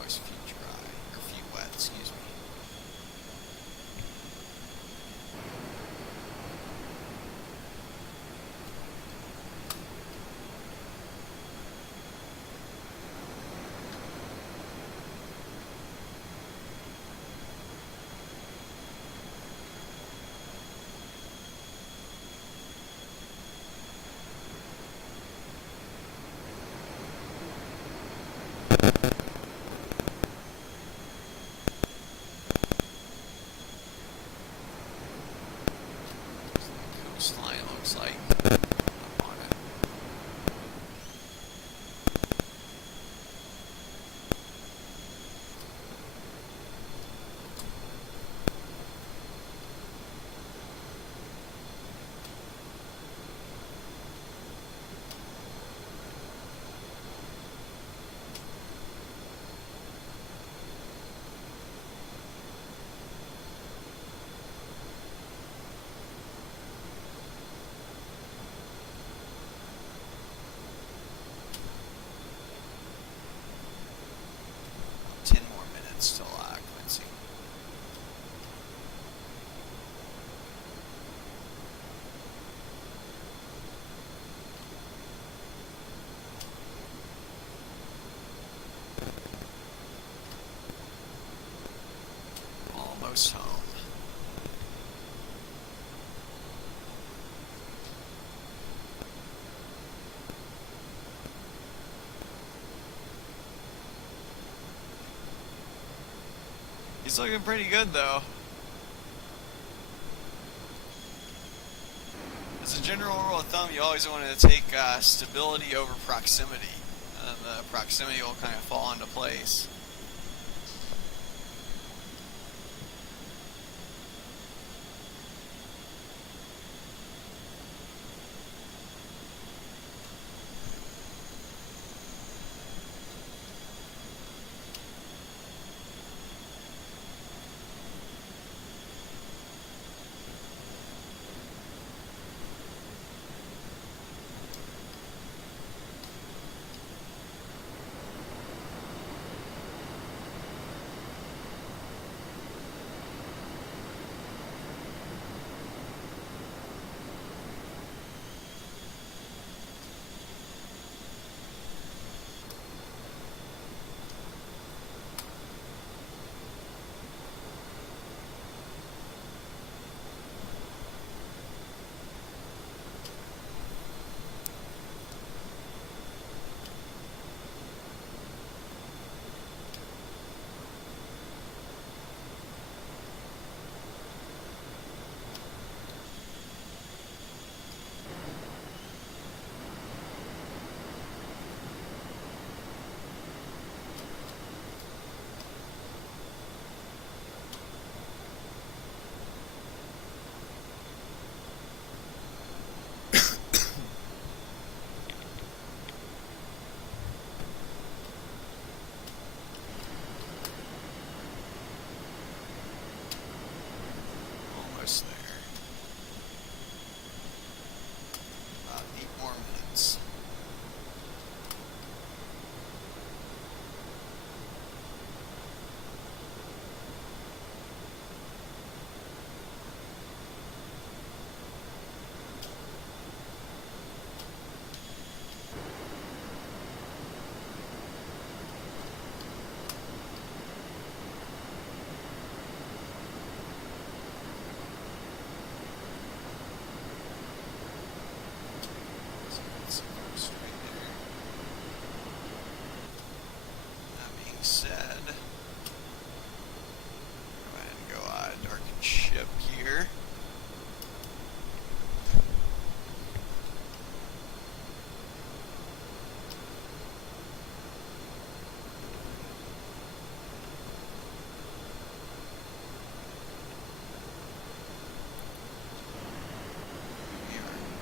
Almost feet dry, or feet wet, excuse me. Coastline looks like up on it. Still Quincy. Almost home. He's looking pretty good, though. As a general rule of thumb, you always want to take stability over proximity. And the proximity will kind of fall into place.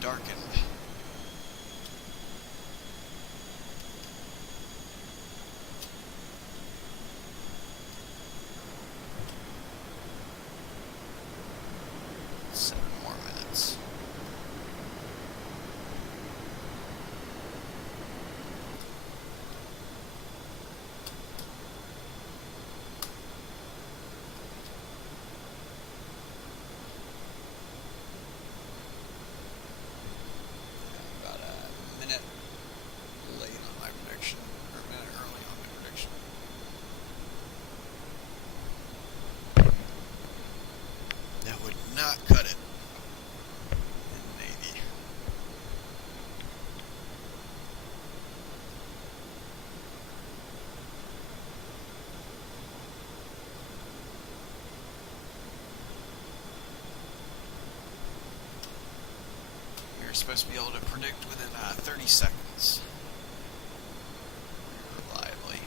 darkened. Not cut it in Navy. You're supposed to be able to predict within 30 seconds. Reliably.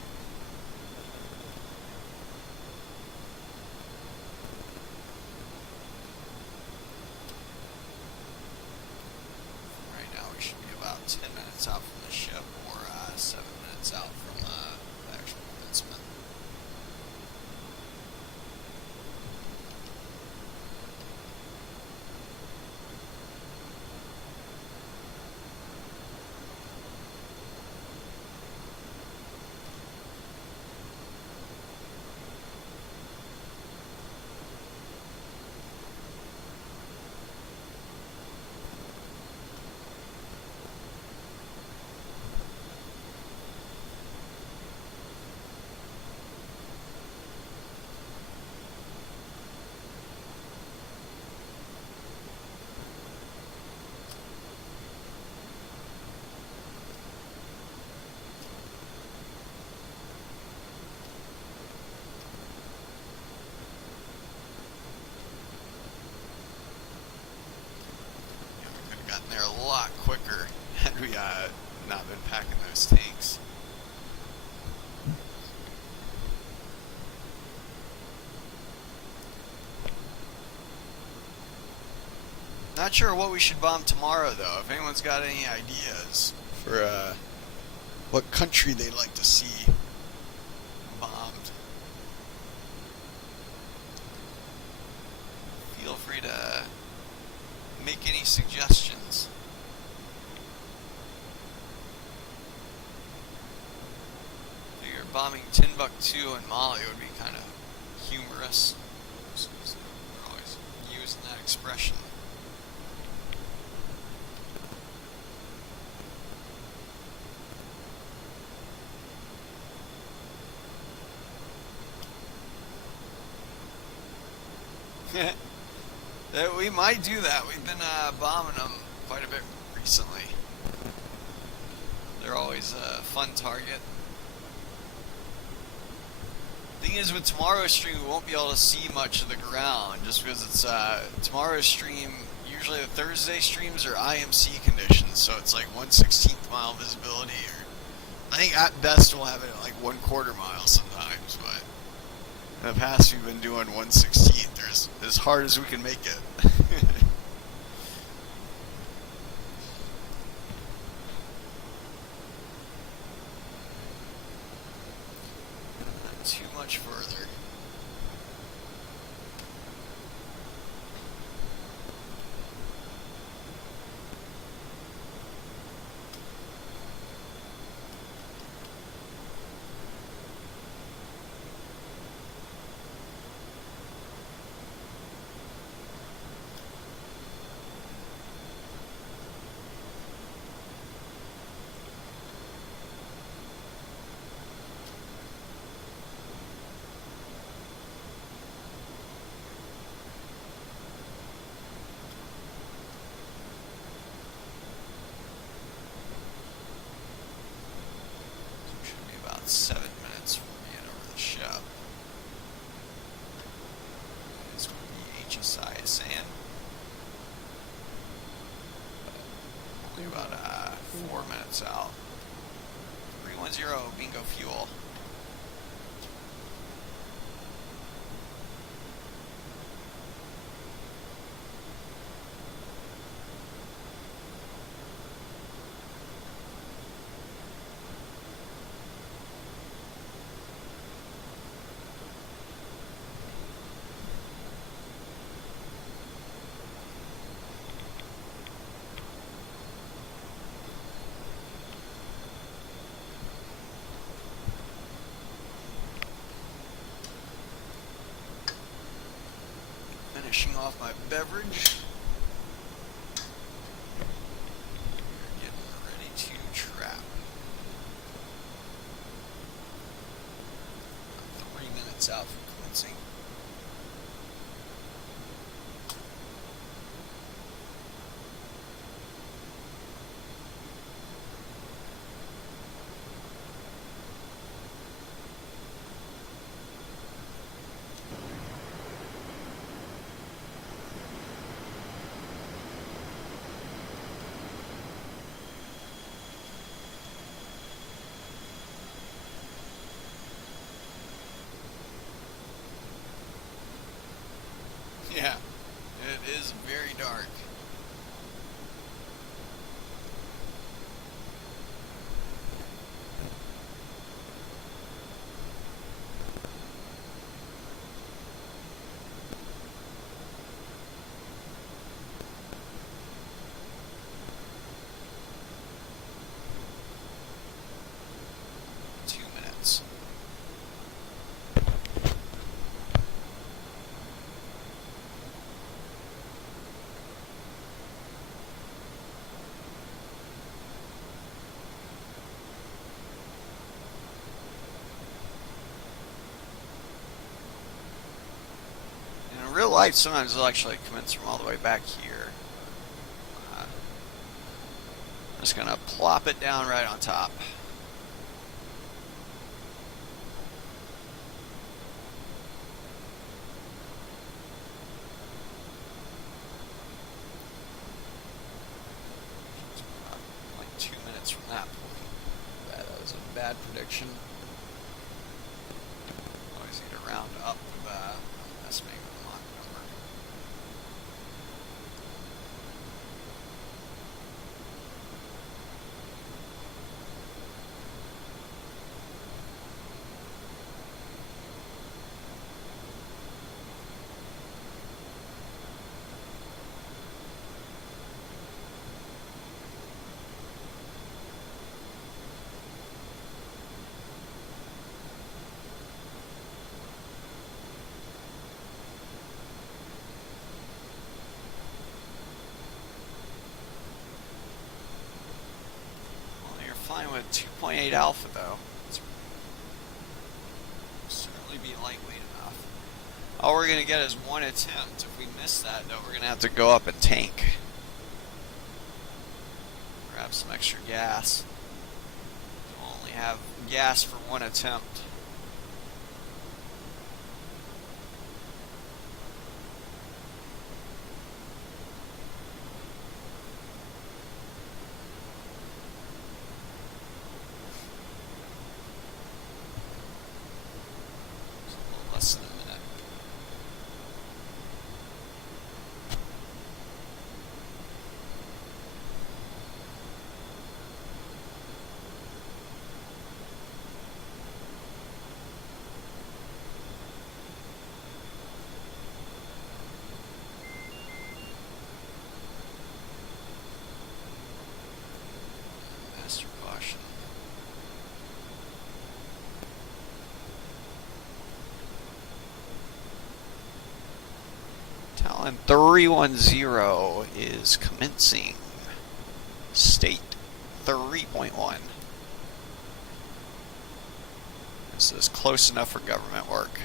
Should be about 10 minutes out from the ship, or 7 minutes out from the actual commencement. Gotten there a lot quicker had we not been packing those tanks. Not sure what we should bomb tomorrow, though. If anyone's got any ideas for what country they'd like to see bombed, feel free to make any suggestions. Figure bombing Timbuktu and Mali would be kind of humorous. We're always using that expression. We might do that. We've been bombing them quite a bit recently. They're always a fun target. Thing is, with tomorrow's stream, we won't be able to see much of the ground just because it's tomorrow's stream. Usually the Thursday streams are IMC conditions, so it's like 1/16th mile visibility, or I think at best we'll have it at like 1/4 mile sometimes, but in the past we've been doing 1/16th. They're as hard as we can make it. Not too much further. Should be about 7 minutes from being over the ship. It's going to be HSI is saying. Only about 4 minutes out. 310 bingo fuel. off my beverage. We're getting ready to trap. 3 minutes out from commencing. Yeah, it is very dark. In real life, sometimes it'll actually commence from all the way back here. I'm just gonna plop it down right on top. Like 2 minutes from that point. That was a bad prediction. Always need to round up. That's maybe the Mach number. Flying with 2.8 alpha though. It's certainly be lightweight enough. All we're gonna get is one attempt. If we miss that though, we're gonna have to go up and tank. Grab some extra gas. We'll only have gas for one attempt. Less than a minute. Master caution. Talon 310 is commencing. State 3.1. This is close enough for government work.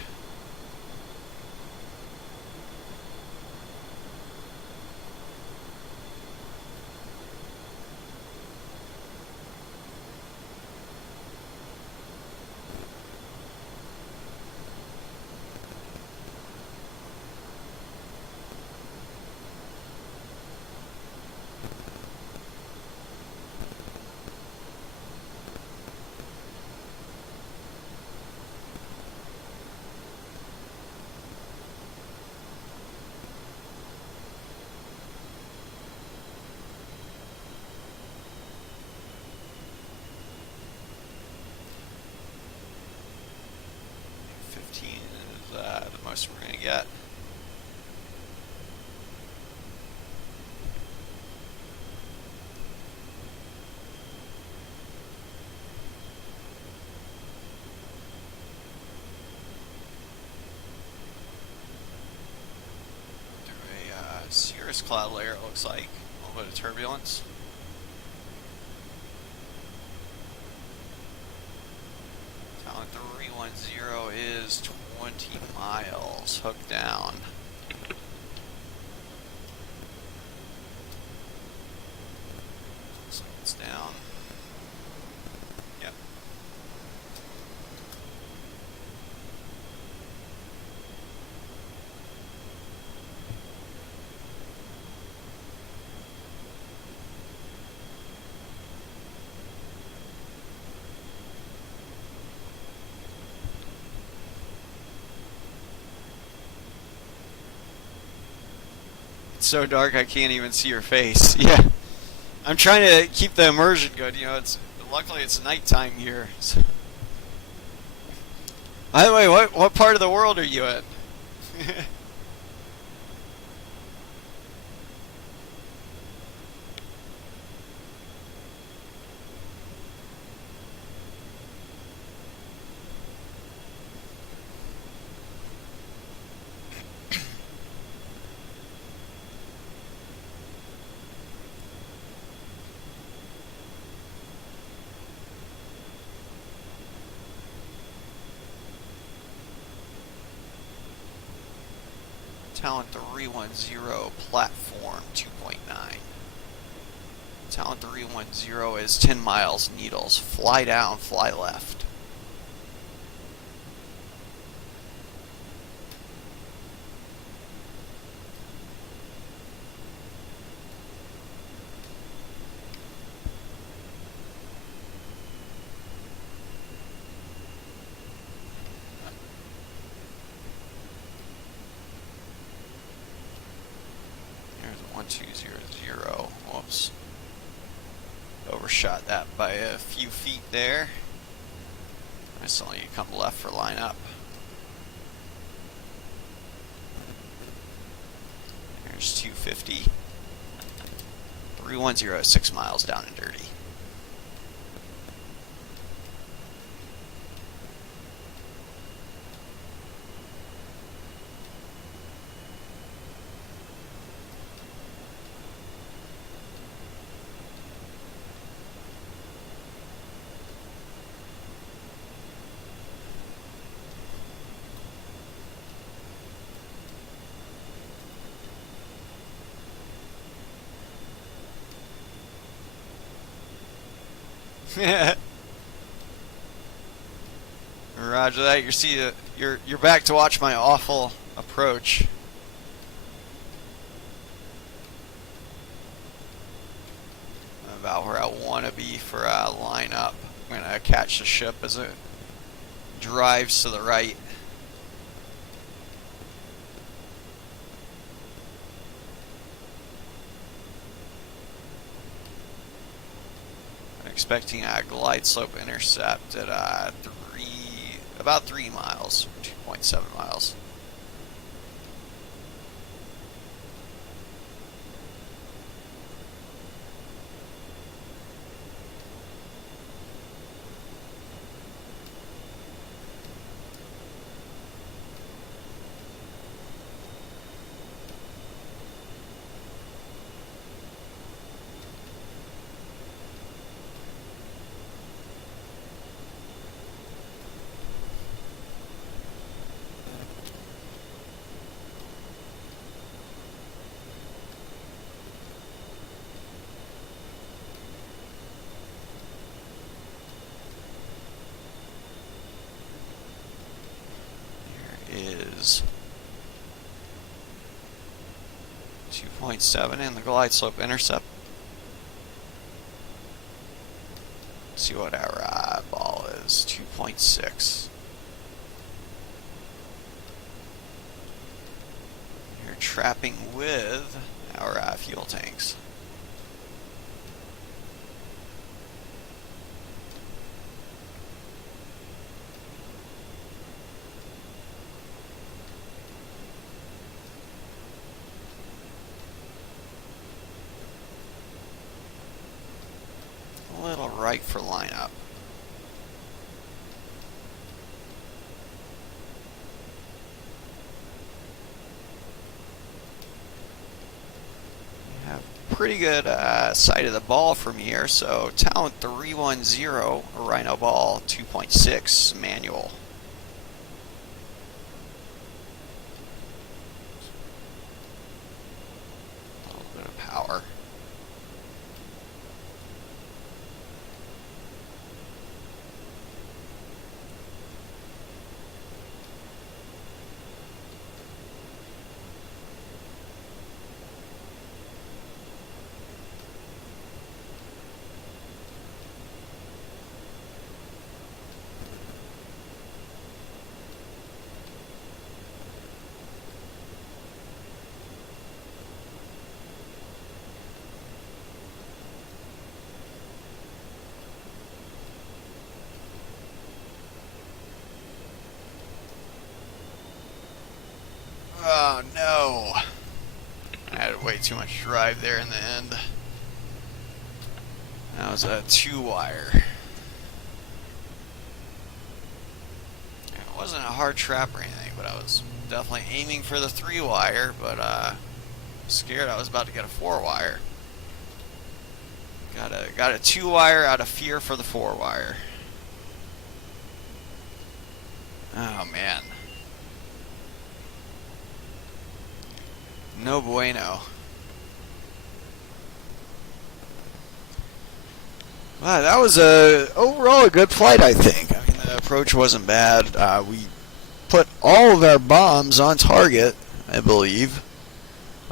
cirrus cloud layer, it looks like. A little bit of turbulence. Talon 310 is 20 miles hooked down. Looks like it's down. Yep. It's so dark I can't even see your face. Yeah. I'm trying to keep the immersion good. You know, luckily it's nighttime here. So. By the way, what part of the world are you in? Talon 310 platform 2.9. Talon 310 is 10 miles needles. Fly down, fly left. There's 1200. Whoops. Overshot that by a few feet there. I still need to come left for line up. There's 250. 310 is 6 miles down and dirty. Roger that. You're back to watch my awful approach. About where I want to be for line up. I'm gonna catch the ship as it drives to the right. Expecting a glide slope intercept at about 3 miles, 2.7 miles. Is 2.7 in the glide slope intercept. Let's see what our ball is. 2.6. You're trapping with our fuel tanks. A little right for lineup. pretty good side of the ball from here. So Talon 310, Rhino ball 2.6 manual. A little bit of power. Oh no! I had way too much drive there in the end. That was a 2-wire. It wasn't a hard trap or anything, but I was definitely aiming for the 3-wire, but scared I was about to get a 4-wire. Got a 2-wire out of fear for the 4-wire. Oh man. No bueno. Wow, that was overall a good flight, I think. I mean, the approach wasn't bad. We put all of our bombs on target, I believe.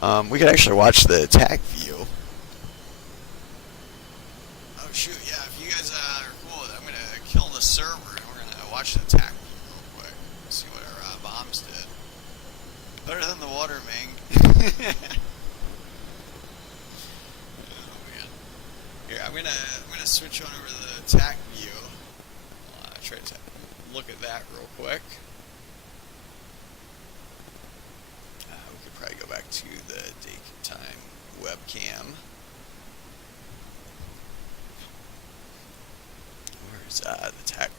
We could actually watch the Tacview. Oh shoot, yeah, if you guys are cool with it, I'm going to kill the server and we're going to watch the Tacview real quick. See what our bombs did. Better than the water Ming. Oh man. Here, I'm gonna switch on over to the Tacview. Try to look at that real quick. We could probably go back to the daytime webcam. Where's the Tacview?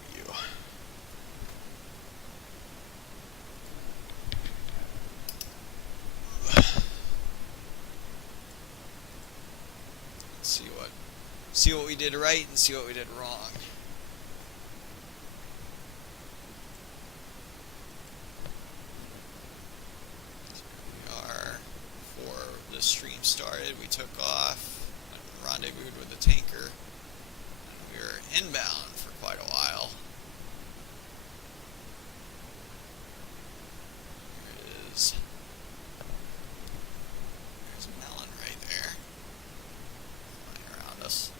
See what we did right and see what we did wrong. So we are, before the stream started, we took off and rendezvoused with the tanker. And we were inbound for quite a while. There it is. There's a melon right there. Flying around us.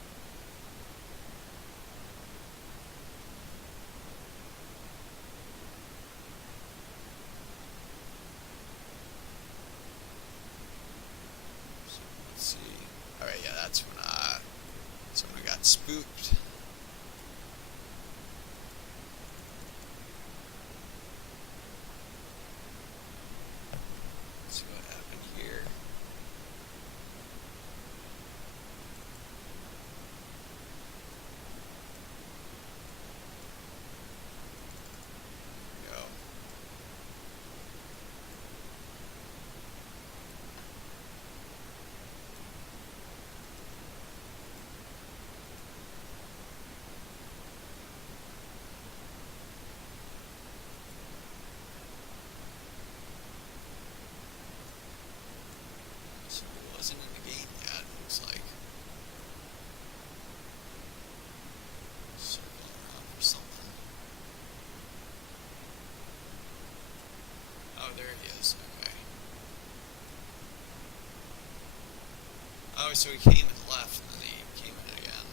Alright, yeah, that's when someone got spooked. Let's see what happened here. There we go. So it wasn't in the game yet, it looks like. Circling around for something. Oh, there he is, okay. Oh, so he came and left, and then he came in again.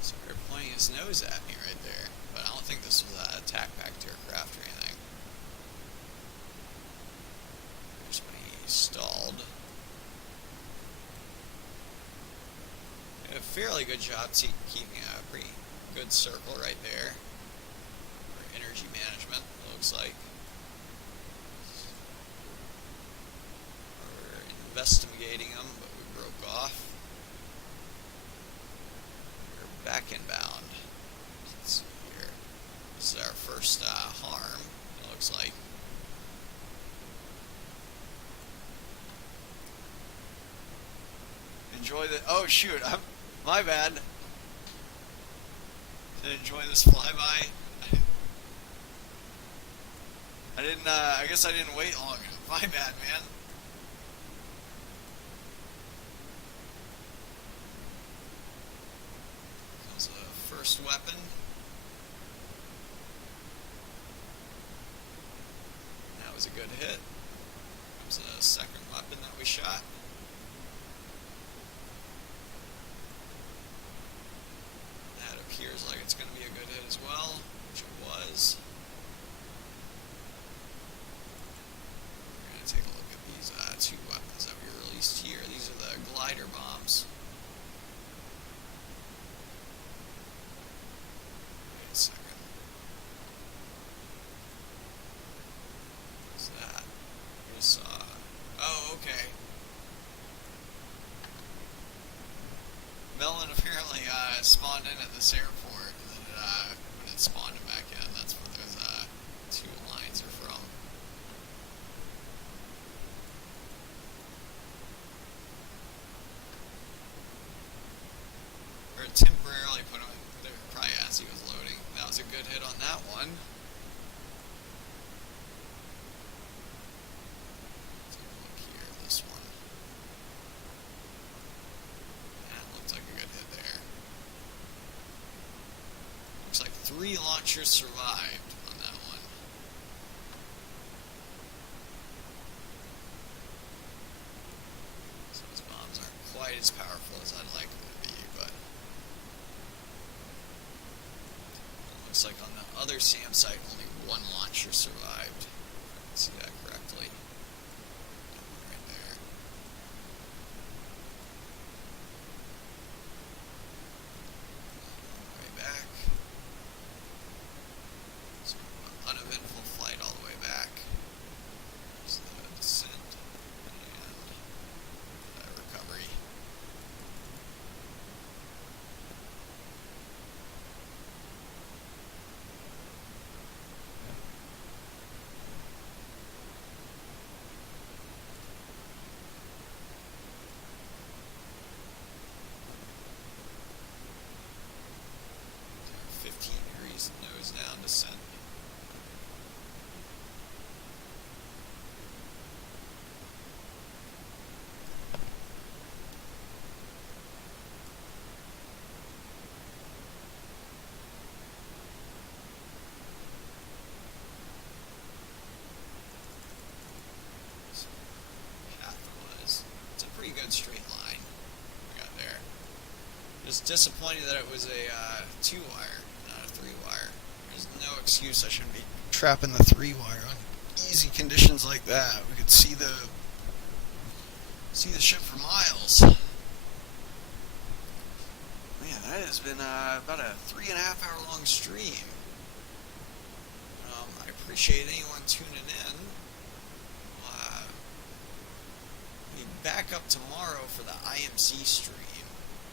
So they're pointing his nose at me right there, but I don't think this was an attack back to aircraft or anything. There's when he stalled. Did a fairly good job keeping a pretty good circle right there. For energy management, it looks like. We're investigating them, but we broke off. Back inbound. Let's see here. This is our first harm, it looks like. Enjoy the... Oh, shoot. My bad. Enjoy this flyby. I didn't, I guess I didn't wait long enough. My bad, man. That was a first weapon. That was a good hit. That was a second weapon that we shot. That appears like it's going to be a good hit as well, which it was. We're going to take a look at these two weapons that we released here. These are the glider bombs. Wait a second. What's that? We saw... Oh, okay. Melon apparently spawned in at this airport, and then when it spawned him back in, that's where those two lines are from. Or it temporarily put him in there, probably as he was loading. That was a good hit on that one. Take a look here, this one. Looks like 3 launchers survived on that one. So these bombs aren't quite as powerful as I'd like them to be, but it looks like on the other SAM site only 1 launcher survived. If I can see that correctly. Right there. Way back. So uneventful flight all the way back. There's the descent and recovery. There, 15 degrees nose down descent. It's a pretty good straight line we got there. Just disappointed that it was a 2-wire, not a 3-wire. There's no excuse I shouldn't be trapping the 3-wire on easy conditions like that. We could see the ship for miles. Man, that has been about a 3.5-hour long stream. I appreciate anyone tuning in. We'll be back up tomorrow for the IMC stream,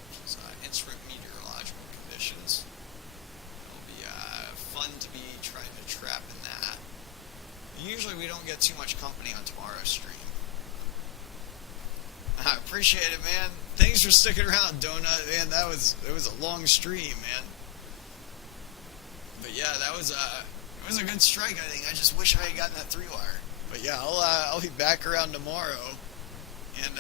which is instrument meteorological conditions. It'll be fun to be trying to trap in that. Usually we don't get too much company on tomorrow's stream. I appreciate it, man. Thanks for sticking around, Donut. Man, it was a long stream, man. But yeah, it was a good strike, I think. I just wish I had gotten that 3-wire. But yeah, I'll be back around tomorrow. And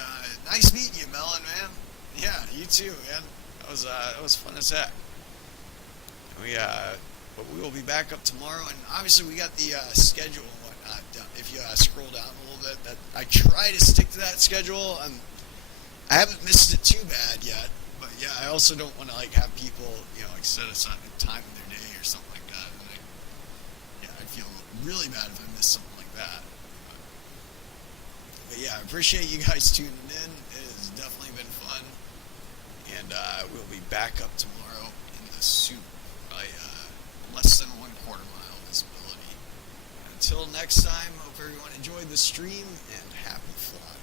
nice meeting you, Melon, man. Yeah, you too, man. That was fun as heck. But we will be back up tomorrow, and obviously we got the schedule and whatnot. If you scroll down a little bit, that I try to stick to that schedule. I haven't missed it too bad yet, but yeah, I also don't want to have people, like set aside a time in their day or something like that. And I'd feel really bad if I missed something like that. But yeah, I appreciate you guys tuning in. It has definitely been fun, and we'll be back up tomorrow in the soup by less than 1/4 mile visibility. Until next time, hope everyone enjoyed the stream, and happy flying.